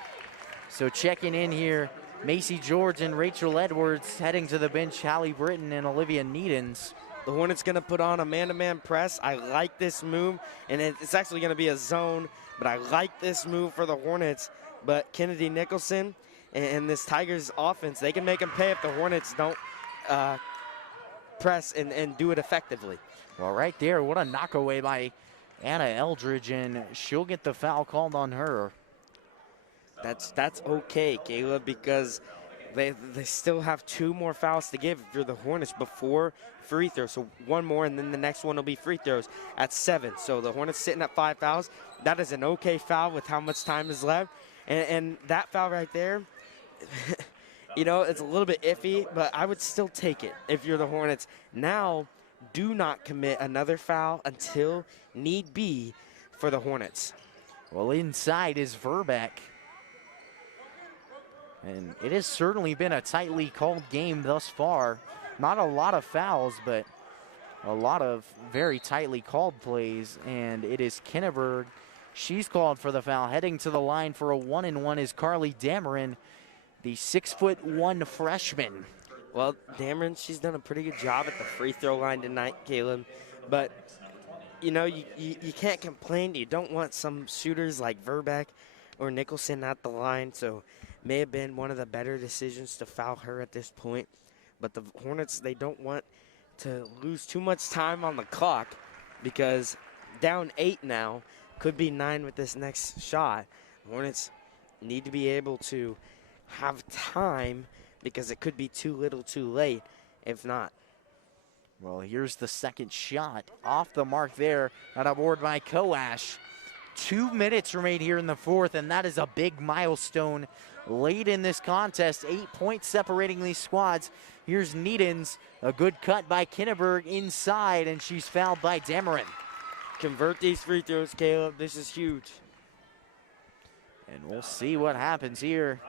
So checking in here, Macy George and Rachel Edwards. Heading to the bench, Hallie Britton and Olivia Needens. The Hornets going to put on a man-to-man press. I like this move, and it's actually going to be a zone, but I like this move for the Hornets. But Kennedy Nicholson and this Tigers offense, they can make them pay if the Hornets don't press and do it effectively. Well, right there, what a knockaway by Anna Eldredge, and she'll get the foul called on her. That's okay, Caleb, because they still have 2 more fouls to give if you're the Hornets before free throws. So 1 more, and then the next one will be free throws at 7. So the Hornets sitting at 5 fouls. That is an okay foul with how much time is left. And that foul right there, you know, it's a little bit iffy, but I would still take it if you're the Hornets. Now, do not commit another foul until need be for the Hornets. Well, inside is Verbeck. And it has certainly been a tightly called game thus far. Not a lot of fouls, but a lot of very tightly called plays. And it is Kinneberg. She's called for the foul. Heading to the line for a 1-and-1 is Carly Dameron, the 6'1" freshman. Well, Dameron, she's done a pretty good job at the free throw line tonight, Caleb. But, you know, you can't complain. You don't want some shooters like Verbeck or Nicholson at the line. So may have been one of the better decisions to foul her at this point. But the Hornets, they don't want to lose too much time on the clock because down 8 now, could be 9 with this next shot. Hornets need to be able to have time because it could be too little too late if not. Well, here's the second shot. Off the mark there, and a board by Koash. 2 minutes remain here in the fourth, and that is a big milestone late in this contest. 8 points separating these squads. Here's Needens, a good cut by Kinneberg inside, and she's fouled by Dameron. Convert these free throws, Caleb. This is huge. And we'll see what happens here.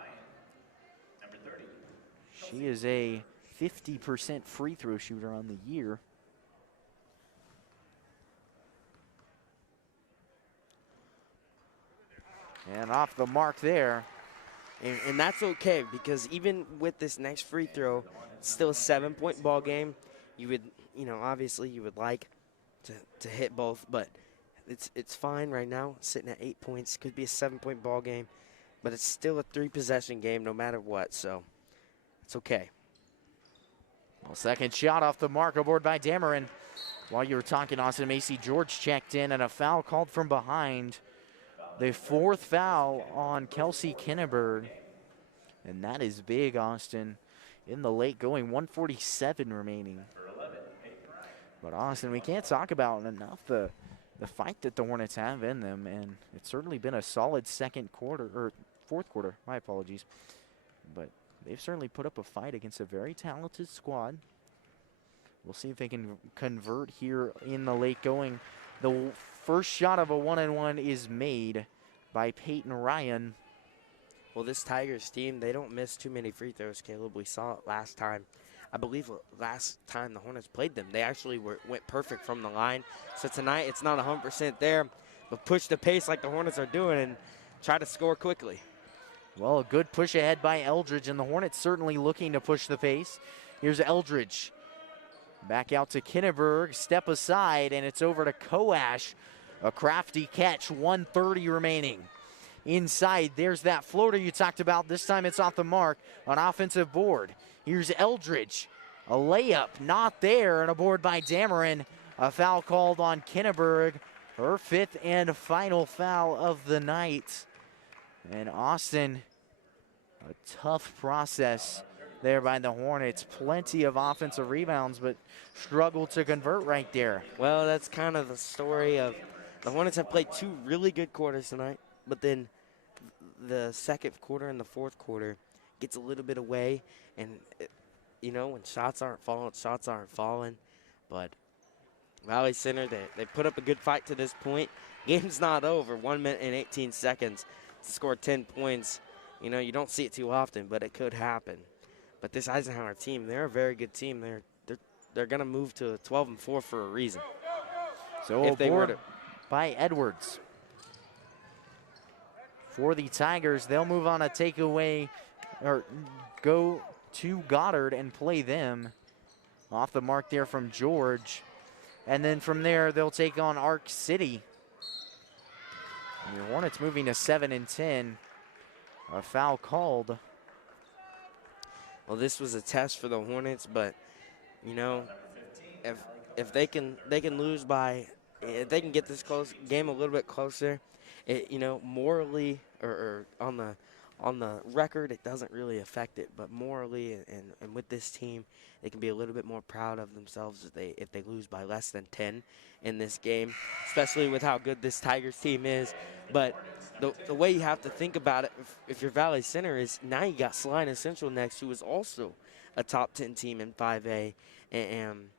She is a 50% free throw shooter on the year. And off the mark there. And that's okay, because even with this next free throw, it's still a 7-point ball game. You would, obviously you would like to hit both, but it's fine right now, sitting at 8 points. Could be a 7-point ball game, but it's still a 3-possession game no matter what, so it's okay. Well, second shot off the mark, aboard by Dameron. While you were talking, Austin, Macy George checked in, and a foul called from behind. The 4th foul on Kelsey Kinneberg. And that is big, Austin, in the late going. 1:47 remaining. But, Austin, we can't talk about enough the fight that the Hornets have in them. And it's certainly been a solid fourth quarter, my apologies. But they've certainly put up a fight against a very talented squad. We'll see if they can convert here in the late going. The first shot of a 1-and-1 is made by Peyton Ryan. Well, this Tigers team, they don't miss too many free throws, Caleb. We saw it last time. I believe last time the Hornets played them, they actually went perfect from the line. So tonight, it's not 100% there, but push the pace like the Hornets are doing and try to score quickly. Well, a good push ahead by Eldridge, and the Hornets certainly looking to push the pace. Here's Eldridge. Back out to Kinneberg, step aside, and it's over to Koash. A crafty catch, 1:30 remaining. Inside, there's that floater you talked about. This time it's off the mark, an offensive board. Here's Eldridge. A layup, not there, and a board by Dameron. A foul called on Kinneberg, her 5th and final foul of the night. And Austin, a tough process there by the Hornets. Plenty of offensive rebounds, but struggled to convert right there. Well, that's kind of the story of the Hornets have played 2 really good quarters tonight, but then the second quarter and the fourth quarter gets a little bit away, and when shots aren't falling. But Valley Center, they put up a good fight to this point. Game's not over. 1 minute and 18 seconds to score 10 points. You don't see it too often, but it could happen. But this Eisenhower team, they're a very good team. They're going to move to 12-4 for a reason. So if they were to by Edwards. For the Tigers, they'll move on a takeaway or go to Goddard and play them. Off the mark there from George. And then from there, they'll take on Arc City. And the Hornets moving to 7-10. A foul called. Well, this was a test for the Hornets, but if they can lose by, if they can get this game a little bit closer, morally or on the record, it doesn't really affect it, but morally and with this team, they can be a little bit more proud of themselves if they lose by less than 10 in this game, especially with how good this Tigers team is. But the way you have to think about it, if you're Valley Center, is now you got Salina Central next, who is also a top 10 team in 5A, and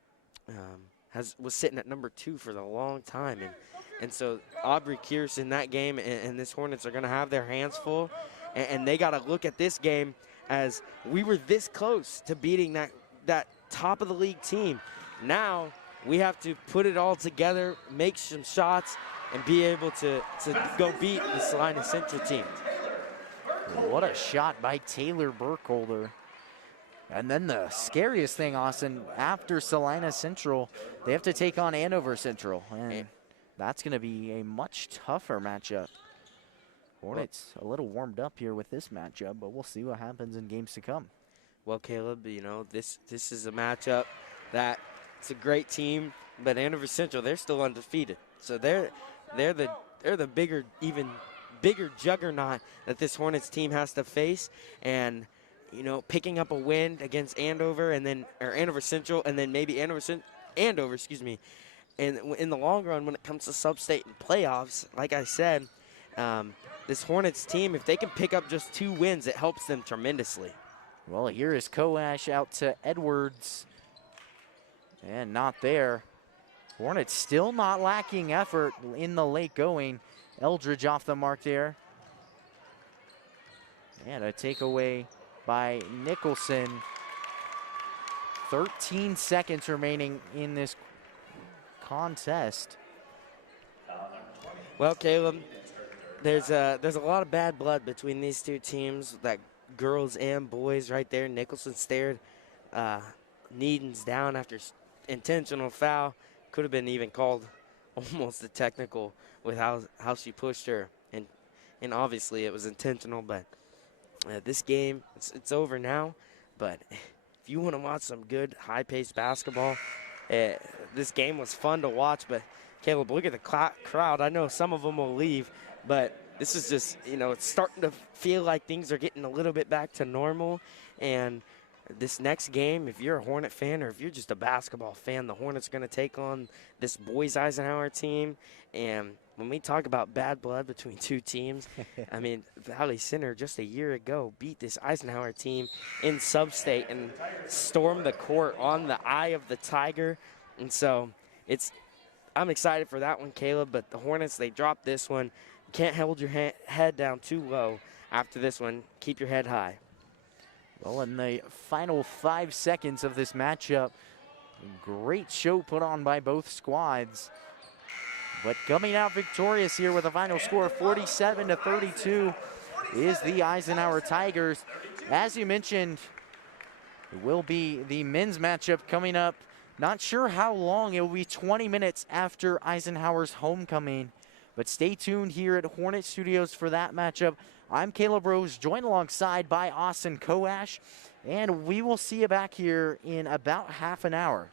was sitting at number 2 for a long time, and so Aubrey Kearse in that game and this Hornets are going to have their hands full, and they got to look at this game as we were this close to beating that top of the league team. Now we have to put it all together, make some shots, and be able to go beat the Salina Central team. What a shot by Taylor Burkholder. And then the scariest thing, Austin, after Salina Central, they have to take on Andover Central. And that's going to be a much tougher matchup. Hornets a little warmed up here with this matchup, but we'll see what happens in games to come. Well, Caleb, this is a matchup that it's a great team, but Andover Central, they're still undefeated. So they're the bigger juggernaut that this Hornets team has to face, and picking up a win against Andover Andover Central, and then maybe Andover, excuse me. And in the long run, when it comes to sub-state and playoffs, like I said, this Hornets team, if they can pick up just 2 wins, it helps them tremendously. Well, here is Koash out to Edwards. And not there. Hornets still not lacking effort in the late going. Eldridge off the mark there. And a takeaway by Nicholson. 13 seconds remaining in this contest. Well, Caleb, there's a lot of bad blood between these 2 teams, that girls and boys right there. Nicholson stared Needens down after intentional foul. Could have been even called almost a technical with how she pushed her, and obviously it was intentional. But this game, it's over now. But if you want to watch some good high-paced basketball, this game was fun to watch. But Caleb, look at the crowd. I know some of them will leave, but this is just, it's starting to feel like things are getting a little bit back to normal. And this next game, if you're a Hornet fan or if you're just a basketball fan, the Hornets are going to take on this boys Eisenhower team. And when we talk about bad blood between 2 teams, I mean, Valley Center just a year ago beat this Eisenhower team in sub-state and stormed the court on the eye of the Tiger. And so I'm excited for that one, Caleb, but the Hornets, they dropped this one. You can't hold your head down too low after this one. Keep your head high. Well, in the final 5 seconds of this matchup, great show put on by both squads. But coming out victorious here with a final score of 47-32 is the Eisenhower Tigers. As you mentioned, it will be the men's matchup coming up. Not sure how long. It will be 20 minutes after Eisenhower's homecoming. But stay tuned here at Hornet Studios for that matchup. I'm Caleb Rose, joined alongside by Austin Koash, and we will see you back here in about half an hour.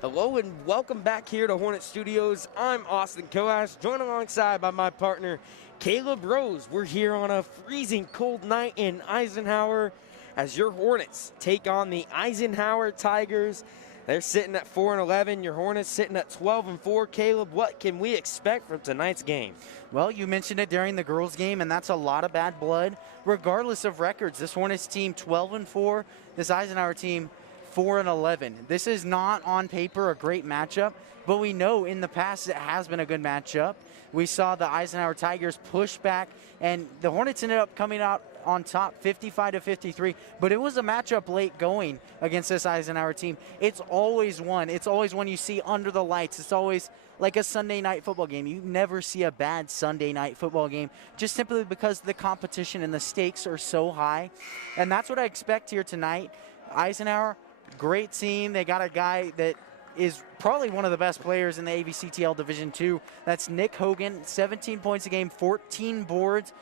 Hello and welcome back here to Hornet Studios. I'm Austin Koash, joined alongside by my partner, Caleb Rose. We're here on a freezing cold night in Eisenhower as your Hornets take on the Eisenhower Tigers. They're sitting at 4-11. Your Hornets sitting at 12-4. Caleb, what can we expect from tonight's game? Well, you mentioned it during the girls' game, and that's a lot of bad blood. Regardless of records, this Hornets team 12-4, this Eisenhower team 4-11. This is not on paper a great matchup, but we know in the past it has been a good matchup. We saw the Eisenhower Tigers push back, and the Hornets ended up coming out on top 55-53, but it was a matchup late going against this Eisenhower team. It's always one. It's always one you see under the lights. It's always like a Sunday night football game. You never see a bad Sunday night football game just simply because the competition and the stakes are so high, and that's what I expect here tonight. Eisenhower, great team. They got a guy that is probably one of the best players in the AVCTL Division II. That's Nick Hogan, 17 points a game, 14 boards.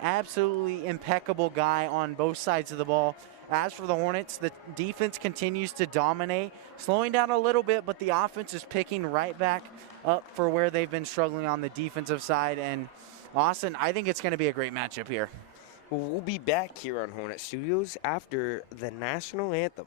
Absolutely impeccable guy on both sides of the ball. As for the Hornets, the defense continues to dominate, slowing down a little bit, but the offense is picking right back up for where they've been struggling on the defensive side. And Austin, I think it's going to be a great matchup here. We'll be back here on Hornet Studios after the national anthem.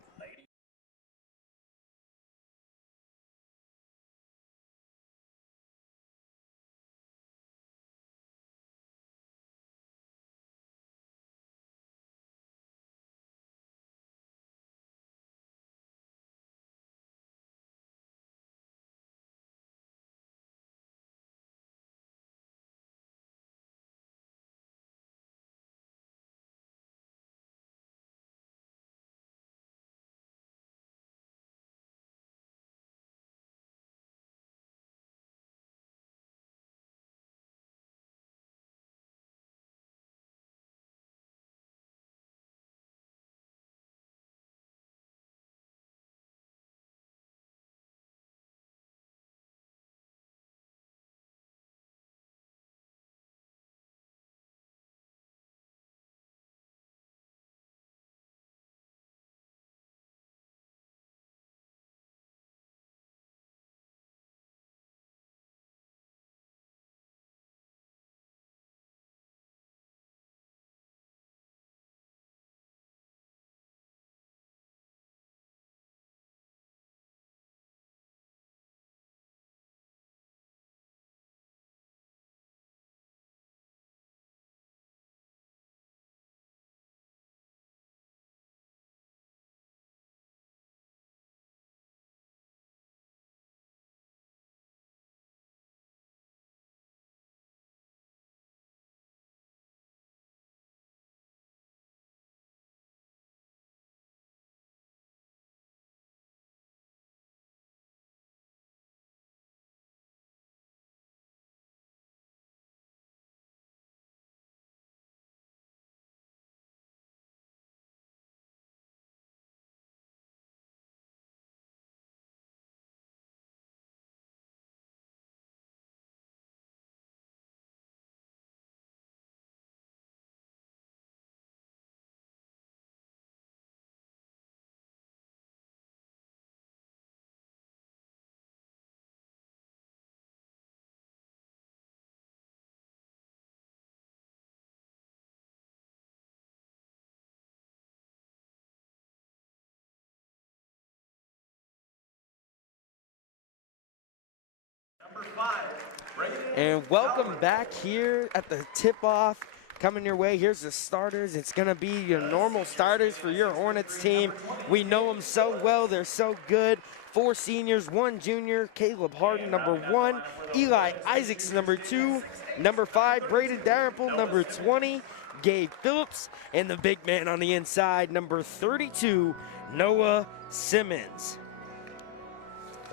And welcome back here at the tip-off. Coming your way, here's the starters. It's going to be your normal starters for your Hornets team. We know them so well. They're so good. 4 seniors, 1 junior. Caleb Harden, number 1. Eli Isaacs, number 2. Number 5, Braden Darapel, number 20. Gabe Phillips. And the big man on the inside, number 32, Noah Simmons.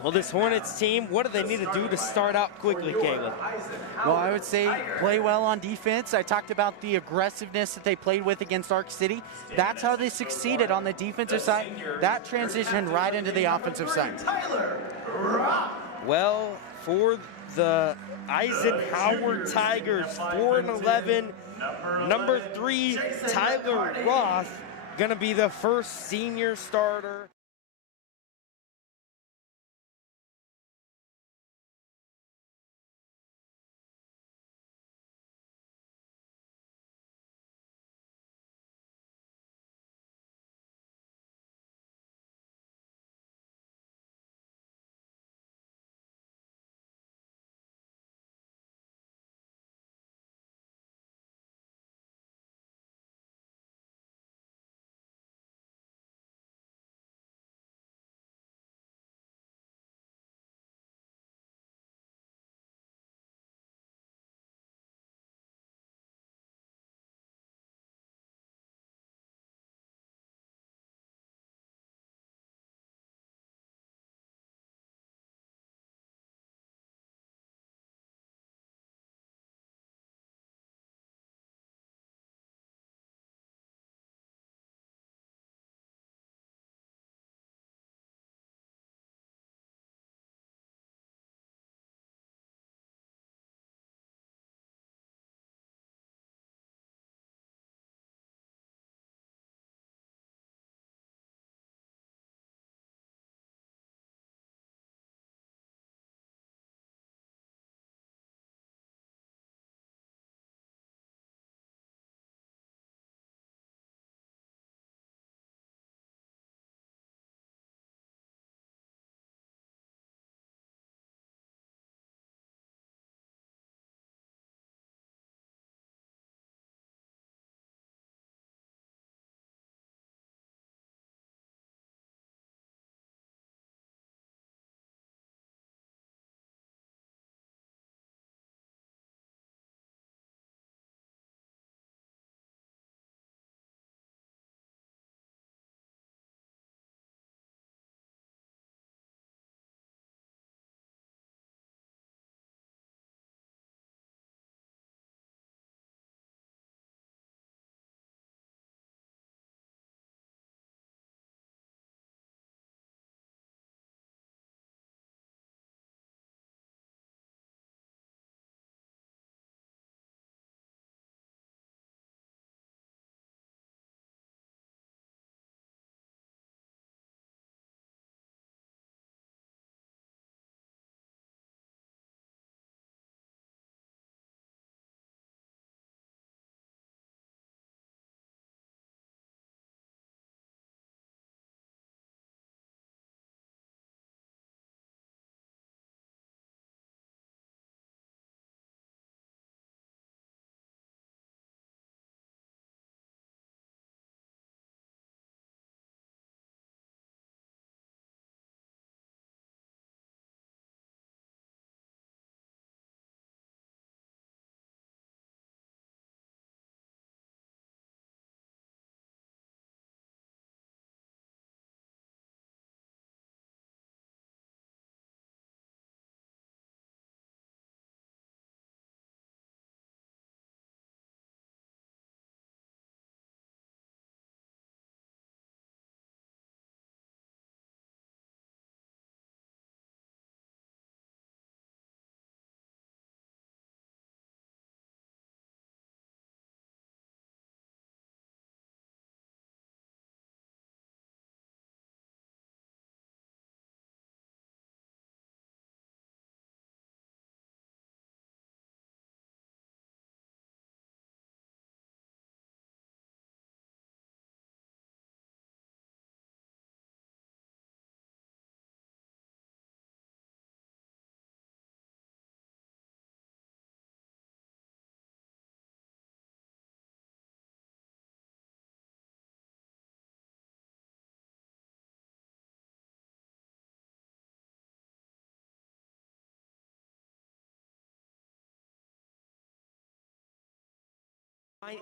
Well, this Hornets team, what do they need to do to start out quickly, Caleb? Well, I would say play well on defense. I talked about the aggressiveness that they played with against Arc City. That's how they succeeded on the defensive side. That transitioned right into the offensive side. Well, for the Eisenhower Tigers, 4-11, number 3, Tyler Roth, going to be the first senior starter.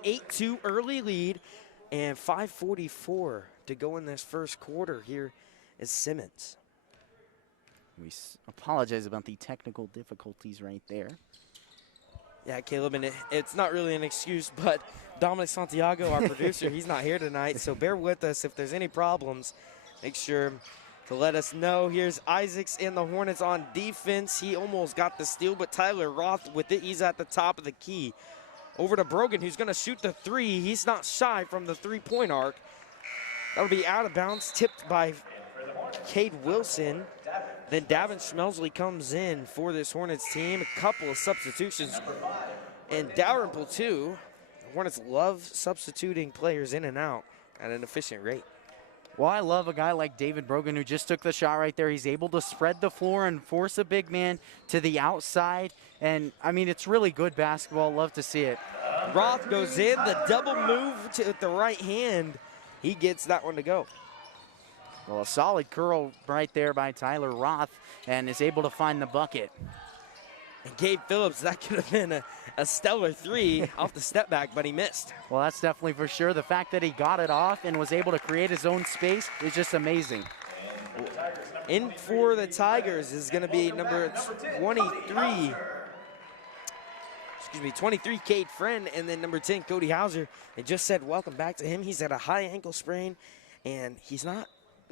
8-2 early lead, and 5:44 to go in this first quarter. Here is Simmons. We apologize about the technical difficulties right there. Yeah, Caleb, and it's not really an excuse, but Dominic Santiago, our producer, he's not here tonight, so bear with us. If there's any problems, make sure to let us know. Here's Isaacs and the Hornets on defense. He almost got the steal, but Tyler Roth with it. He's at the top of the key. Over to Brogan, who's going to shoot the three. He's not shy from the three-point arc. That'll be out of bounds, tipped by Cade Wilson. Then Davin Schmelsley comes in for this Hornets team. A couple of substitutions. And Dalrymple, too. The Hornets love substituting players in and out at an efficient rate. Well, I love a guy like David Brogan who just took the shot right there. He's able to spread the floor and force a big man to the outside. And, I mean, it's really good basketball. Love to see it. Roth goes in. The double move to the right hand. He gets that one to go. Well, a solid curl right there by Tyler Roth, and is able to find the bucket. And Gabe Phillips, that could have been a stellar three off the step back, but he missed. Well, that's definitely for sure. The fact that he got it off and was able to create his own space is just amazing. In for the Tigers is going to be number 23. 23, Cade Friend, and then number 10, Cody Hauser. They just said welcome back to him. He's had a high ankle sprain, and he's not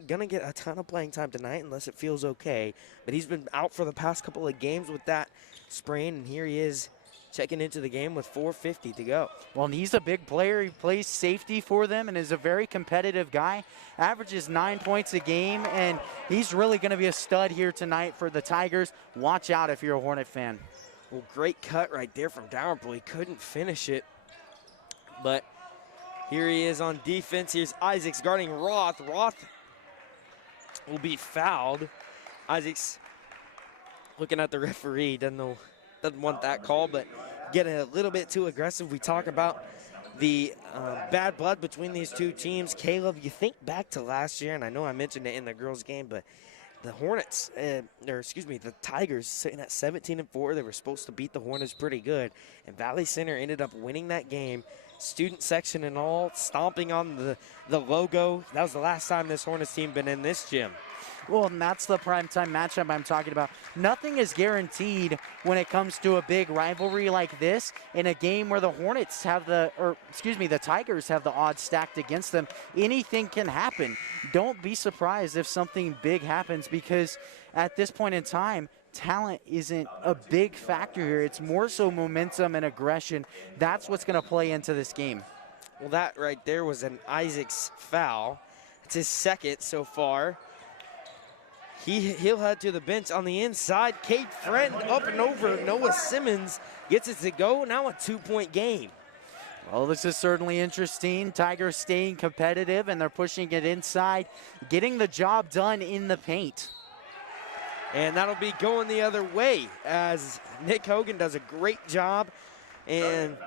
going to get a ton of playing time tonight unless it feels okay. But he's been out for the past couple of games with that sprain, and here he is checking into the game with 4:50 to go. Well, and he's a big player. He plays safety for them and is a very competitive guy. Averages 9 points a game, and he's really going to be a stud here tonight for the Tigers. Watch out if you're a Hornet fan. Well, great cut right there from Dalrymple. He couldn't finish it, but here he is on defense. Here's Isaacs guarding Roth. Roth will be fouled. Isaacs looking at the referee, doesn't want that call, but getting a little bit too aggressive. We talk about the bad blood between these two teams. Caleb, you think back to last year, and I know I mentioned it in the girls' game, but the Hornets, the Tigers sitting at 17-4. They were supposed to beat the Hornets pretty good, and Valley Center ended up winning that game. Student section and all, stomping on the logo. That was the last time this Hornets team been in this gym. Well, and that's the primetime matchup I'm talking about. Nothing is guaranteed when it comes to a big rivalry like this in a game where the Hornets have the Tigers have the odds stacked against them. Anything can happen. Don't be surprised if something big happens, because at this point in time, talent isn't a big factor here. It's more so momentum and aggression. That's what's going to play into this game. Well, that right there was an Isaacs foul. It's his second so far. He'll head to the bench on the inside. Cade Friend up and over. Noah Simmons gets it to go. Now a 2-point game. Well, this is certainly interesting. Tigers staying competitive, and they're pushing it inside, getting the job done in the paint. And that'll be going the other way as Nick Hogan does a great job. And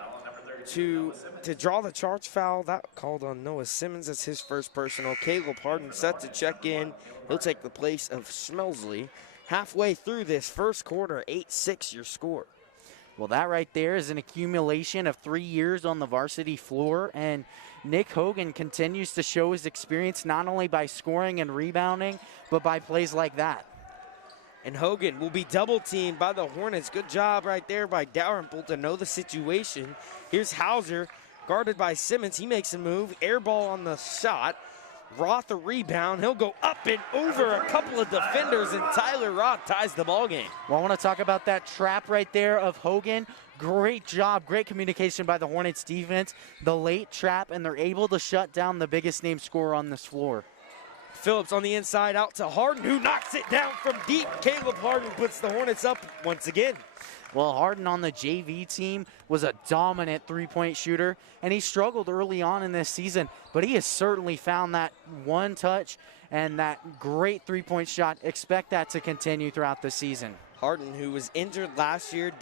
to draw the charge foul, that called on Noah Simmons. That's his first personal. Caleb Harden set to check in. He'll take the place of Schmelsley. Halfway through this first quarter, 8-6 your score. Well, that right there is an accumulation of 3 years on the varsity floor, and Nick Hogan continues to show his experience not only by scoring and rebounding, but by plays like that. And Hogan will be double teamed by the Hornets. Good job right there by Dalrymple to know the situation. Here's Hauser, guarded by Simmons. He makes a move, air ball on the shot. Roth a rebound. He'll go up and over a couple of defenders, and Tyler Roth ties the ball game. Well, I want to talk about that trap right there of Hogan. Great job, great communication by the Hornets defense. The late trap, and they're able to shut down the biggest name scorer on this floor. Phillips on the inside out to Harden, who knocks it down from deep. Caleb Harden puts the Hornets up once again. Well, Harden on the JV team was a dominant three-point shooter, and he struggled early on in this season, but he has certainly found that one touch and that great three-point shot. Expect that to continue throughout the season. Harden, who was injured last year,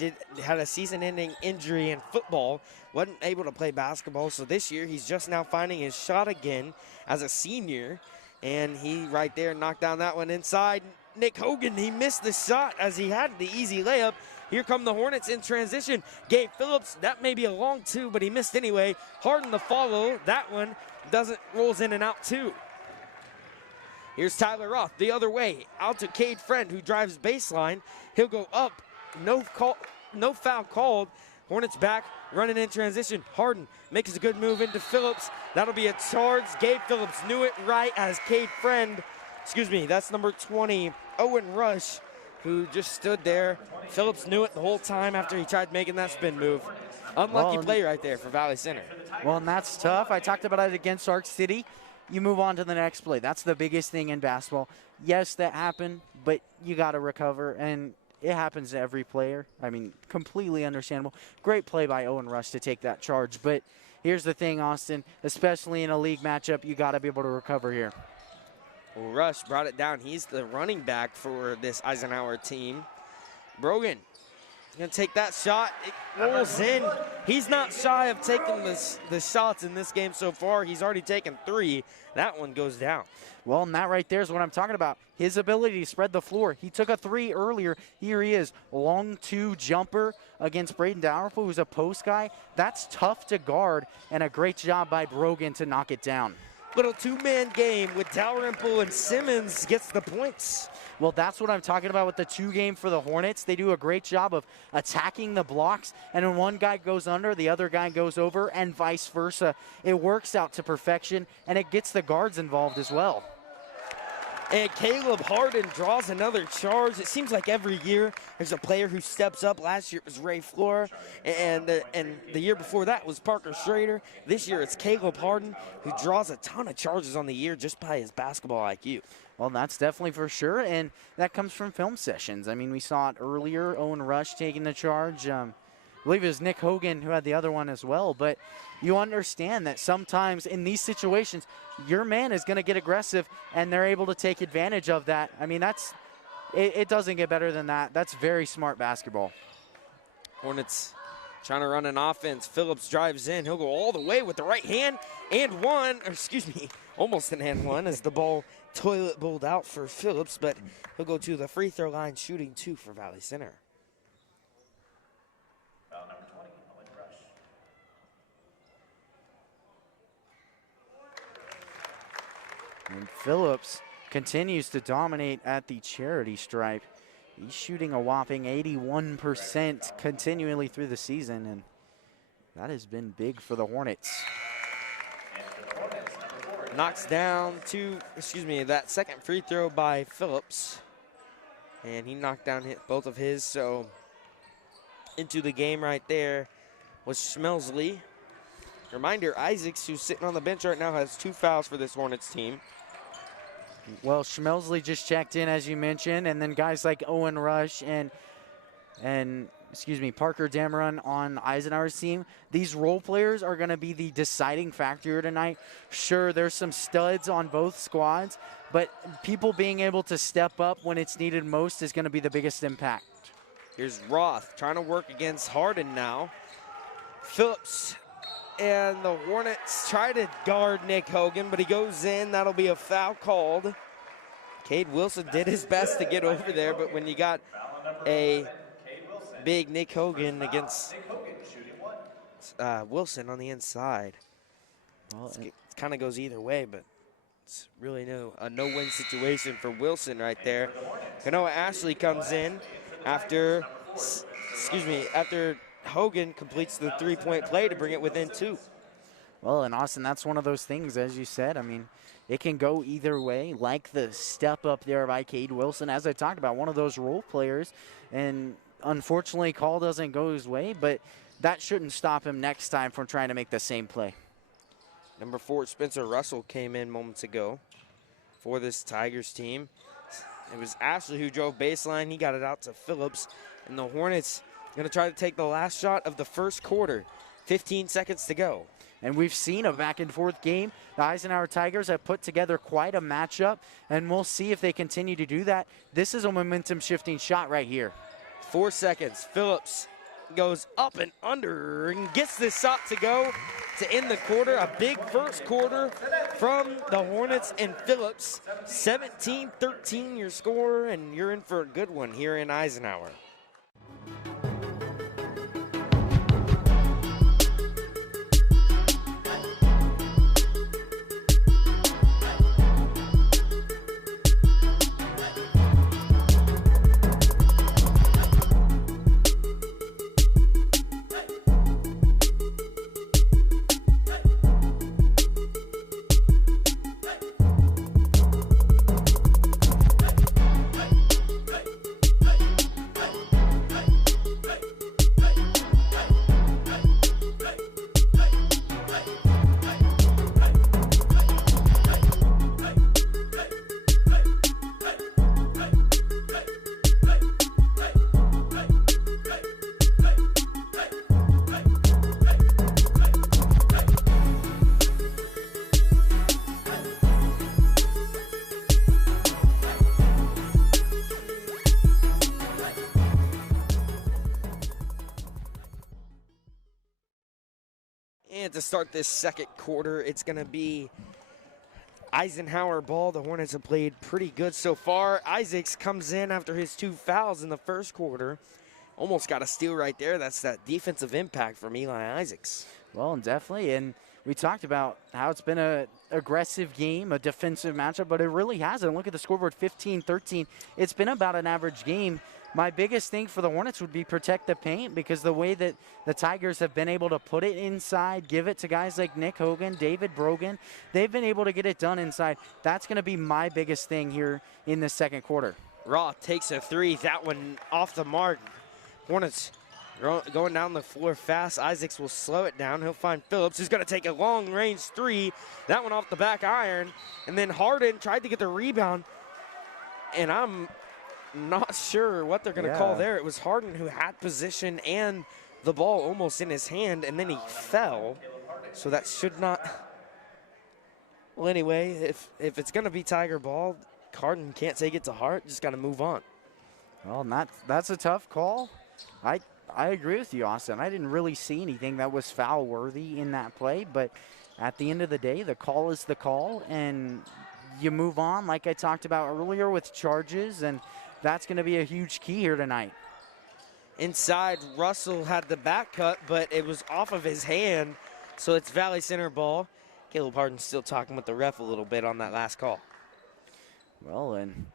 had a season-ending injury in football, wasn't able to play basketball, so this year he's just now finding his shot again as a senior, and he right there knocked down that one inside. Nick Hogan, he missed the shot as he had the easy layup. Here come the Hornets in transition. Gabe Phillips, that may be a long two, but he missed anyway. Harden the follow. That one rolls in and out too. Here's Tyler Roth the other way. Out to Cade Friend, who drives baseline. He'll go up. No foul called. Hornets back, running in transition. Harden makes a good move into Phillips. That'll be a charge. Gabe Phillips knew it right as Cade Friend, that's number 20, Owen Rush, who just stood there. Phillips knew it the whole time after he tried making that spin move. Unlucky play right there for Valley Center. Well, and that's tough. I talked about it against Arc City. You move on to the next play. That's the biggest thing in basketball. Yes, that happened, but you got to recover, and it happens to every player. I mean, completely understandable. Great play by Owen Rush to take that charge. But here's the thing, Austin, especially in a league matchup, you got to be able to recover here. Well, Rush brought it down. He's the running back for this Eisenhower team. Brogan going to take that shot. It rolls in. He's not shy of taking the shots in this game so far. He's already taken 3. That one goes down. Well, and that right there is what I'm talking about. His ability to spread the floor. He took a 3 earlier. Here he is. Long 2 jumper against Braden Dalrymple, who's a post guy. That's tough to guard, and a great job by Brogan to knock it down. Little 2-man game with Dalrymple and Simmons gets the points. Well, that's what I'm talking about with the 2 game for the Hornets. They do a great job of attacking the blocks, and when one guy goes under, the other guy goes over, and vice versa. It works out to perfection, and it gets the guards involved as well. And Caleb Harden draws another charge. It seems like every year there's a player who steps up. Last year it was Ray Flora, and the year before that was Parker Schrader. This year it's Caleb Harden, who draws a ton of charges on the year just by his basketball IQ. Well, that's definitely for sure, and that comes from film sessions. I mean, we saw it earlier, Owen Rush taking the charge. I believe it was Nick Hogan who had the other one as well, but you understand that sometimes in these situations, your man is going to get aggressive, and they're able to take advantage of that. I mean, it doesn't get better than that. That's very smart basketball. Hornets trying to run an offense. Phillips drives in. He'll go all the way with the right hand and one, or excuse me, almost an and one as the ball toilet bowled out for Phillips, but he'll go to the free throw line shooting 2 for Valley Center. Foul number 20, Owen Rush. And Phillips continues to dominate at the charity stripe. He's shooting a whopping 81% continually through the season, and that has been big for the Hornets. Knocks down that second free throw by Phillips. And he knocked down both of his, so into the game right there was Schmelsley. Reminder, Isaacs, who's sitting on the bench right now, has 2 fouls for this Hornets team. Well, Schmelsley just checked in, as you mentioned, and then guys like Owen Rush and Parker Dameron on Eisenhower's team. These role players are going to be the deciding factor tonight. Sure, there's some studs on both squads, but people being able to step up when it's needed most is going to be the biggest impact. Here's Roth trying to work against Harden now. Phillips and the Hornets try to guard Nick Hogan, but he goes in. That'll be a foul called. Cade Wilson did his best to get over there, but when you got a big Nick Hogan against Wilson on the inside, well, it kind of goes either way, but it's really a no-win situation for Wilson right there. Kanoa Ashley comes in after Hogan completes the 3-point play to bring it within 2. Well, and Austin, that's one of those things, as you said. I mean, it can go either way, like the step up there by Cade Wilson. As I talked about, one of those role players, and unfortunately, call doesn't go his way, but that shouldn't stop him next time from trying to make the same play. Number 4, Spencer Russell came in moments ago for this Tigers team. It was Ashley who drove baseline. He got it out to Phillips, and the Hornets going to try to take the last shot of the first quarter. 15 seconds to go. And we've seen a back-and-forth game. The Eisenhower Tigers have put together quite a matchup, and we'll see if they continue to do that. This is a momentum-shifting shot right here. 4 seconds. Phillips goes up and under and gets this shot to go to end the quarter. A big first quarter from the Hornets and Phillips. 17-13 your score, and you're in for a good one here in Eisenhower. And to start this second quarter, it's going to be Eisenhower ball. The Hornets have played pretty good so far. Isaacs comes in after his 2 fouls in the first quarter. Almost got a steal right there. That's that defensive impact from Eli Isaacs. Well, and definitely, and we talked about how it's been an aggressive game, a defensive matchup, but it really hasn't. Look at the scoreboard, 15-13. It's been about an average game. My biggest thing for the Hornets would be protect the paint, because the way that the Tigers have been able to put it inside, give it to guys like Nick Hogan, David Brogan, they've been able to get it done inside. That's going to be my biggest thing here in the second quarter. Raw takes a 3. That one off the mark. Hornets going down the floor fast. Isaacs will slow it down. He'll find Phillips, who's going to take a long-range 3. That one off the back iron. And then Harden tried to get the rebound. And I'm not sure what they're going to call there. It was Harden who had position and the ball almost in his hand, and then he fell. So that should not. Well, anyway, if it's going to be Tiger ball, Harden can't take it to heart. Just got to move on. Well, that's a tough call. I agree with you, Austin. I didn't really see anything that was foul-worthy in that play, but at the end of the day, the call is the call, and you move on like I talked about earlier with charges, and that's going to be a huge key here tonight. Inside, Russell had the back cut, but it was off of his hand, so it's Valley Center ball. Caleb Harden's still talking with the ref a little bit on that last call. Well, and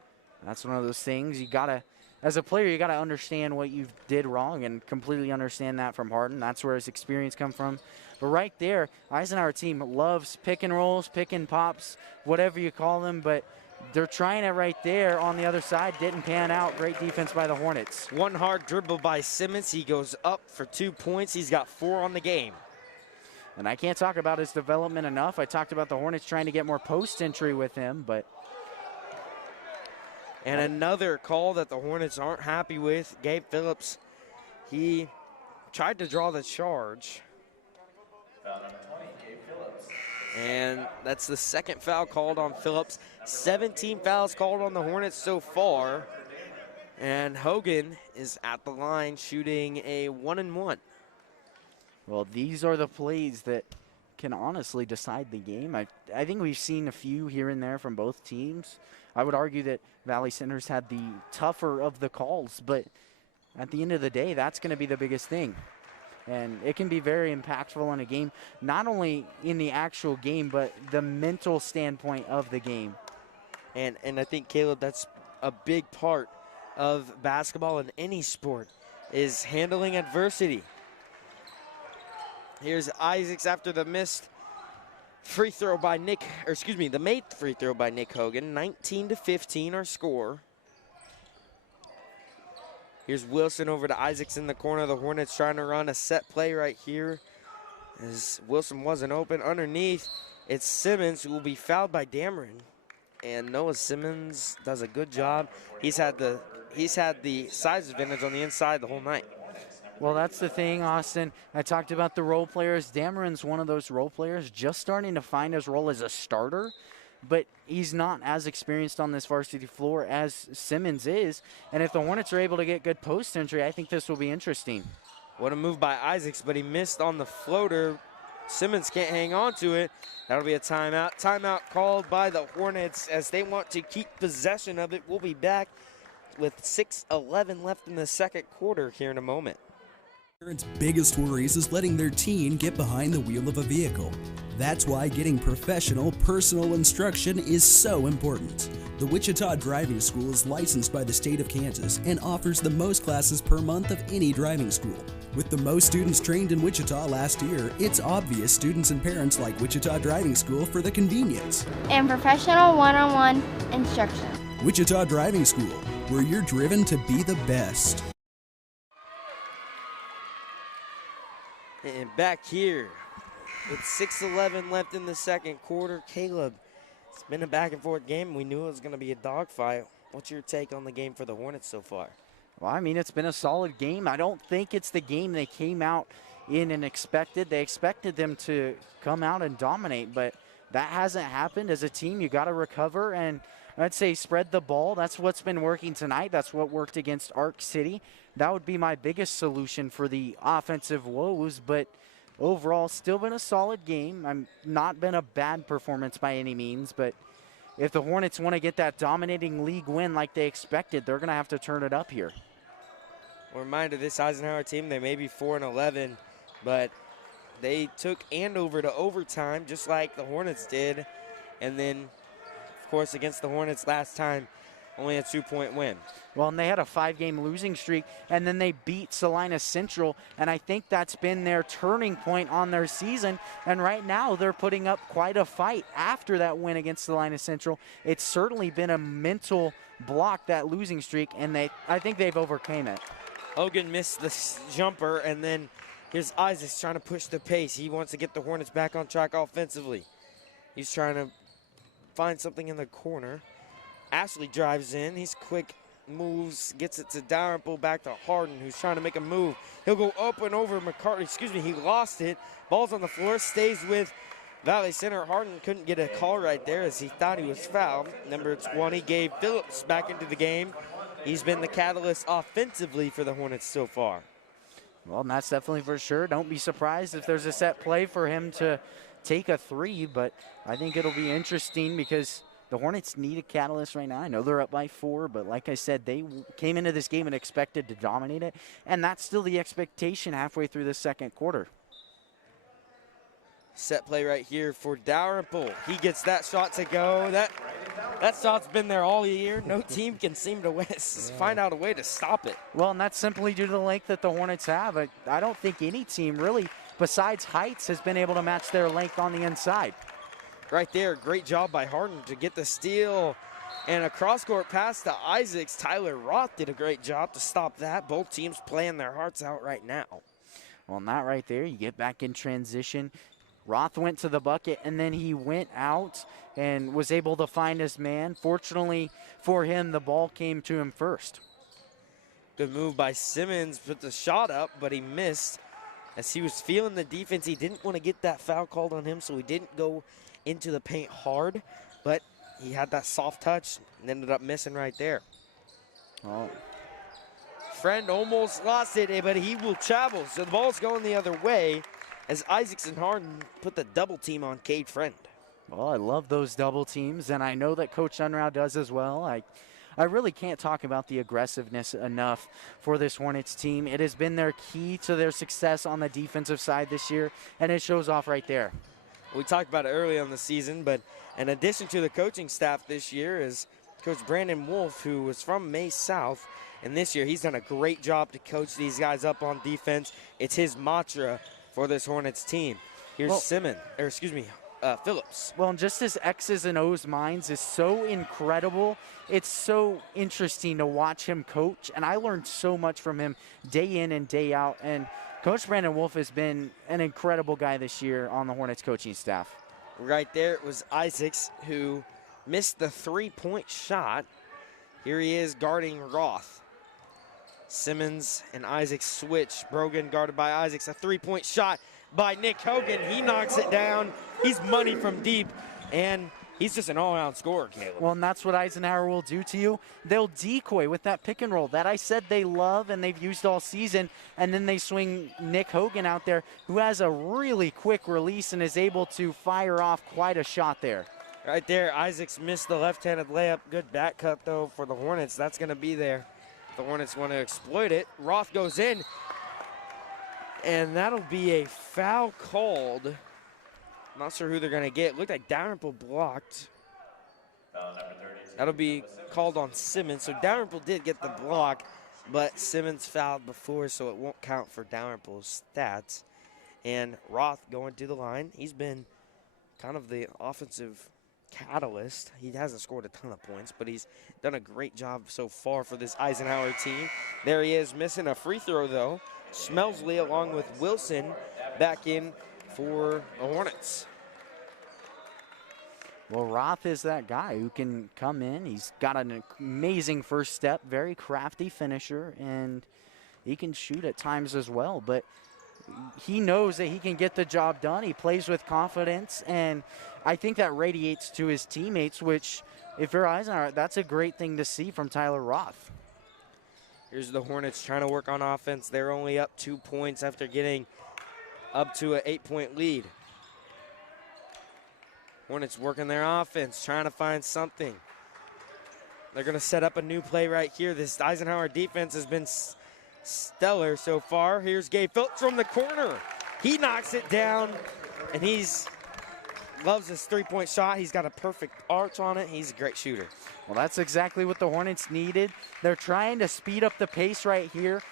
that's one of those things you got to, as a player, you got to understand what you did wrong and completely understand that from Harden. That's where his experience comes from. But right there, Eisenhower team loves pick and rolls, pick and pops, whatever you call them, but they're trying it right there on the other side. Didn't pan out. Great defense by the Hornets. One hard dribble by Simmons. He goes up for 2 points. He's got 4 on the game. And I can't talk about his development enough. I talked about the Hornets trying to get more post entry with him, but. And another call that the Hornets aren't happy with. Gabe Phillips, he tried to draw the charge. And that's the second foul called on Phillips. 17 fouls called on the Hornets so far. And Hogan is at the line shooting a 1-and-1. Well, these are the plays that can honestly decide the game. I think we've seen a few here and there from both teams. I would argue that Valley Center's had the tougher of the calls, but at the end of the day, that's going to be the biggest thing. And it can be very impactful in a game, not only in the actual game, but the mental standpoint of the game. And I think, Caleb, that's a big part of basketball in any sport, is handling adversity. Here's Isaacs after the missed free throw by Nick, or excuse me, the made free throw by Nick Hogan. 19-15 our score. Here's Wilson over to Isaacs in the corner. The Hornets trying to run a set play right here, as Wilson wasn't open. Underneath, it's Simmons, who will be fouled by Dameron. And Noah Simmons does a good job. He's had the size advantage on the inside the whole night. Well, that's the thing, Austin. I talked about the role players. Dameron's one of those role players, just starting to find his role as a starter, but he's not as experienced on this varsity floor as Simmons is. And if the Hornets are able to get good post entry, I think this will be interesting. What a move by Isaacs, but he missed on the floater. Simmons can't hang on to it. That'll be a timeout. Timeout called by the Hornets as they want to keep possession of it. We'll be back with 6:11 left in the second quarter here in a moment. Parents' biggest worries is letting their teen get behind the wheel of a vehicle. That's why getting professional, personal instruction is so important. The Wichita Driving School is licensed by the state of Kansas and offers the most classes per month of any driving school. With the most students trained in Wichita last year, it's obvious students and parents like Wichita Driving School for the convenience and professional one-on-one instruction. Wichita Driving School, where you're driven to be the best. And back here, with 6:11 left in the second quarter. Caleb, it's been a back-and-forth game. We knew it was going to be a dogfight. What's your take on the game for the Hornets so far? Well, I mean, it's been a solid game. I don't think it's the game they came out in and expected. They expected them to come out and dominate, but that hasn't happened. As a team, you got to recover, and I'd say spread the ball. That's what's been working tonight. That's what worked against Arc City. That would be my biggest solution for the offensive woes, but overall, still been a solid game. Not been a bad performance by any means, but if the Hornets want to get that dominating league win like they expected, they're going to have to turn it up here. A reminder, this Eisenhower team, they may be 4-11, but they took Andover to overtime just like the Hornets did. And then, of course, against the Hornets last time, only a 2-point win. Well, and they had a 5-game losing streak, and then they beat Salina Central, and I think that's been their turning point on their season. And right now, they're putting up quite a fight after that win against Salina Central. It's certainly been a mental block, that losing streak, and I think they've overcame it. Hogan missed the jumper, and then here's Isaacs trying to push the pace. He wants to get the Hornets back on track offensively. He's trying to find something in the corner. Ashley drives in. He's quick, moves, gets it to Dalrymple, back to Harden, who's trying to make a move. He'll go up and over McCartney. He lost it. Ball's on the floor, stays with Valley Center. Harden couldn't get a call right there as he thought he was fouled. Number 20, Gabe Phillips, back into the game. He's been the catalyst offensively for the Hornets so far. Well, and that's definitely for sure. Don't be surprised if there's a set play for him to take a three, but I think it'll be interesting because the Hornets need a catalyst right now. I know they're up by 4, but like I said, they came into this game and expected to dominate it, and that's still the expectation halfway through the second quarter. Set play right here for Dalrymple. He gets that shot to go. That shot's been there all year. No team can seem to find out a way to stop it. Well, and that's simply due to the length that the Hornets have. I don't think any team really, besides Heights, has been able to match their length on the inside. Right there, great job by Harden to get the steal. And a cross-court pass to Isaacs. Tyler Roth did a great job to stop that. Both teams playing their hearts out right now. Well, not right there. You get back in transition. Roth went to the bucket, and then he went out and was able to find his man. Fortunately for him, the ball came to him first. Good move by Simmons. Put the shot up, but he missed. As he was feeling the defense, he didn't want to get that foul called on him, so he didn't go into the paint hard. But he had that soft touch and ended up missing right there. Oh. Friend almost lost it, but he will travel. So the ball's going the other way as Isaacs and Harden put the double team on Cade Friend. Well, I love those double teams, and I know that Coach Unruh does as well. I really can't talk about the aggressiveness enough for this Hornets team. It has been their key to their success on the defensive side this year, and it shows off right there. We talked about it early on the season, but in addition to the coaching staff this year is Coach Brandon Wolf, who was from May South, and this year he's done a great job to coach these guys up on defense. It's his mantra for this Hornets team. Here's Phillips. Well, and just his X's and O's minds is so incredible. It's so interesting to watch him coach, and I learned so much from him day in and day out. And Coach Brandon Wolf has been an incredible guy this year on the Hornets coaching staff. Right there, it was Isaacs who missed the three-point shot. Here he is guarding Roth. Simmons and Isaacs switch. Brogan guarded by Isaacs. A three-point shot by Nick Hogan. He knocks it down. He's money from deep, and he's just an all-around scorer, Caleb. Well, and that's what Eisenhower will do to you. They'll decoy with that pick and roll that I said they love and they've used all season, and then they swing Nick Hogan out there, who has a really quick release and is able to fire off quite a shot there. Right there, Isaacs missed the left-handed layup. Good back cut, though, for the Hornets. That's going to be there. The Hornets want to exploit it. Roth goes in, and that'll be a foul called. Not sure who they're going to get. Looked like Dalrymple blocked. That'll be called on Simmons. So Dalrymple did get the block, but Simmons fouled before, so it won't count for Dalrymple's stats. And Roth going to the line. He's been kind of the offensive catalyst. He hasn't scored a ton of points, but he's done a great job so far for this Eisenhower team. There he is, missing a free throw, though. Smelsley along with Wilson back in for the Hornets. Well, Roth is that guy who can come in. He's got an amazing first step, very crafty finisher, and he can shoot at times as well. But he knows that he can get the job done. He plays with confidence, and I think that radiates to his teammates, which, if you're Eisenhower, that's a great thing to see from Tyler Roth. Here's the Hornets trying to work on offense. They're only up 2 points after getting up to an 8-point lead. Hornets working their offense, trying to find something. They're going to set up a new play right here. This Eisenhower defense has been stellar so far. Here's Gabe Phillips from the corner. He knocks it down, and loves his three-point shot. He's got a perfect arch on it. He's a great shooter. Well, that's exactly what the Hornets needed. They're trying to speed up the pace right here.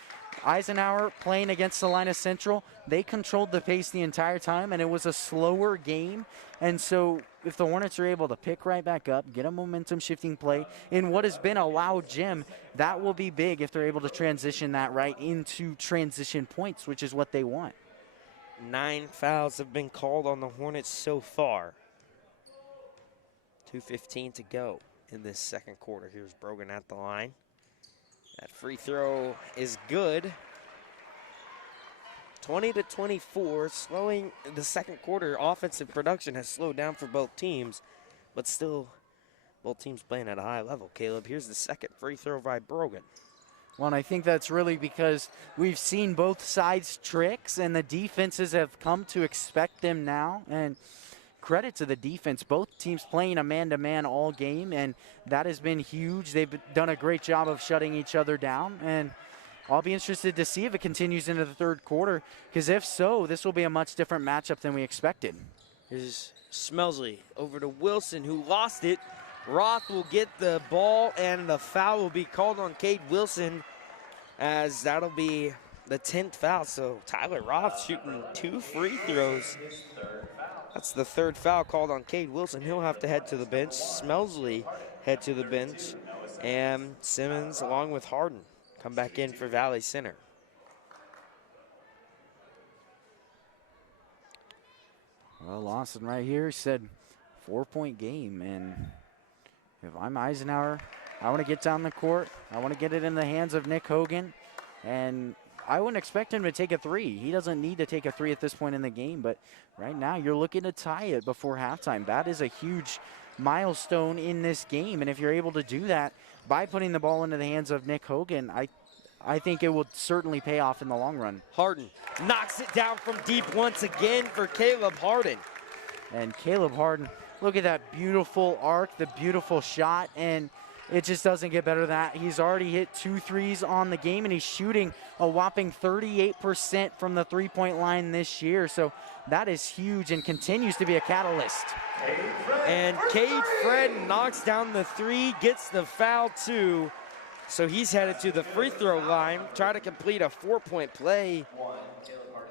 Eisenhower playing against Salina Central, they controlled the pace the entire time, and it was a slower game. And so if the Hornets are able to pick right back up, get a momentum shifting play in what has been a loud gym, that will be big if they're able to transition that right into transition points, which is what they want. 9 fouls have been called on the Hornets so far. 2:15 to go in this second quarter. Here's Brogan at the line. That free throw is good. 20-24, slowing the second quarter. Offensive production has slowed down for both teams, but still both teams playing at a high level. Caleb, here's the second free throw by Brogan. Well, and I think that's really because we've seen both sides' tricks, and the defenses have come to expect them now. And credit to the defense. Both teams playing a man-to-man all game, and that has been huge. They've done a great job of shutting each other down, and I'll be interested to see if it continues into the third quarter, because if so, this will be a much different matchup than we expected. Here's Smelsley over to Wilson, who lost it. Roth will get the ball, and the foul will be called on Cade Wilson, as that'll be the 10th foul. So Tyler Roth shooting 2 free throws. That's the third foul called on Cade Wilson. He'll have to head to the bench. Smelsley head to the bench. And Simmons, along with Harden, come back in for Valley Center. Well, Austin right here said 4-point game, and if I'm Eisenhower, I want to get down the court. I want to get it in the hands of Nick Hogan, and I wouldn't expect him to take a three. He doesn't need to take a three at this point in the game, but right now you're looking to tie it before halftime. That is a huge milestone in this game, and if you're able to do that by putting the ball into the hands of Nick Hogan, I think it will certainly pay off in the long run. Harden knocks it down from deep once again for Caleb Harden. And Caleb Harden, look at that beautiful arc, the beautiful shot, and it just doesn't get better than that. He's already hit 2 threes on the game, and he's shooting a whopping 38% from the three-point line this year. So that is huge and continues to be a catalyst. And Cade Fred knocks down the 3, gets the foul too. So he's headed to the free throw line, try to complete a 4-point play.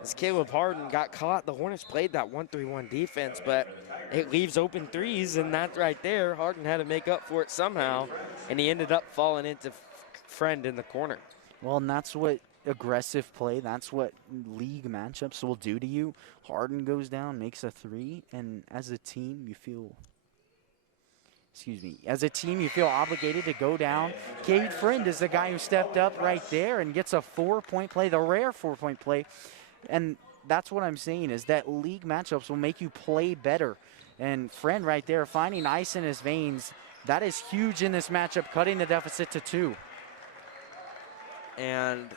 As Caleb Harden got caught, the Hornets played that 1-3-1 defense, but it leaves open threes, and that right there, Harden had to make up for it somehow, and he ended up falling into Friend in the corner. Well, and that's what aggressive play, that's what league matchups will do to you. Harden goes down, makes a 3, and as a team, you feel obligated to go down. Cade Friend is the guy who stepped up right there and gets a 4-point play, the rare 4-point play. And that's what I'm saying, is that league matchups will make you play better. And Friend right there finding ice in his veins, that is huge in this matchup, cutting the deficit to 2. And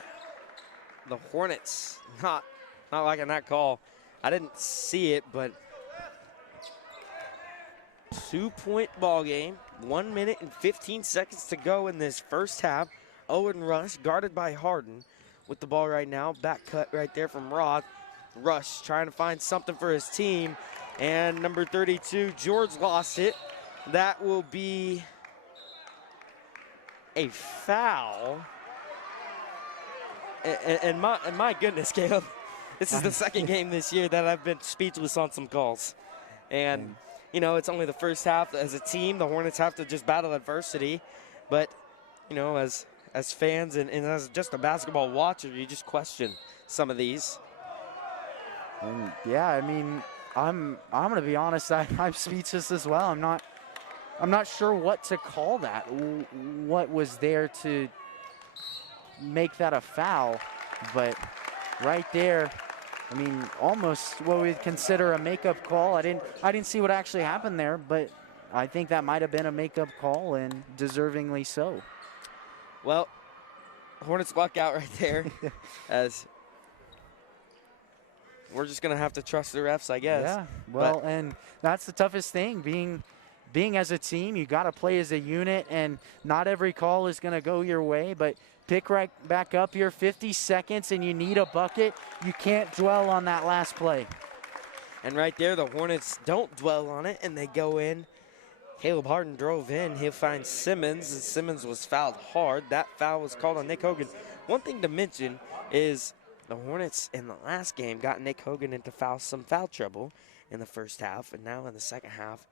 the Hornets not liking that call. I didn't see it, but 2-point ball game, 1 minute and 15 seconds to go in this first half. Owen Rush guarded by Harden with the ball right now. Back cut right there from Roth. Rush trying to find something for his team. And number 32, George lost it. That will be a foul. And my goodness, Caleb, this is the second game this year that I've been speechless on some calls. And, you know, it's only the first half. As a team, the Hornets have to just battle adversity. But, you know, as fans and as just a basketball watcher, you just question some of these. And yeah, I mean, I'm gonna be honest, I'm speechless as well. I'm not sure what to call that. What was there to make that a foul? But right there, I mean, almost what we'd consider a makeup call. I didn't see what actually happened there, but I think that might have been a makeup call, and deservingly so. Well, Hornets luck out right there as we're just going to have to trust the refs, I guess. Yeah, well, and that's the toughest thing, being as a team. You got to play as a unit, and not every call is going to go your way, but pick right back up here, 50 seconds, and you need a bucket. You can't dwell on that last play. And right there, the Hornets don't dwell on it, and they go in. Caleb Harden drove in. He'll find Simmons, and Simmons was fouled hard. That foul was called on Nick Hogan. One thing to mention is the Hornets in the last game got Nick Hogan into some foul trouble in the first half, and now in the second half,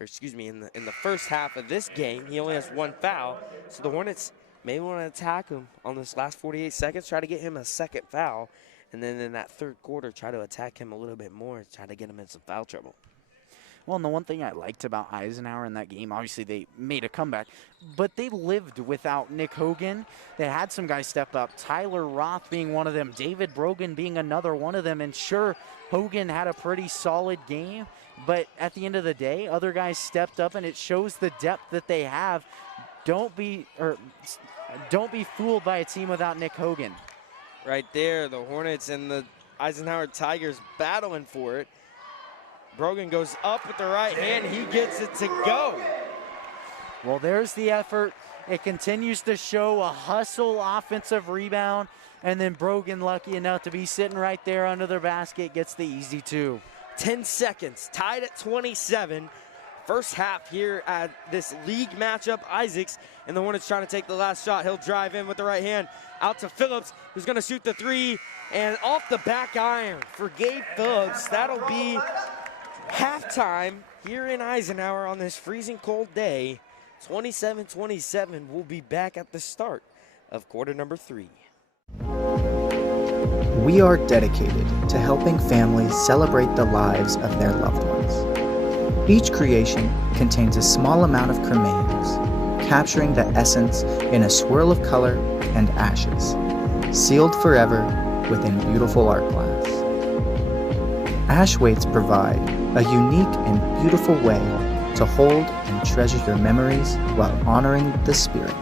or excuse me, in the first half of this game, he only has one foul. So the Hornets may want to attack him on this last 48 seconds, try to get him a second foul, and then in that third quarter, try to attack him a little bit more, try to get him in some foul trouble. Well, and the one thing I liked about Eisenhower in that game, obviously they made a comeback, but they lived without Nick Hogan. They had some guys step up, Tyler Roth being one of them, David Brogan being another one of them, and sure, Hogan had a pretty solid game, but at the end of the day, other guys stepped up, and it shows the depth that they have. Don't be fooled by a team without Nick Hogan. Right there, the Hornets and the Eisenhower Tigers battling for it. Brogan goes up with the right hand. He gets it to go. Well, there's the effort. It continues to show a hustle offensive rebound. And then Brogan, lucky enough to be sitting right there under the basket, gets the easy two. 10 seconds, tied at 27. First half here at this league matchup, Isaacs, and the Hornets trying to take the last shot. He'll drive in with the right hand out to Phillips, who's going to shoot the three, and off the back iron for Gabe Phillips. That'll be halftime here in Eisenhower on this freezing cold day. 27-27. We'll be back at the start of quarter number 3. We are dedicated to helping families celebrate the lives of their loved ones. Each creation contains a small amount of cremains, capturing the essence in a swirl of color and ashes, sealed forever within beautiful art glass. Ash weights provide a unique and beautiful way to hold and treasure your memories while honoring the spirit.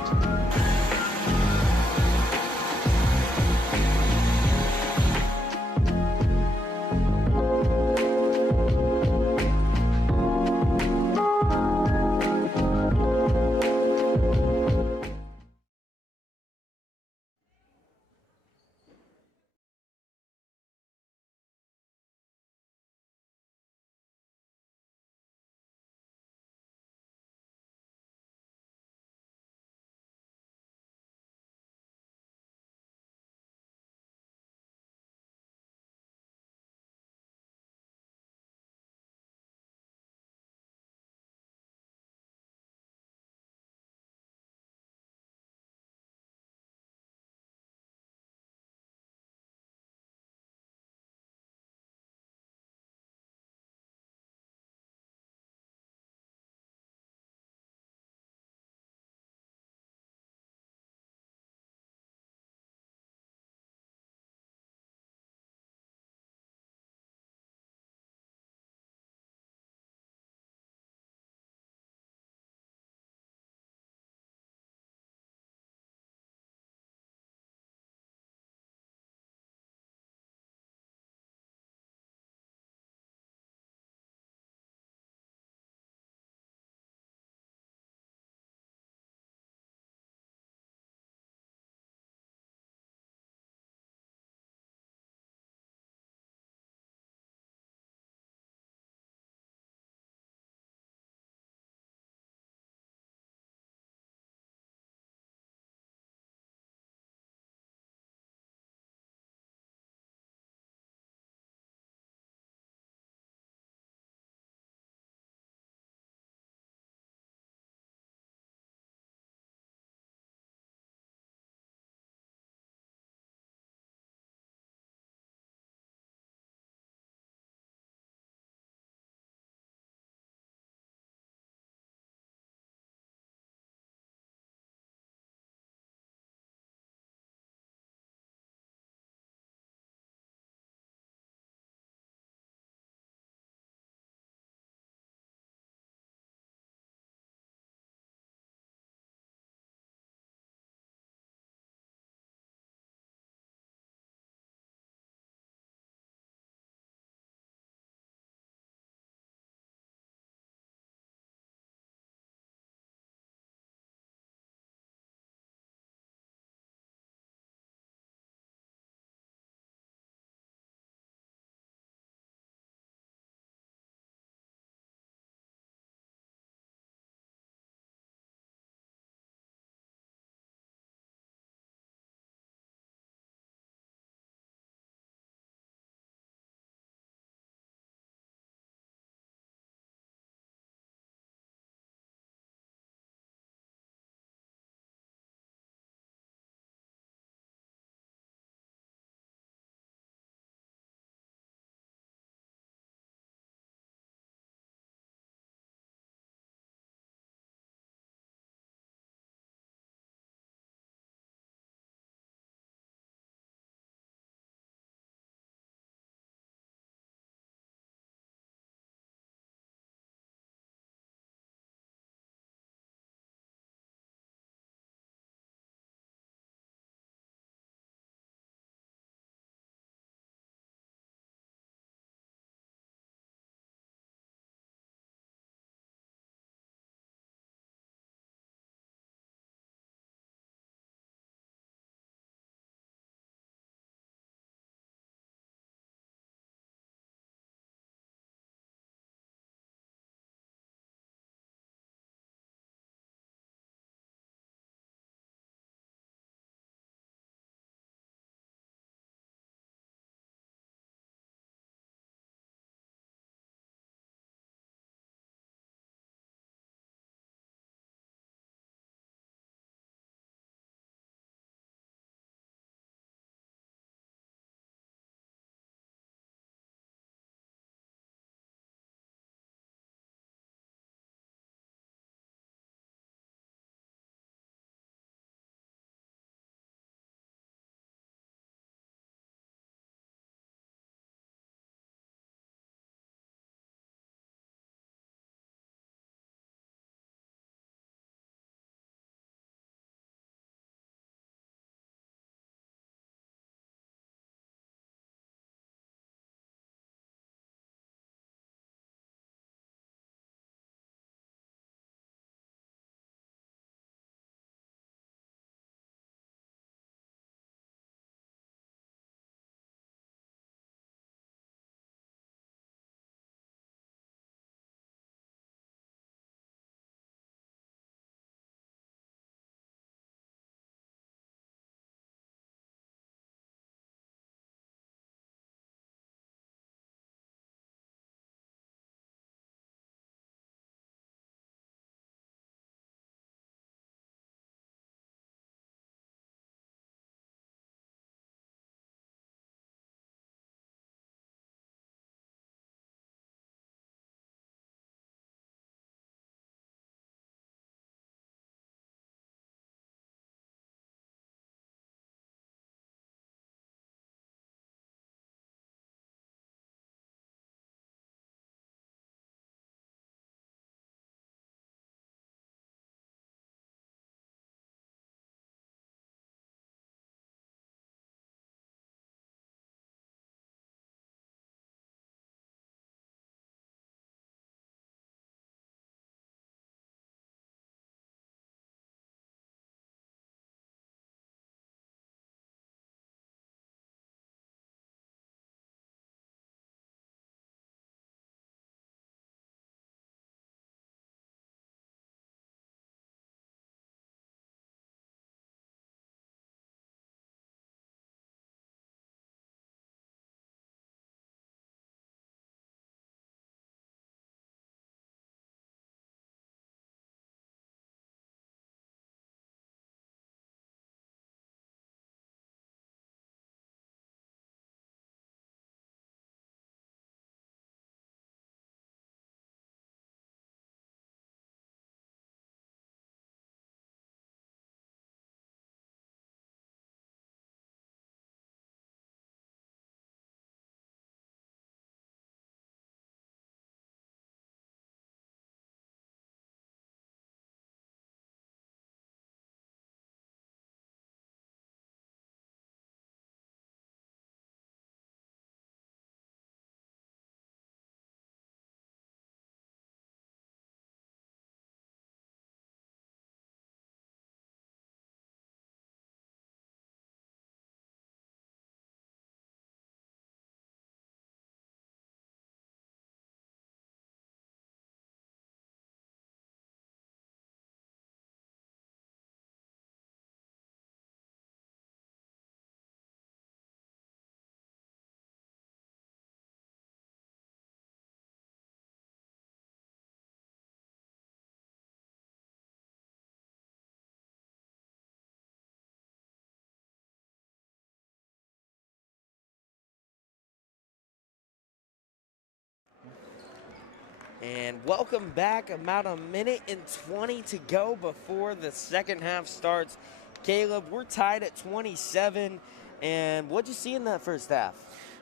And welcome back. About a minute and 20 to go before the second half starts. Caleb, we're tied at 27. And what'd you see in that first half?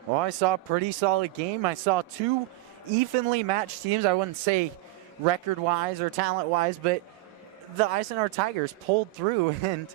Well, I saw a pretty solid game. I saw two evenly matched teams. I wouldn't say record-wise or talent-wise, but the Eisenhower Tigers pulled through, and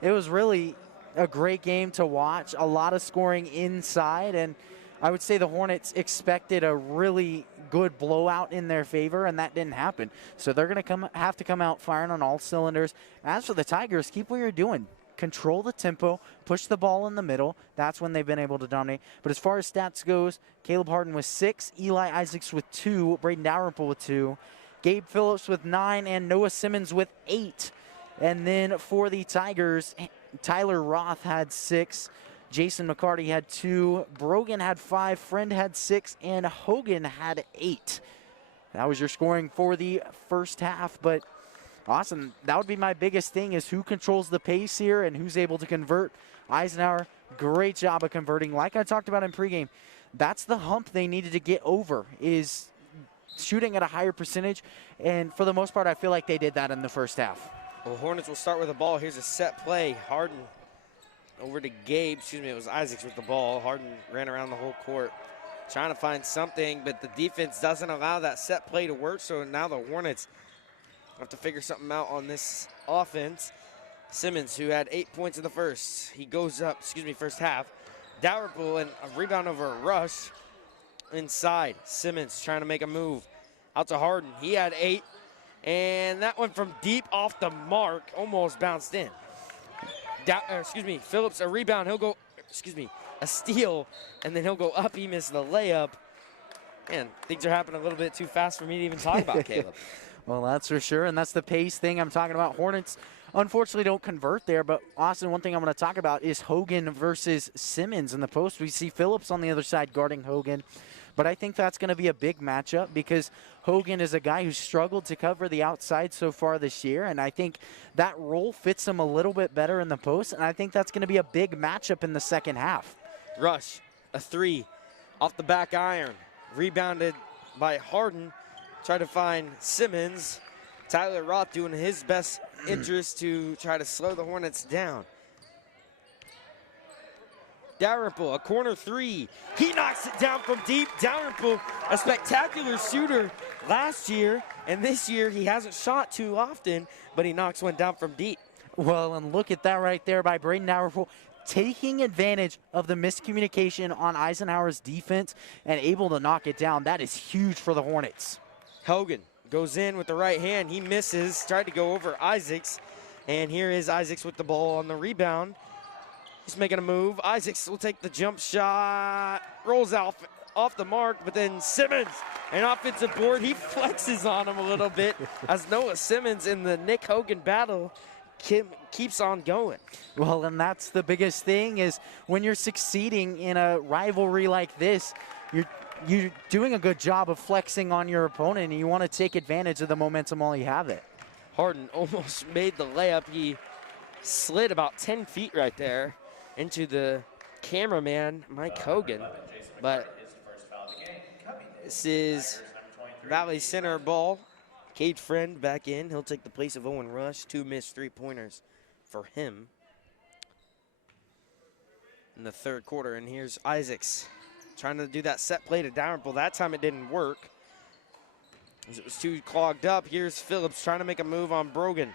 it was really a great game to watch. A lot of scoring inside, and I would say the Hornets expected a really good blowout in their favor, and that didn't happen. So they're going to have to come out firing on all cylinders. As for the Tigers, keep what you're doing. Control the tempo, push the ball in the middle. That's when they've been able to dominate. But as far as stats goes, Caleb Harden with 6, Eli Isaacs with 2, Braden Dalrymple with 2, Gabe Phillips with 9, and Noah Simmons with 8. And then for the Tigers, Tyler Roth had 6, Jason McCarty had 2, Brogan had 5, Friend had 6, and Hogan had 8. That was your scoring for the first half, but awesome. That would be my biggest thing, is who controls the pace here and who's able to convert. Eisenhower, great job of converting. Like I talked about in pregame, that's the hump they needed to get over, is shooting at a higher percentage. And for the most part, I feel like they did that in the first half. Well, Hornets will start with the ball. Here's a set play. Harden over to Gabe. Excuse me, it was Isaacs with the ball. Harden ran around the whole court trying to find something, but the defense doesn't allow that set play to work. So now the Hornets have to figure something out on this offense. Simmons, who had 8 points in the first, he goes up, first half. Dalrymple and a rebound over a rush inside. Simmons trying to make a move out to Harden. He had 8, and that one from deep off the mark almost bounced in. Phillips, a rebound. He'll go, a steal, and then he'll go up. He missed the layup. Man, things are happening a little bit too fast for me to even talk about, Caleb. Well, that's for sure, and that's the pace thing I'm talking about. Hornets, unfortunately, don't convert there, but Austin, one thing I'm going to talk about is Hogan versus Simmons in the post. We see Phillips on the other side guarding Hogan, but I think that's going to be a big matchup because Hogan is a guy who's struggled to cover the outside so far this year, and I think that role fits him a little bit better in the post, and I think that's going to be a big matchup in the second half. Rush, a 3 off the back iron, rebounded by Harden. Try to find Simmons. Tyler Roth doing his best interest to try to slow the Hornets down. Dalrymple, a corner 3. He knocks it down from deep. Dalrymple, a spectacular shooter last year, and this year he hasn't shot too often, but he knocks one down from deep. Well, and look at that right there by Braden Dalrymple, taking advantage of the miscommunication on Eisenhower's defense and able to knock it down. That is huge for the Hornets. Hogan goes in with the right hand. He misses, tried to go over Isaacs, and here is Isaacs with the ball on the rebound. He's making a move. Isaacs will take the jump shot, rolls off the mark, but then Simmons, an offensive board. He flexes on him a little bit as Noah Simmons in the Nick Hogan battle keeps on going. Well, and that's the biggest thing, is when you're succeeding in a rivalry like this, you're doing a good job of flexing on your opponent, and you want to take advantage of the momentum while you have it. Harden almost made the layup. He slid about 10 feet right there into the cameraman, Mike Hogan. But this is Valley Center ball. Cade Friend back in. He'll take the place of Owen Rush. 2 missed 3-pointers for him in the third quarter. And here's Isaacs trying to do that set play to Dalrymple. That time it didn't work, as it was too clogged up. Here's Phillips trying to make a move on Brogan.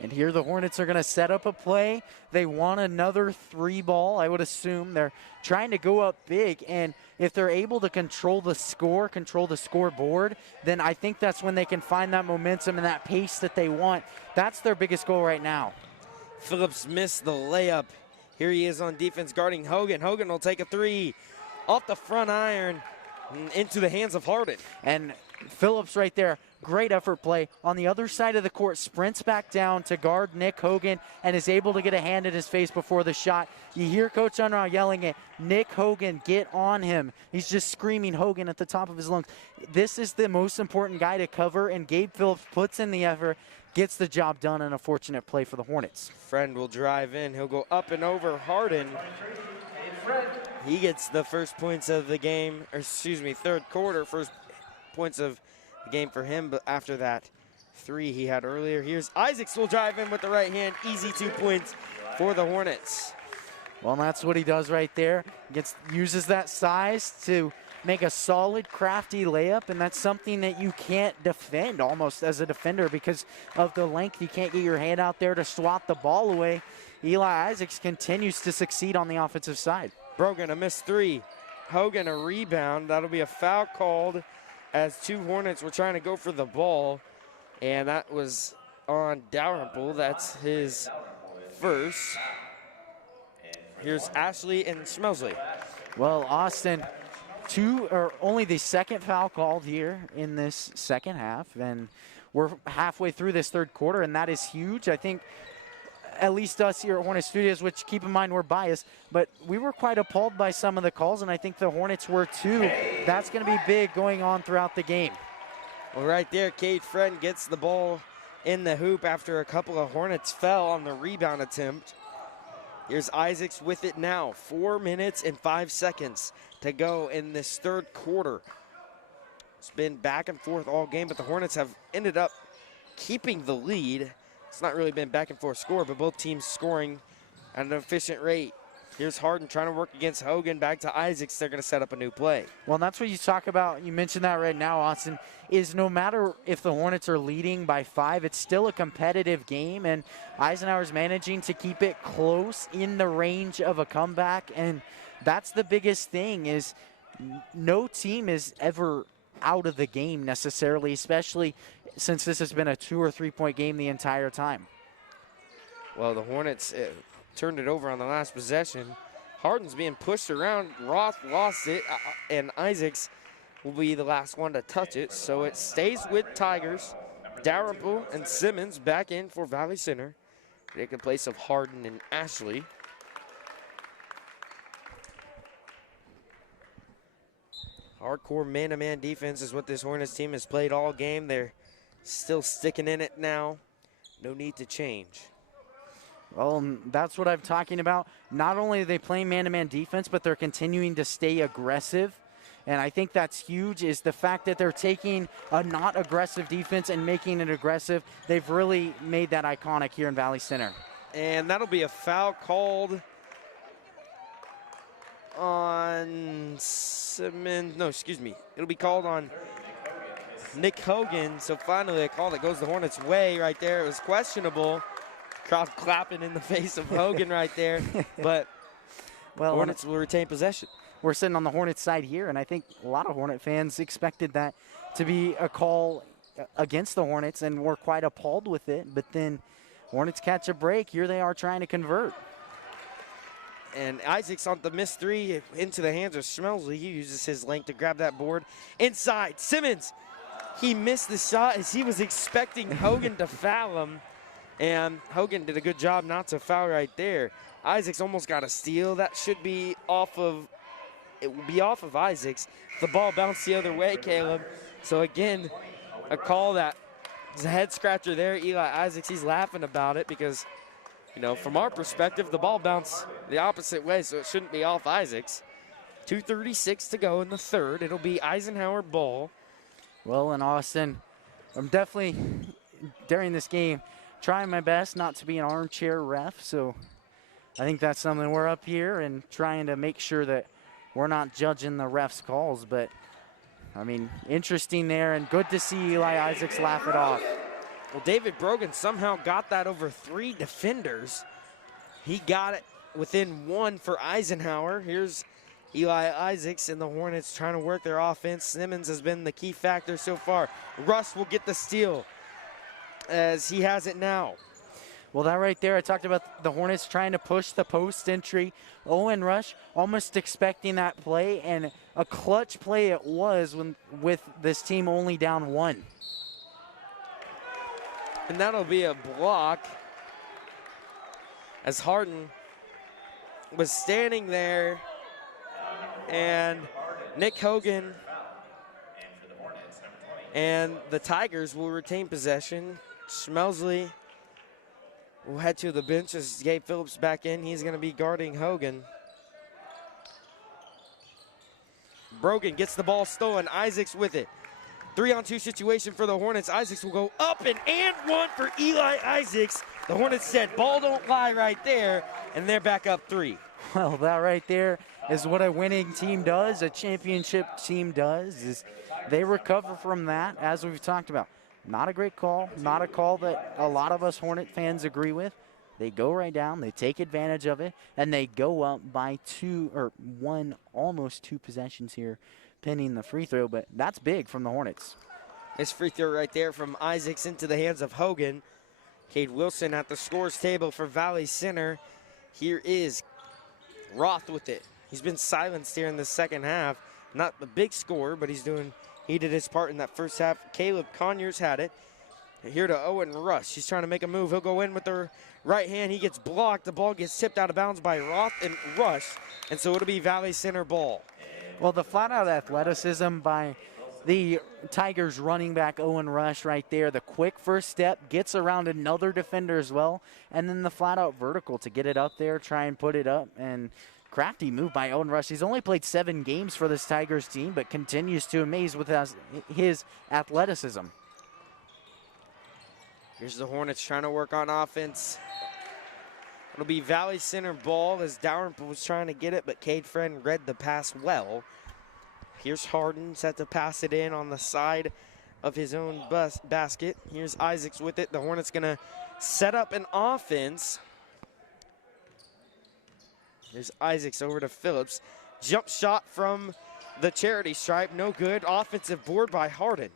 And here the Hornets are going to set up a play. They want another 3 ball, I would assume. They're trying to go up big, and if they're able to control the scoreboard, then I think that's when they can find that momentum and that pace that they want. That's their biggest goal right now. Phillips missed the layup. Here he is on defense guarding Hogan. Hogan will take a 3 off the front iron into the hands of Harden. And Phillips right there, great effort play. On the other side of the court, sprints back down to guard Nick Hogan and is able to get a hand in his face before the shot. You hear Coach Unruh yelling at Nick Hogan, get on him. He's just screaming Hogan at the top of his lungs. This is the most important guy to cover, and Gabe Phillips puts in the effort, gets the job done, and a fortunate play for the Hornets. Friend will drive in. He'll go up and over Harden. He gets the first points of the game, third quarter, first points of the game for him, but after that 3 he had earlier. Here's Isaacs will drive in with the right hand. Easy 2 points for the Hornets. Well, that's what he does right there. Uses that size to make a solid, crafty layup, and that's something that you can't defend almost as a defender because of the length. You can't get your hand out there to swat the ball away. Eli Isaacs continues to succeed on the offensive side. Brogan, a missed 3. Hogan, a rebound. That'll be a foul called as 2 Hornets were trying to go for the ball, and that was on Dalrymple. That's his first. Here's Ashley and Schmelsley. Well, Austin, only the second foul called here in this second half, and we're halfway through this third quarter, and that is huge. I think at least us here at Hornet Studios, which keep in mind we're biased, but we were quite appalled by some of the calls, and I think the Hornets were too. That's going to be big going on throughout the game. Well, right there, Cade Friend gets the ball in the hoop after a couple of Hornets fell on the rebound attempt. Here's Isaacs with it now. 4 minutes and 5 seconds to go in this third quarter. It's been back and forth all game, but the Hornets have ended up keeping the lead. It's not really been back and forth score, but both teams scoring at an efficient rate. Here's Harden trying to work against Hogan. Back to Isaacs. They're going to set up a new play. Well, that's what you talk about. You mentioned that right now, Austin, is no matter if the Hornets are leading by 5, it's still a competitive game, and Eisenhower's managing to keep it close in the range of a comeback, and that's the biggest thing is no team is ever out of the game necessarily, especially since this has been a 2 or 3 point game the entire time. Well, the Hornets turned it over on the last possession. Harden's being pushed around. Roth lost it, and Isaacs will be the last one to touch it. So it stays with Tigers. Dalrymple and Simmons back in for Valley Center. Taking place of Harden and Ashley. Hardcore man-to-man defense is what this Hornets team has played all game. They're still sticking in it now. No need to change. Well, that's what I'm talking about. Not only are they playing man-to-man defense, but they're continuing to stay aggressive. And I think that's huge is the fact that they're taking a not aggressive defense and making it aggressive. They've really made that iconic here in Valley Center. And that'll be a foul called on Simmons. No, excuse me. It'll be called on Nick Hogan. So finally a call that goes the Hornets' way right there. It was questionable. Crowd clapping in the face of Hogan right there. But well, Hornets will retain possession. We're sitting on the Hornets side here, and I think a lot of Hornet fans expected that to be a call against the Hornets, and we're quite appalled with it. But then Hornets catch a break. Here they are trying to convert. And Isaacs on the missed 3 into the hands of Schmelsley. He uses his length to grab that board. Inside, Simmons. He missed the shot as he was expecting Hogan to foul him. And Hogan did a good job not to foul right there. Isaacs almost got a steal. That should be off of, it will be off of Isaacs. The ball bounced the other way, Caleb. So again, a call that is a head scratcher there. Eli Isaacs, he's laughing about it because, you know, from our perspective, the ball bounced the opposite way, so it shouldn't be off Isaacs. 2:36 to go in the third. It'll be Eisenhower ball. Well, in Austin, I'm definitely, during this game, trying my best not to be an armchair ref, so I think that's something we're up here and trying to make sure that we're not judging the refs' calls. But, I mean, interesting there, and good to see Eli Isaacs laugh it off. Well, David Brogan somehow got that over 3 defenders. He got it within 1 for Eisenhower. Here's Eli Isaacs and the Hornets trying to work their offense. Simmons has been the key factor so far. Russ will get the steal as he has it now. Well, that right there, I talked about the Hornets trying to push the post entry. Owen Rush almost expecting that play, and a clutch play it was with this team only down 1. And that'll be a block as Harden was standing there, and Nick Hogan and the Tigers will retain possession. Schmelsley will head to the bench as Gabe Phillips back in. He's going to be guarding Hogan. Brogan gets the ball stolen. Isaacs with it. 3-on-2 situation for the Hornets. Isaacs will go up and one for Eli Isaacs. The Hornets said, ball don't lie right there, and they're back up 3. Well, that right there is what a winning team does, a championship team does, is they recover from that, as we've talked about. Not a great call, not a call that a lot of us Hornet fans agree with. They go right down, they take advantage of it, and they go up by almost two possessions here, pinning the free throw, but that's big from the Hornets. This free throw right there from Isaacs into the hands of Hogan. Cade Wilson at the scores table for Valley Center. Here is Roth with it. He's been silenced here in the second half. Not a big score, but he did his part in that first half. Caleb Conyers had it. Here to Owen Rush. He's trying to make a move. He'll go in with the right hand. He gets blocked. The ball gets tipped out of bounds by Roth and Rush, and so it'll be Valley Center ball. Well, the flat-out athleticism by the Tigers running back Owen Rush right there. The quick first step, gets around another defender as well, and then the flat-out vertical to get it up there, try and put it up, and crafty move by Owen Rush. He's only played 7 games for this Tigers team, but continues to amaze with his athleticism. Here's the Hornets trying to work on offense. It'll be Valley Center ball as Dalrymple was trying to get it, but Cade Friend read the pass well. Here's Harden set to pass it in on the side of his own basket. Here's Isaacs with it. The Hornets gonna set up an offense. Here's Isaacs over to Phillips. Jump shot from the charity stripe, no good. Offensive board by Harden.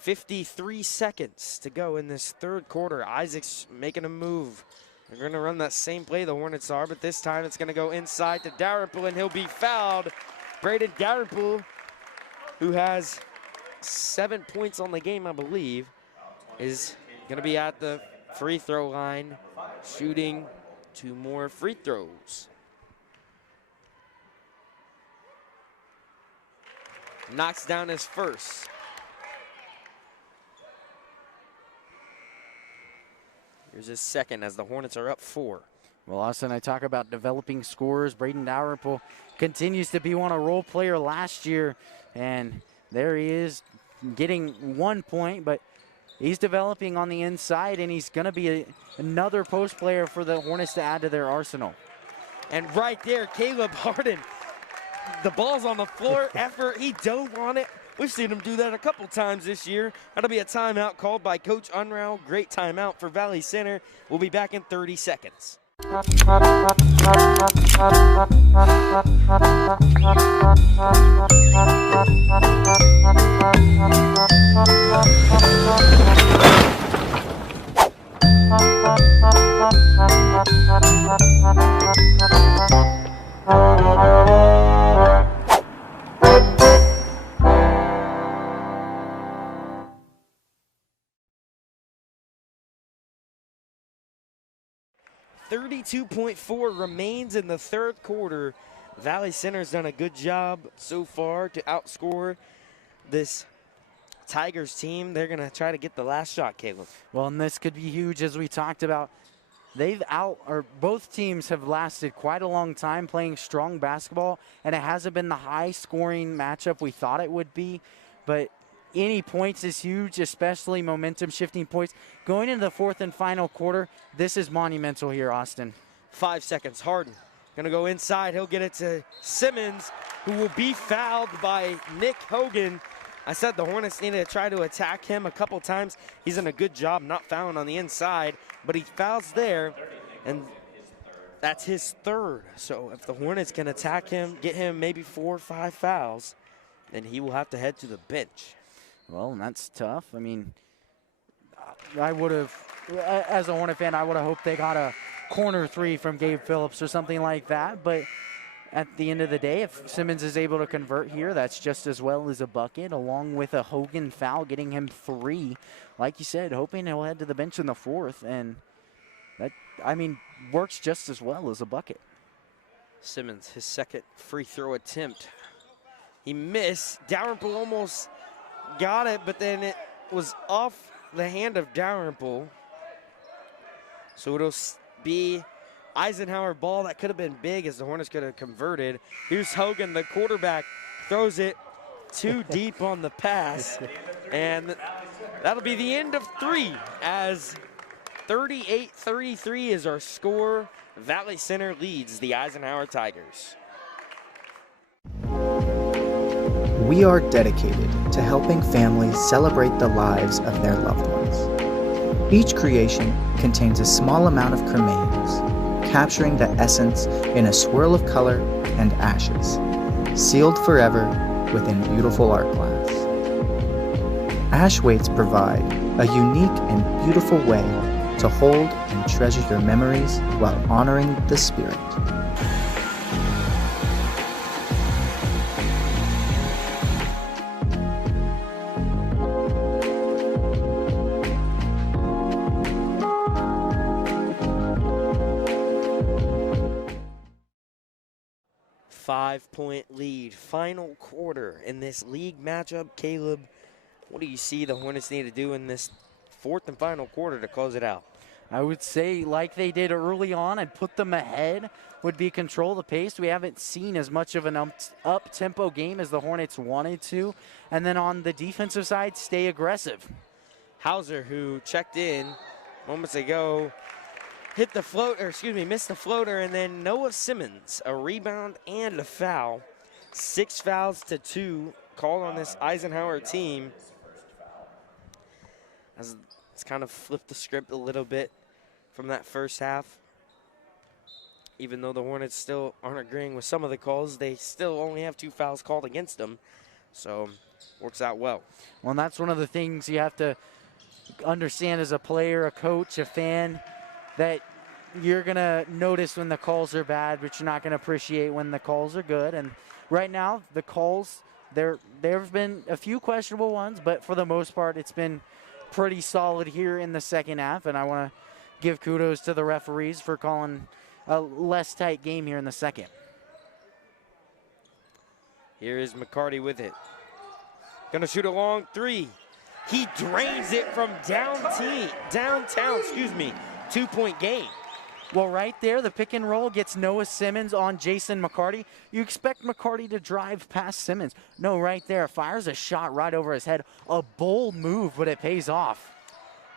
53 seconds to go in this third quarter. Isaacs making a move. They're going to run that same play the Hornets are, but this time it's going to go inside to Dalrymple, and he'll be fouled. Braden Dalrymple, who has 7 points on the game, I believe, is going to be at the free throw line, shooting 2 more free throws. Knocks down his first. Here's his second as the Hornets are up 4. Well, Austin, I talk about developing scorers. Braden Dalrymple continues to be a role player last year, and there he is getting 1 point, but he's developing on the inside, and he's going to be another post player for the Hornets to add to their arsenal. And right there, Caleb Harden, the ball's on the floor, effort, he dove on it. We've seen him do that a couple times this year. That'll be a timeout called by Coach Unruh. Great timeout for Valley Center. We'll be back in 30 seconds. .4 remains in the third quarter. Valley Center's done a good job so far to outscore this Tigers team. They're going to try to get the last shot, Caleb. Well, and this could be huge, as we talked about. Both teams have lasted quite a long time playing strong basketball, and it hasn't been the high-scoring matchup we thought it would be. But any points is huge, especially momentum-shifting points. Going into the fourth and final quarter, this is monumental here, Austin. 5 seconds. Harden going to go inside. He'll get it to Simmons, who will be fouled by Nick Hogan. I said the Hornets needed to try to attack him a couple times. He's done a good job not fouling on the inside, but he fouls there, and that's his third. So if the Hornets can attack him, get him maybe 4 or 5 fouls, then he will have to head to the bench. Well, and that's tough. I mean, I would have, as a Hornet fan, I would have hoped they got a corner 3 from Gabe Phillips or something like that. But at the end of the day, if Simmons is able to convert here, that's just as well as a bucket, along with a Hogan foul, getting him 3. Like you said, hoping he'll head to the bench in the fourth. And that, I mean, works just as well as a bucket. Simmons, his second free throw attempt. He missed. Dalrymple almost got it, but then it was off the hand of Dalrymple. So it'll be Eisenhower ball. That could have been big as the Hornets could have converted. Here's Hogan, the quarterback. throws it too deep on the pass. And that'll be the end of 3 as 38-33 is our score. Valley Center leads the Eisenhower Tigers. We are dedicated to helping families celebrate the lives of their loved ones. Each creation contains a small amount of cremains, capturing the essence in a swirl of color and ashes, sealed forever within beautiful art glass. Ash weights provide a unique and beautiful way to hold and treasure your memories while honoring the spirit. Five-point lead, final quarter in this league matchup. Caleb, what do you see the Hornets need to do in this 4th and final quarter to close it out? I would say, like they did early on and put them ahead, would be control the pace. We haven't seen as much of an up-tempo game as the Hornets wanted to. And then on the defensive side, stay aggressive. Hauser, who checked in moments ago, missed the floater, and then Noah Simmons, a rebound and a foul. 6 fouls to 2 called on this Eisenhower team. It's kind of flipped the script a little bit from that first half. Even though the Hornets still aren't agreeing with some of the calls, they still only have 2 fouls called against them. So, works out well. Well, and that's one of the things you have to understand as a player, a coach, a fan, that you're going to notice when the calls are bad, but you're not going to appreciate when the calls are good. And right now, the calls, there have been a few questionable ones, but for the most part, it's been pretty solid here in the second half. And I want to give kudos to the referees for calling a less tight game here in the second. Here is McCarty with it. Gonna shoot a long 3. He drains it from downtown, 2-point game. Well, right there, the pick and roll gets Noah Simmons on Jason McCarty. You expect McCarty to drive past Simmons. No, right there, fires a shot right over his head. A bold move, but it pays off.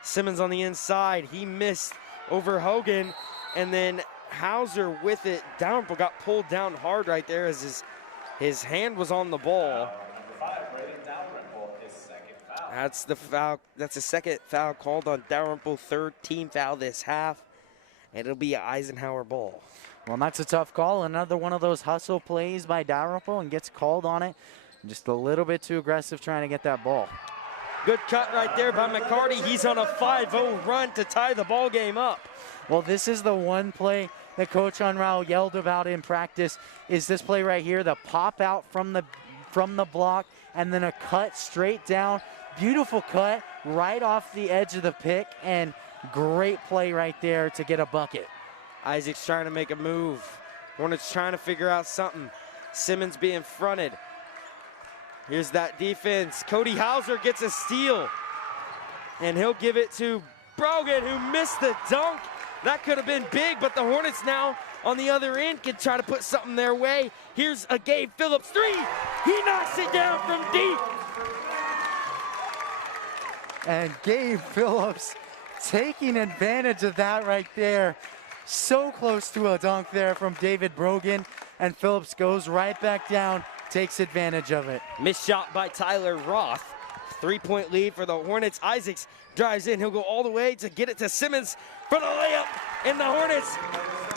Simmons on the inside. He missed over Hogan, and then Hauser with it. Dalrymple got pulled down hard right there as his hand was on the ball. That's the foul. That's the second foul called on Dalrymple, 3rd team foul this half. And it'll be an Eisenhower ball. Well, that's a tough call. Another one of those hustle plays by Dalrymple and gets called on it. Just a little bit too aggressive trying to get that ball. Good cut right there by McCarty. He's on a 5-0 run to tie the ball game up. Well, this is the one play that Coach Unruh yelled about in practice, is this play right here, the pop out from the block and then a cut straight down. Beautiful cut right off the edge of the pick, and great play right there to get a bucket. Isaac's trying to make a move. Hornets trying to figure out something. Simmons being fronted. Here's that defense. Cody Hauser gets a steal. And he'll give it to Brogan, who missed the dunk. That could have been big, but the Hornets now on the other end can try to put something their way. Here's a Gabe Phillips 3. He knocks it down from deep. And Gabe Phillips taking advantage of that right there. So close to a dunk there from David Brogan, and Phillips goes right back down, takes advantage of it. Missed shot by Tyler Roth. 3-point lead for the Hornets. Isaacs drives in. He'll go all the way to get it to Simmons for the layup, and the Hornets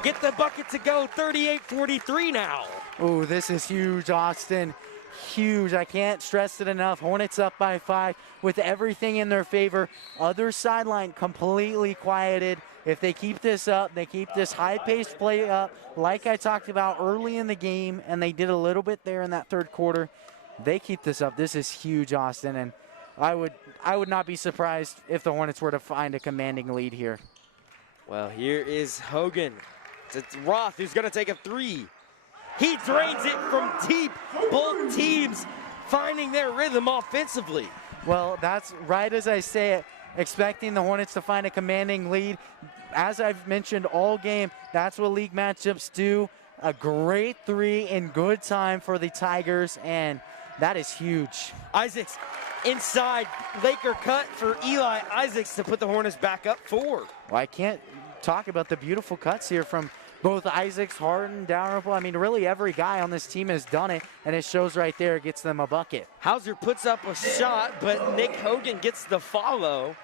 get the bucket to go. 38-43 now. Oh, this is huge, Austin. Huge. I can't stress it enough. Hornets up by 5 with everything in their favor. Other sideline completely quieted. If they keep this up, they keep this high-paced play up, like I talked about early in the game, and they did a little bit there in that 3rd quarter. They keep this up. This is huge, Austin, and I would not be surprised if the Hornets were to find a commanding lead here. Well, here is Hogan. It's Roth who's going to take a 3. He drains it from deep. Both teams finding their rhythm offensively. Well, that's right as I say it. Expecting the Hornets to find a commanding lead. As I've mentioned all game, that's what league matchups do. A great three in good time for the Tigers, and that is huge. Isaacs inside, Laker cut for Eli Isaacs to put the Hornets back up 4. Well, I can't talk about the beautiful cuts here from both Isaacs, Harden, Dalrymple. I mean, really every guy on this team has done it, and it shows right there, gets them a bucket. Hauser puts up a shot, but Nick Hogan gets the follow.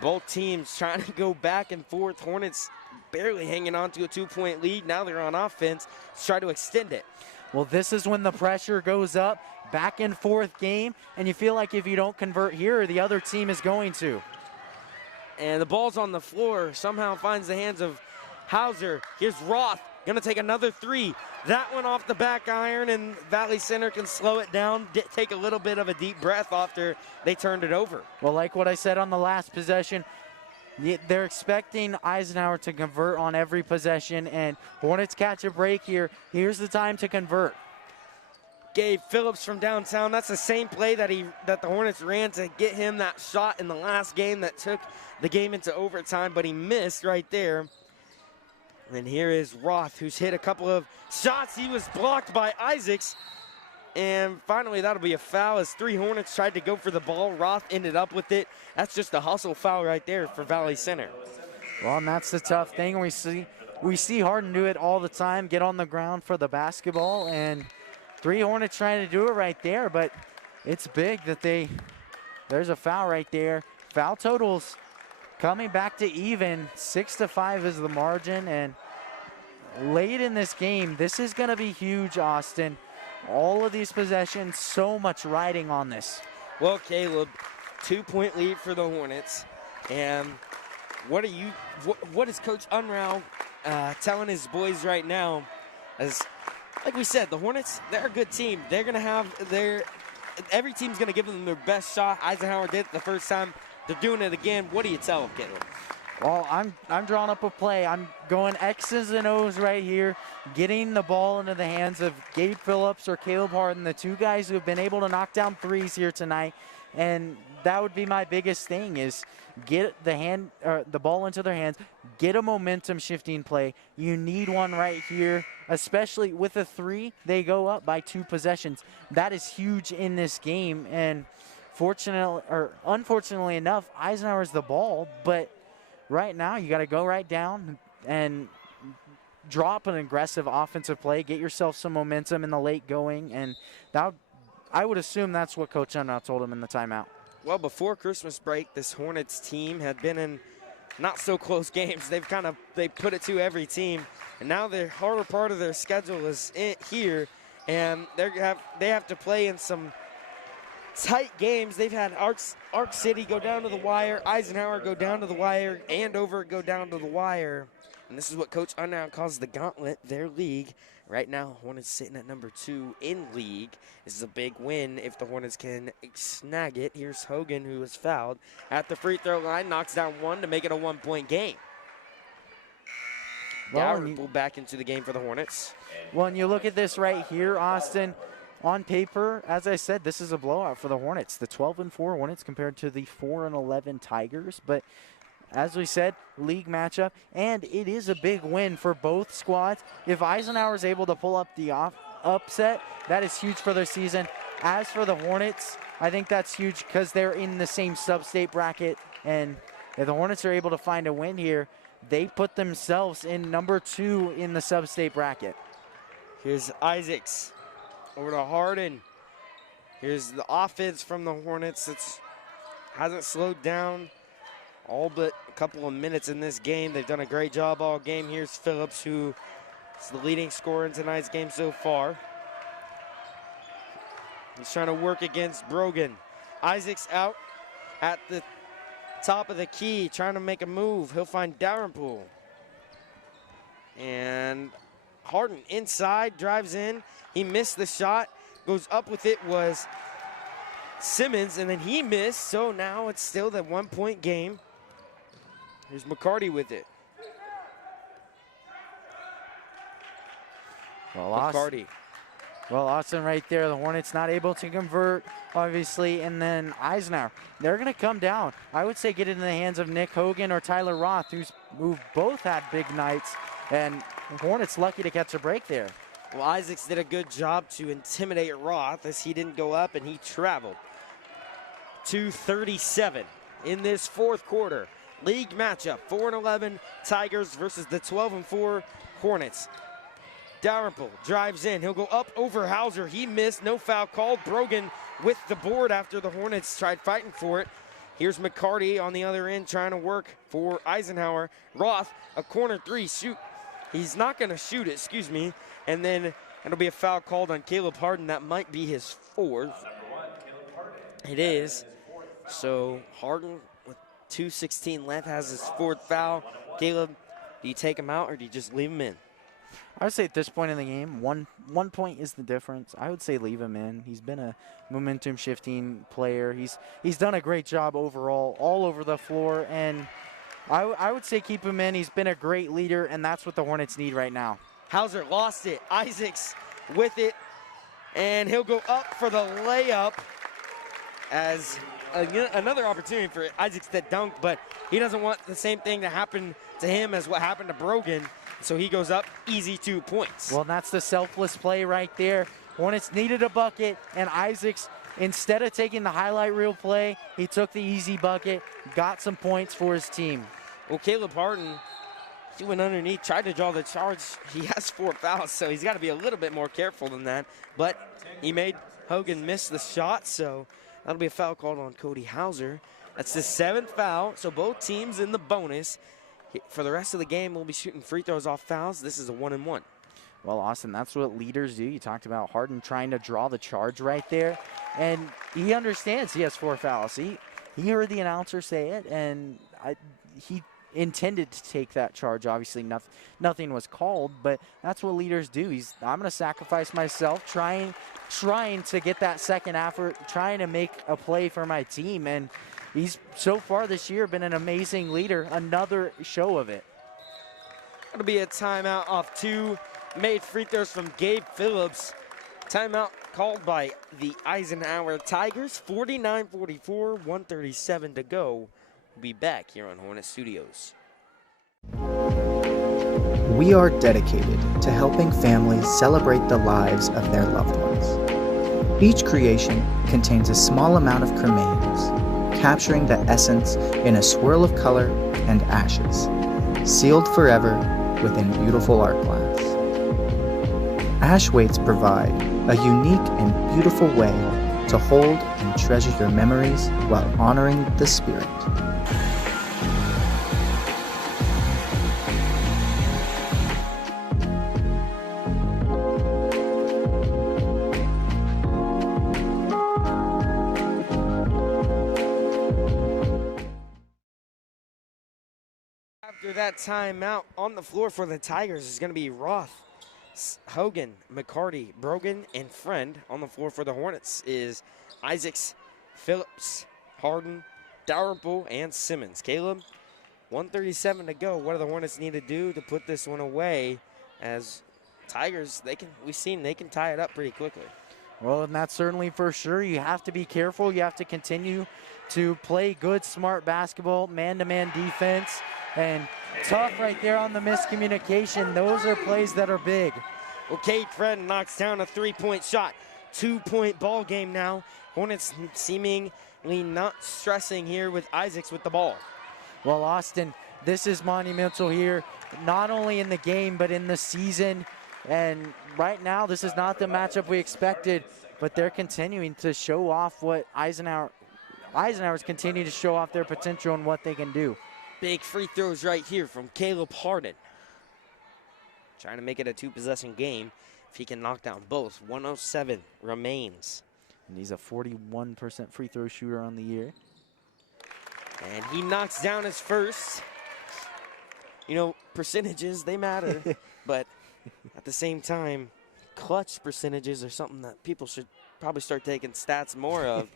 Both teams trying to go back and forth. Hornets barely hanging on to a 2-point lead. Now they're on offense to try to extend it. Well, this is when the pressure goes up, back and forth game, and you feel like if you don't convert here, the other team is going to. And the ball's on the floor, somehow finds the hands of Hauser. Here's Roth, gonna take another 3. That one off the back iron, and Valley Center can slow it down, take a little bit of a deep breath after they turned it over. Well, like what I said on the last possession, they're expecting Eisenhower to convert on every possession, and Hornets catch a break here. Here's the time to convert. Gabe Phillips from downtown. That's the same play that the Hornets ran to get him that shot in the last game that took the game into overtime, but he missed right there. And here is Roth, who's hit a couple of shots. He was blocked by Isaacs. And finally, that'll be a foul as 3 Hornets tried to go for the ball. Roth ended up with it. That's just a hustle foul right there for Valley Center. Well, and that's the tough thing. We see Harden do it all the time, get on the ground for the basketball, and 3 Hornets trying to do it right there, but it's big that there's a foul right there. Foul totals coming back to even. 6-5 is the margin, and late in this game, this is going to be huge, Austin. All of these possessions, so much riding on this. Well, Caleb, 2-point lead for the Hornets. And what is Coach Unruh telling his boys right now? As, like we said, the Hornets, they're a good team. They're going to have every team's going to give them their best shot. Eisenhower did it the first time. They're doing it again. What do you tell them, Caleb? Well, I'm drawing up a play. I'm going X's and O's right here, getting the ball into the hands of Gabe Phillips or Caleb Harden, the 2 guys who have been able to knock down threes here tonight. And that would be my biggest thing, is get the ball into their hands, get a momentum shifting play. You need one right here, especially with a 3. They go up by 2 possessions. That is huge in this game. And unfortunately enough, Eisenhower's the ball, but right now, you got to go right down and drop an aggressive offensive play, get yourself some momentum in the late going, and I would assume that's what Coach Unruh told him in the timeout. Well, before Christmas break, this Hornets team had been in not so close games. They put it to every team, and now the harder part of their schedule is here, and they have to play in some tight games. They've had Arc City go down to the wire, Eisenhower go down to the wire, Andover go down to the wire. And this is what Coach Unruh calls the gauntlet, their league. Right now, Hornets sitting at number 2 in league. This is a big win if the Hornets can snag it. Here's Hogan, who was fouled at the free throw line, knocks down 1 to make it a 1-point game. Dalrymple back into the game for the Hornets. Well, and you look at this right here, Austin. On paper, as I said, this is a blowout for the Hornets. The 12-4 Hornets compared to the 4-11 Tigers. But as we said, league matchup, and it is a big win for both squads. If Eisenhower is able to pull up the upset, that is huge for their season. As for the Hornets, I think that's huge because they're in the same sub-state bracket, and if the Hornets are able to find a win here, they put themselves in number 2 in the sub-state bracket. Here's Isaacs over to Harden. Here's the offense from the Hornets. It hasn't slowed down all but a couple of minutes in this game. They've done a great job all game. Here's Phillips, who is the leading scorer in tonight's game so far. He's trying to work against Brogan. Isaacs out at the top of the key, trying to make a move. He'll find Dalrymple. And Harden inside, drives in. He missed the shot. Goes up with it was Simmons, and then he missed. So now it's still the 1-point game. Here's McCarty with it. Well, McCarty. Austin right there. The Hornets not able to convert, obviously. And then Eisenhower, they're going to come down. I would say get it in the hands of Nick Hogan or Tyler Roth, who both had big nights. And Hornets lucky to catch a break there. Well, Isaacs did a good job to intimidate Roth as he didn't go up and he traveled. 2:37 in this fourth quarter. League matchup, 4-11 Tigers versus the 12-4 Hornets. Dalrymple drives in. He'll go up over Hauser. He missed. No foul called. Brogan with the board after the Hornets tried fighting for it. Here's McCarty on the other end trying to work for Eisenhower. Roth, a corner three, shoot. He's not going to shoot it, excuse me. And then it'll be a foul called on Caleb Harden. That might be his fourth. It is. So Harden with 2:16 left has his fourth foul. Caleb, do you take him out or do you just leave him in? I would say at this point in the game, one point is the difference. I would say leave him in. He's been a momentum shifting player. He's done a great job overall, all over the floor, and I would say keep him in. He's been a great leader, and that's what the Hornets need right now. Hauser lost it. Isaacs with it, and he'll go up for the layup as another opportunity for Isaacs to dunk, but he doesn't want the same thing to happen to him as what happened to Brogan. So he goes up, easy 2 points. Well, that's the selfless play right there. Hornets needed a bucket, and Isaacs, instead of taking the highlight reel play, he took the easy bucket, got some points for his team. Well, Caleb Harden, he went underneath, tried to draw the charge. He has 4 fouls, so he's got to be a little bit more careful than that. But he made Hogan miss the shot, so that'll be a foul called on Cody Hauser. That's the 7th foul, so both teams in the bonus. For the rest of the game, we'll be shooting free throws off fouls. This is a 1-and-1. Well, Austin, that's what leaders do. You talked about Harden trying to draw the charge right there, and he understands he has 4 fouls. He heard the announcer say it, and he intended to take that charge. Obviously, nothing was called, but that's what leaders do. I'm going to sacrifice myself, trying to get that second effort, trying to make a play for my team, and he's so far this year been an amazing leader. Another show of it. It'll be a timeout off 2 made free throws from Gabe Phillips. Timeout called by the Eisenhower Tigers. 49-44, 1:37 to go. We'll be back here on Hornet Studios. We are dedicated to helping families celebrate the lives of their loved ones. Each creation contains a small amount of cremains, capturing the essence in a swirl of color and ashes, sealed forever within beautiful art glass. Ash weights provide a unique and beautiful way to hold and treasure your memories while honoring the spirit. After that timeout, on the floor for the Tigers is going to be Roth, Hogan, McCarty, Brogan, and Friend. On the floor for the Hornets is Isaacs, Phillips, Harden, Dalrymple, and Simmons. Caleb, 1:37 to go. What do the Hornets need to do to put this one away? As Tigers, we've seen they can tie it up pretty quickly. Well, and that's certainly for sure. You have to be careful. You have to continue to play good, smart basketball, man-to-man defense, and tough right there on the miscommunication. Those are plays that are big. Well, Cade Friend knocks down a 3-point shot. 2-point ball game now. Hornets seemingly not stressing here with Isaacs with the ball. Well, Austin, this is monumental here, not only in the game, but in the season. And right now, this is not the matchup we expected, but they're continuing to show off what Eisenhower's continue to show off their potential and what they can do. Big free throws right here from Caleb Harden. Trying to make it a 2-possession game. If he can knock down both, 1:07 remains. And he's a 41% free throw shooter on the year. And he knocks down his first. You know, percentages, they matter. But at the same time, clutch percentages are something that people should probably start taking stats more of.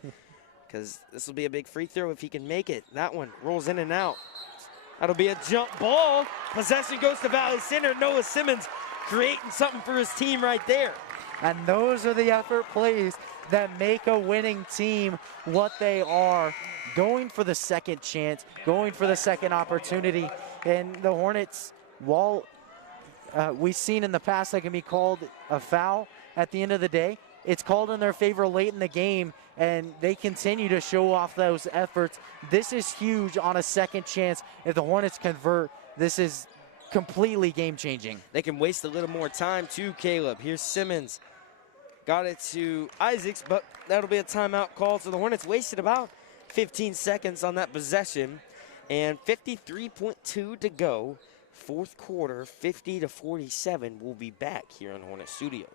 Because this will be a big free throw if he can make it. That one rolls in and out. That'll be a jump ball. Possession goes to Valley Center. Noah Simmons creating something for his team right there. And those are the effort plays that make a winning team what they are. Going for the second chance, going for the second opportunity. And the Hornets, while we've seen in the past that can be called a foul at the end of the day. It's called in their favor late in the game, and they continue to show off those efforts. This is huge on a second chance. If the Hornets convert, this is completely game-changing. They can waste a little more time too, Caleb. Here's Simmons. Got it to Isaacs, but that'll be a timeout call. So the Hornets wasted about 15 seconds on that possession, and 53.2 to go. Fourth quarter, 50-47. We'll be back here in Hornet Studios.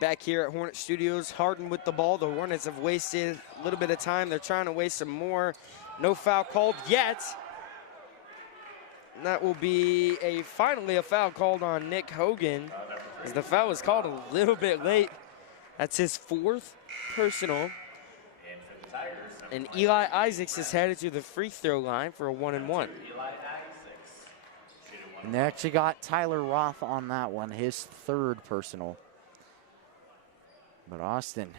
Back here at Hornet Studios, Harden with the ball. The Hornets have wasted a little bit of time. They're trying to waste some more. No foul called yet. And that will be finally a foul called on Nick Hogan, as the foul was called a little bit late. That's his fourth personal. And Eli Isaacs is headed to the free throw line for a 1-and-1. And they actually got Tyler Roth on that one, his third personal. But Austin,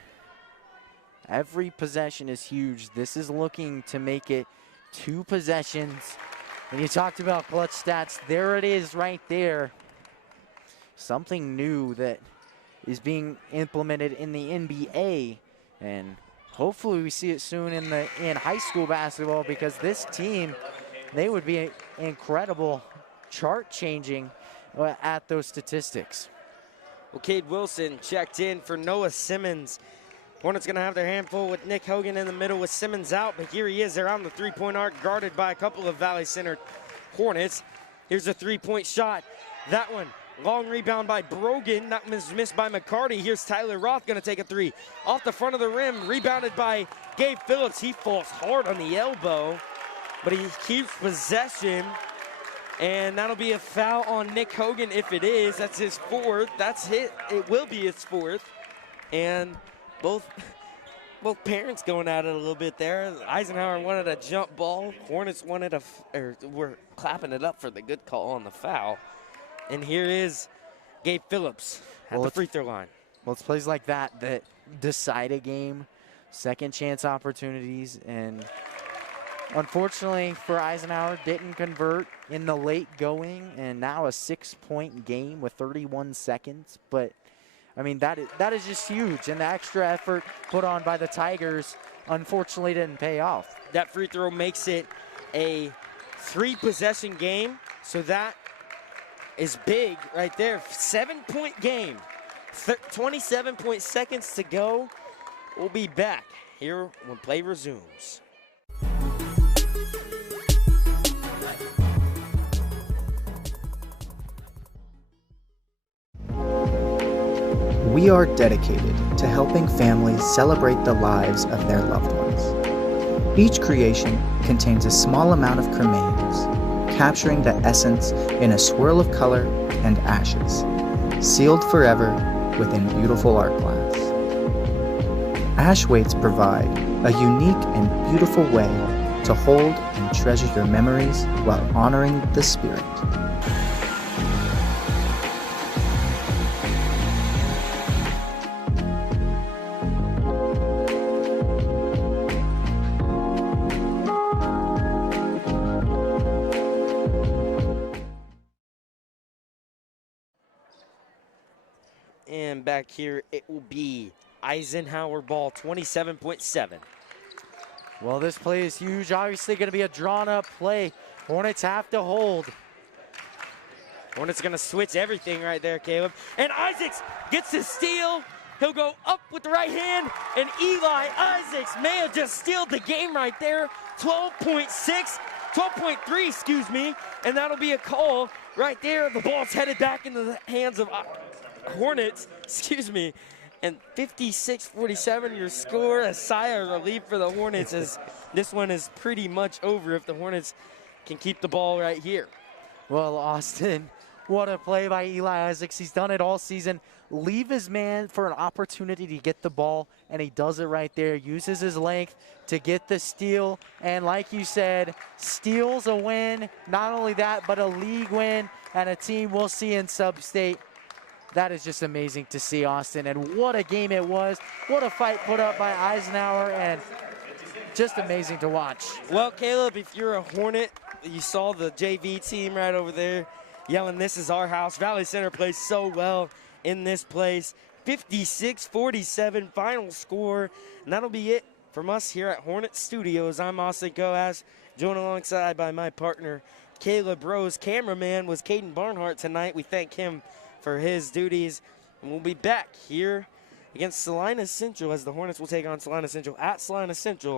every possession is huge. This is looking to make it 2 possessions. When you talked about clutch stats, there it is right there. Something new that is being implemented in the NBA, and hopefully we see it soon in high school basketball, because this team, they would be incredible chart changing at those statistics. Well, Cade Wilson checked in for Noah Simmons. Hornets going to have their handful with Nick Hogan in the middle with Simmons out, but here he is around the three-point arc, guarded by a couple of Valley Center Hornets. Here's a three-point shot. That one, long rebound by Brogan. That was missed by McCarty. Here's Tyler Roth going to take a three. Off the front of the rim, rebounded by Gabe Phillips. He falls hard on the elbow, but he keeps possession. And that'll be a foul on Nick Hogan if it is. That's his fourth. That's it. It will be his fourth. And both parents going at it a little bit there. Eisenhower wanted a jump ball. Hornets wanted were clapping it up for the good call on the foul. And here is Gabe Phillips at the free throw line. Well, it's plays like that that decide a game, second chance opportunities, and unfortunately for Eisenhower, didn't convert in the late going, and now a 6-point game with 31 seconds. But, I mean, that is just huge, and the extra effort put on by the Tigers unfortunately didn't pay off. That free throw makes it a 3-possession game, so that is big right there. 7-point game, 27 seconds to go. We'll be back here when play resumes. We are dedicated to helping families celebrate the lives of their loved ones. Each creation contains a small amount of cremains, capturing the essence in a swirl of color and ashes, sealed forever within beautiful art glass. Ash weights provide a unique and beautiful way to hold and treasure your memories while honoring the spirit. And back here, it will be Eisenhower ball, 27.7. Well, this play is huge. Obviously going to be a drawn-up play. Hornets have to hold. Hornets going to switch everything right there, Caleb. And Isaacs gets the steal. He'll go up with the right hand, and Eli Isaacs may have just stealed the game right there. 12.6 12.3, excuse me, and that'll be a call right there. The ball's headed back into the hands of Hornets, excuse me. And 56-47, your score. A sigh of relief for the Hornets as this one is pretty much over if the Hornets can keep the ball right here. Well, Austin, what a play by Eli Isaacs. He's done it all season. Leave his man for an opportunity to get the ball, and he does it right there. Uses his length to get the steal, and like you said, steals a win. Not only that, but a league win and a team we'll see in sub-state. That is just amazing to see, Austin, and what a game it was. What a fight put up by Eisenhower, and just amazing to watch. Well, Caleb, if you're a Hornet, you saw the JV team right over there yelling, "This is our house." Valley Center plays so well in this place. 56-47 final score, and that'll be it from us here at Hornet Studios. I'm Austin Coas, joined alongside by my partner, Caleb Rose. Cameraman was Caden Barnhart tonight. We thank him for his duties, and we'll be back here against Salina Central as the Hornets will take on Salina Central at Salina Central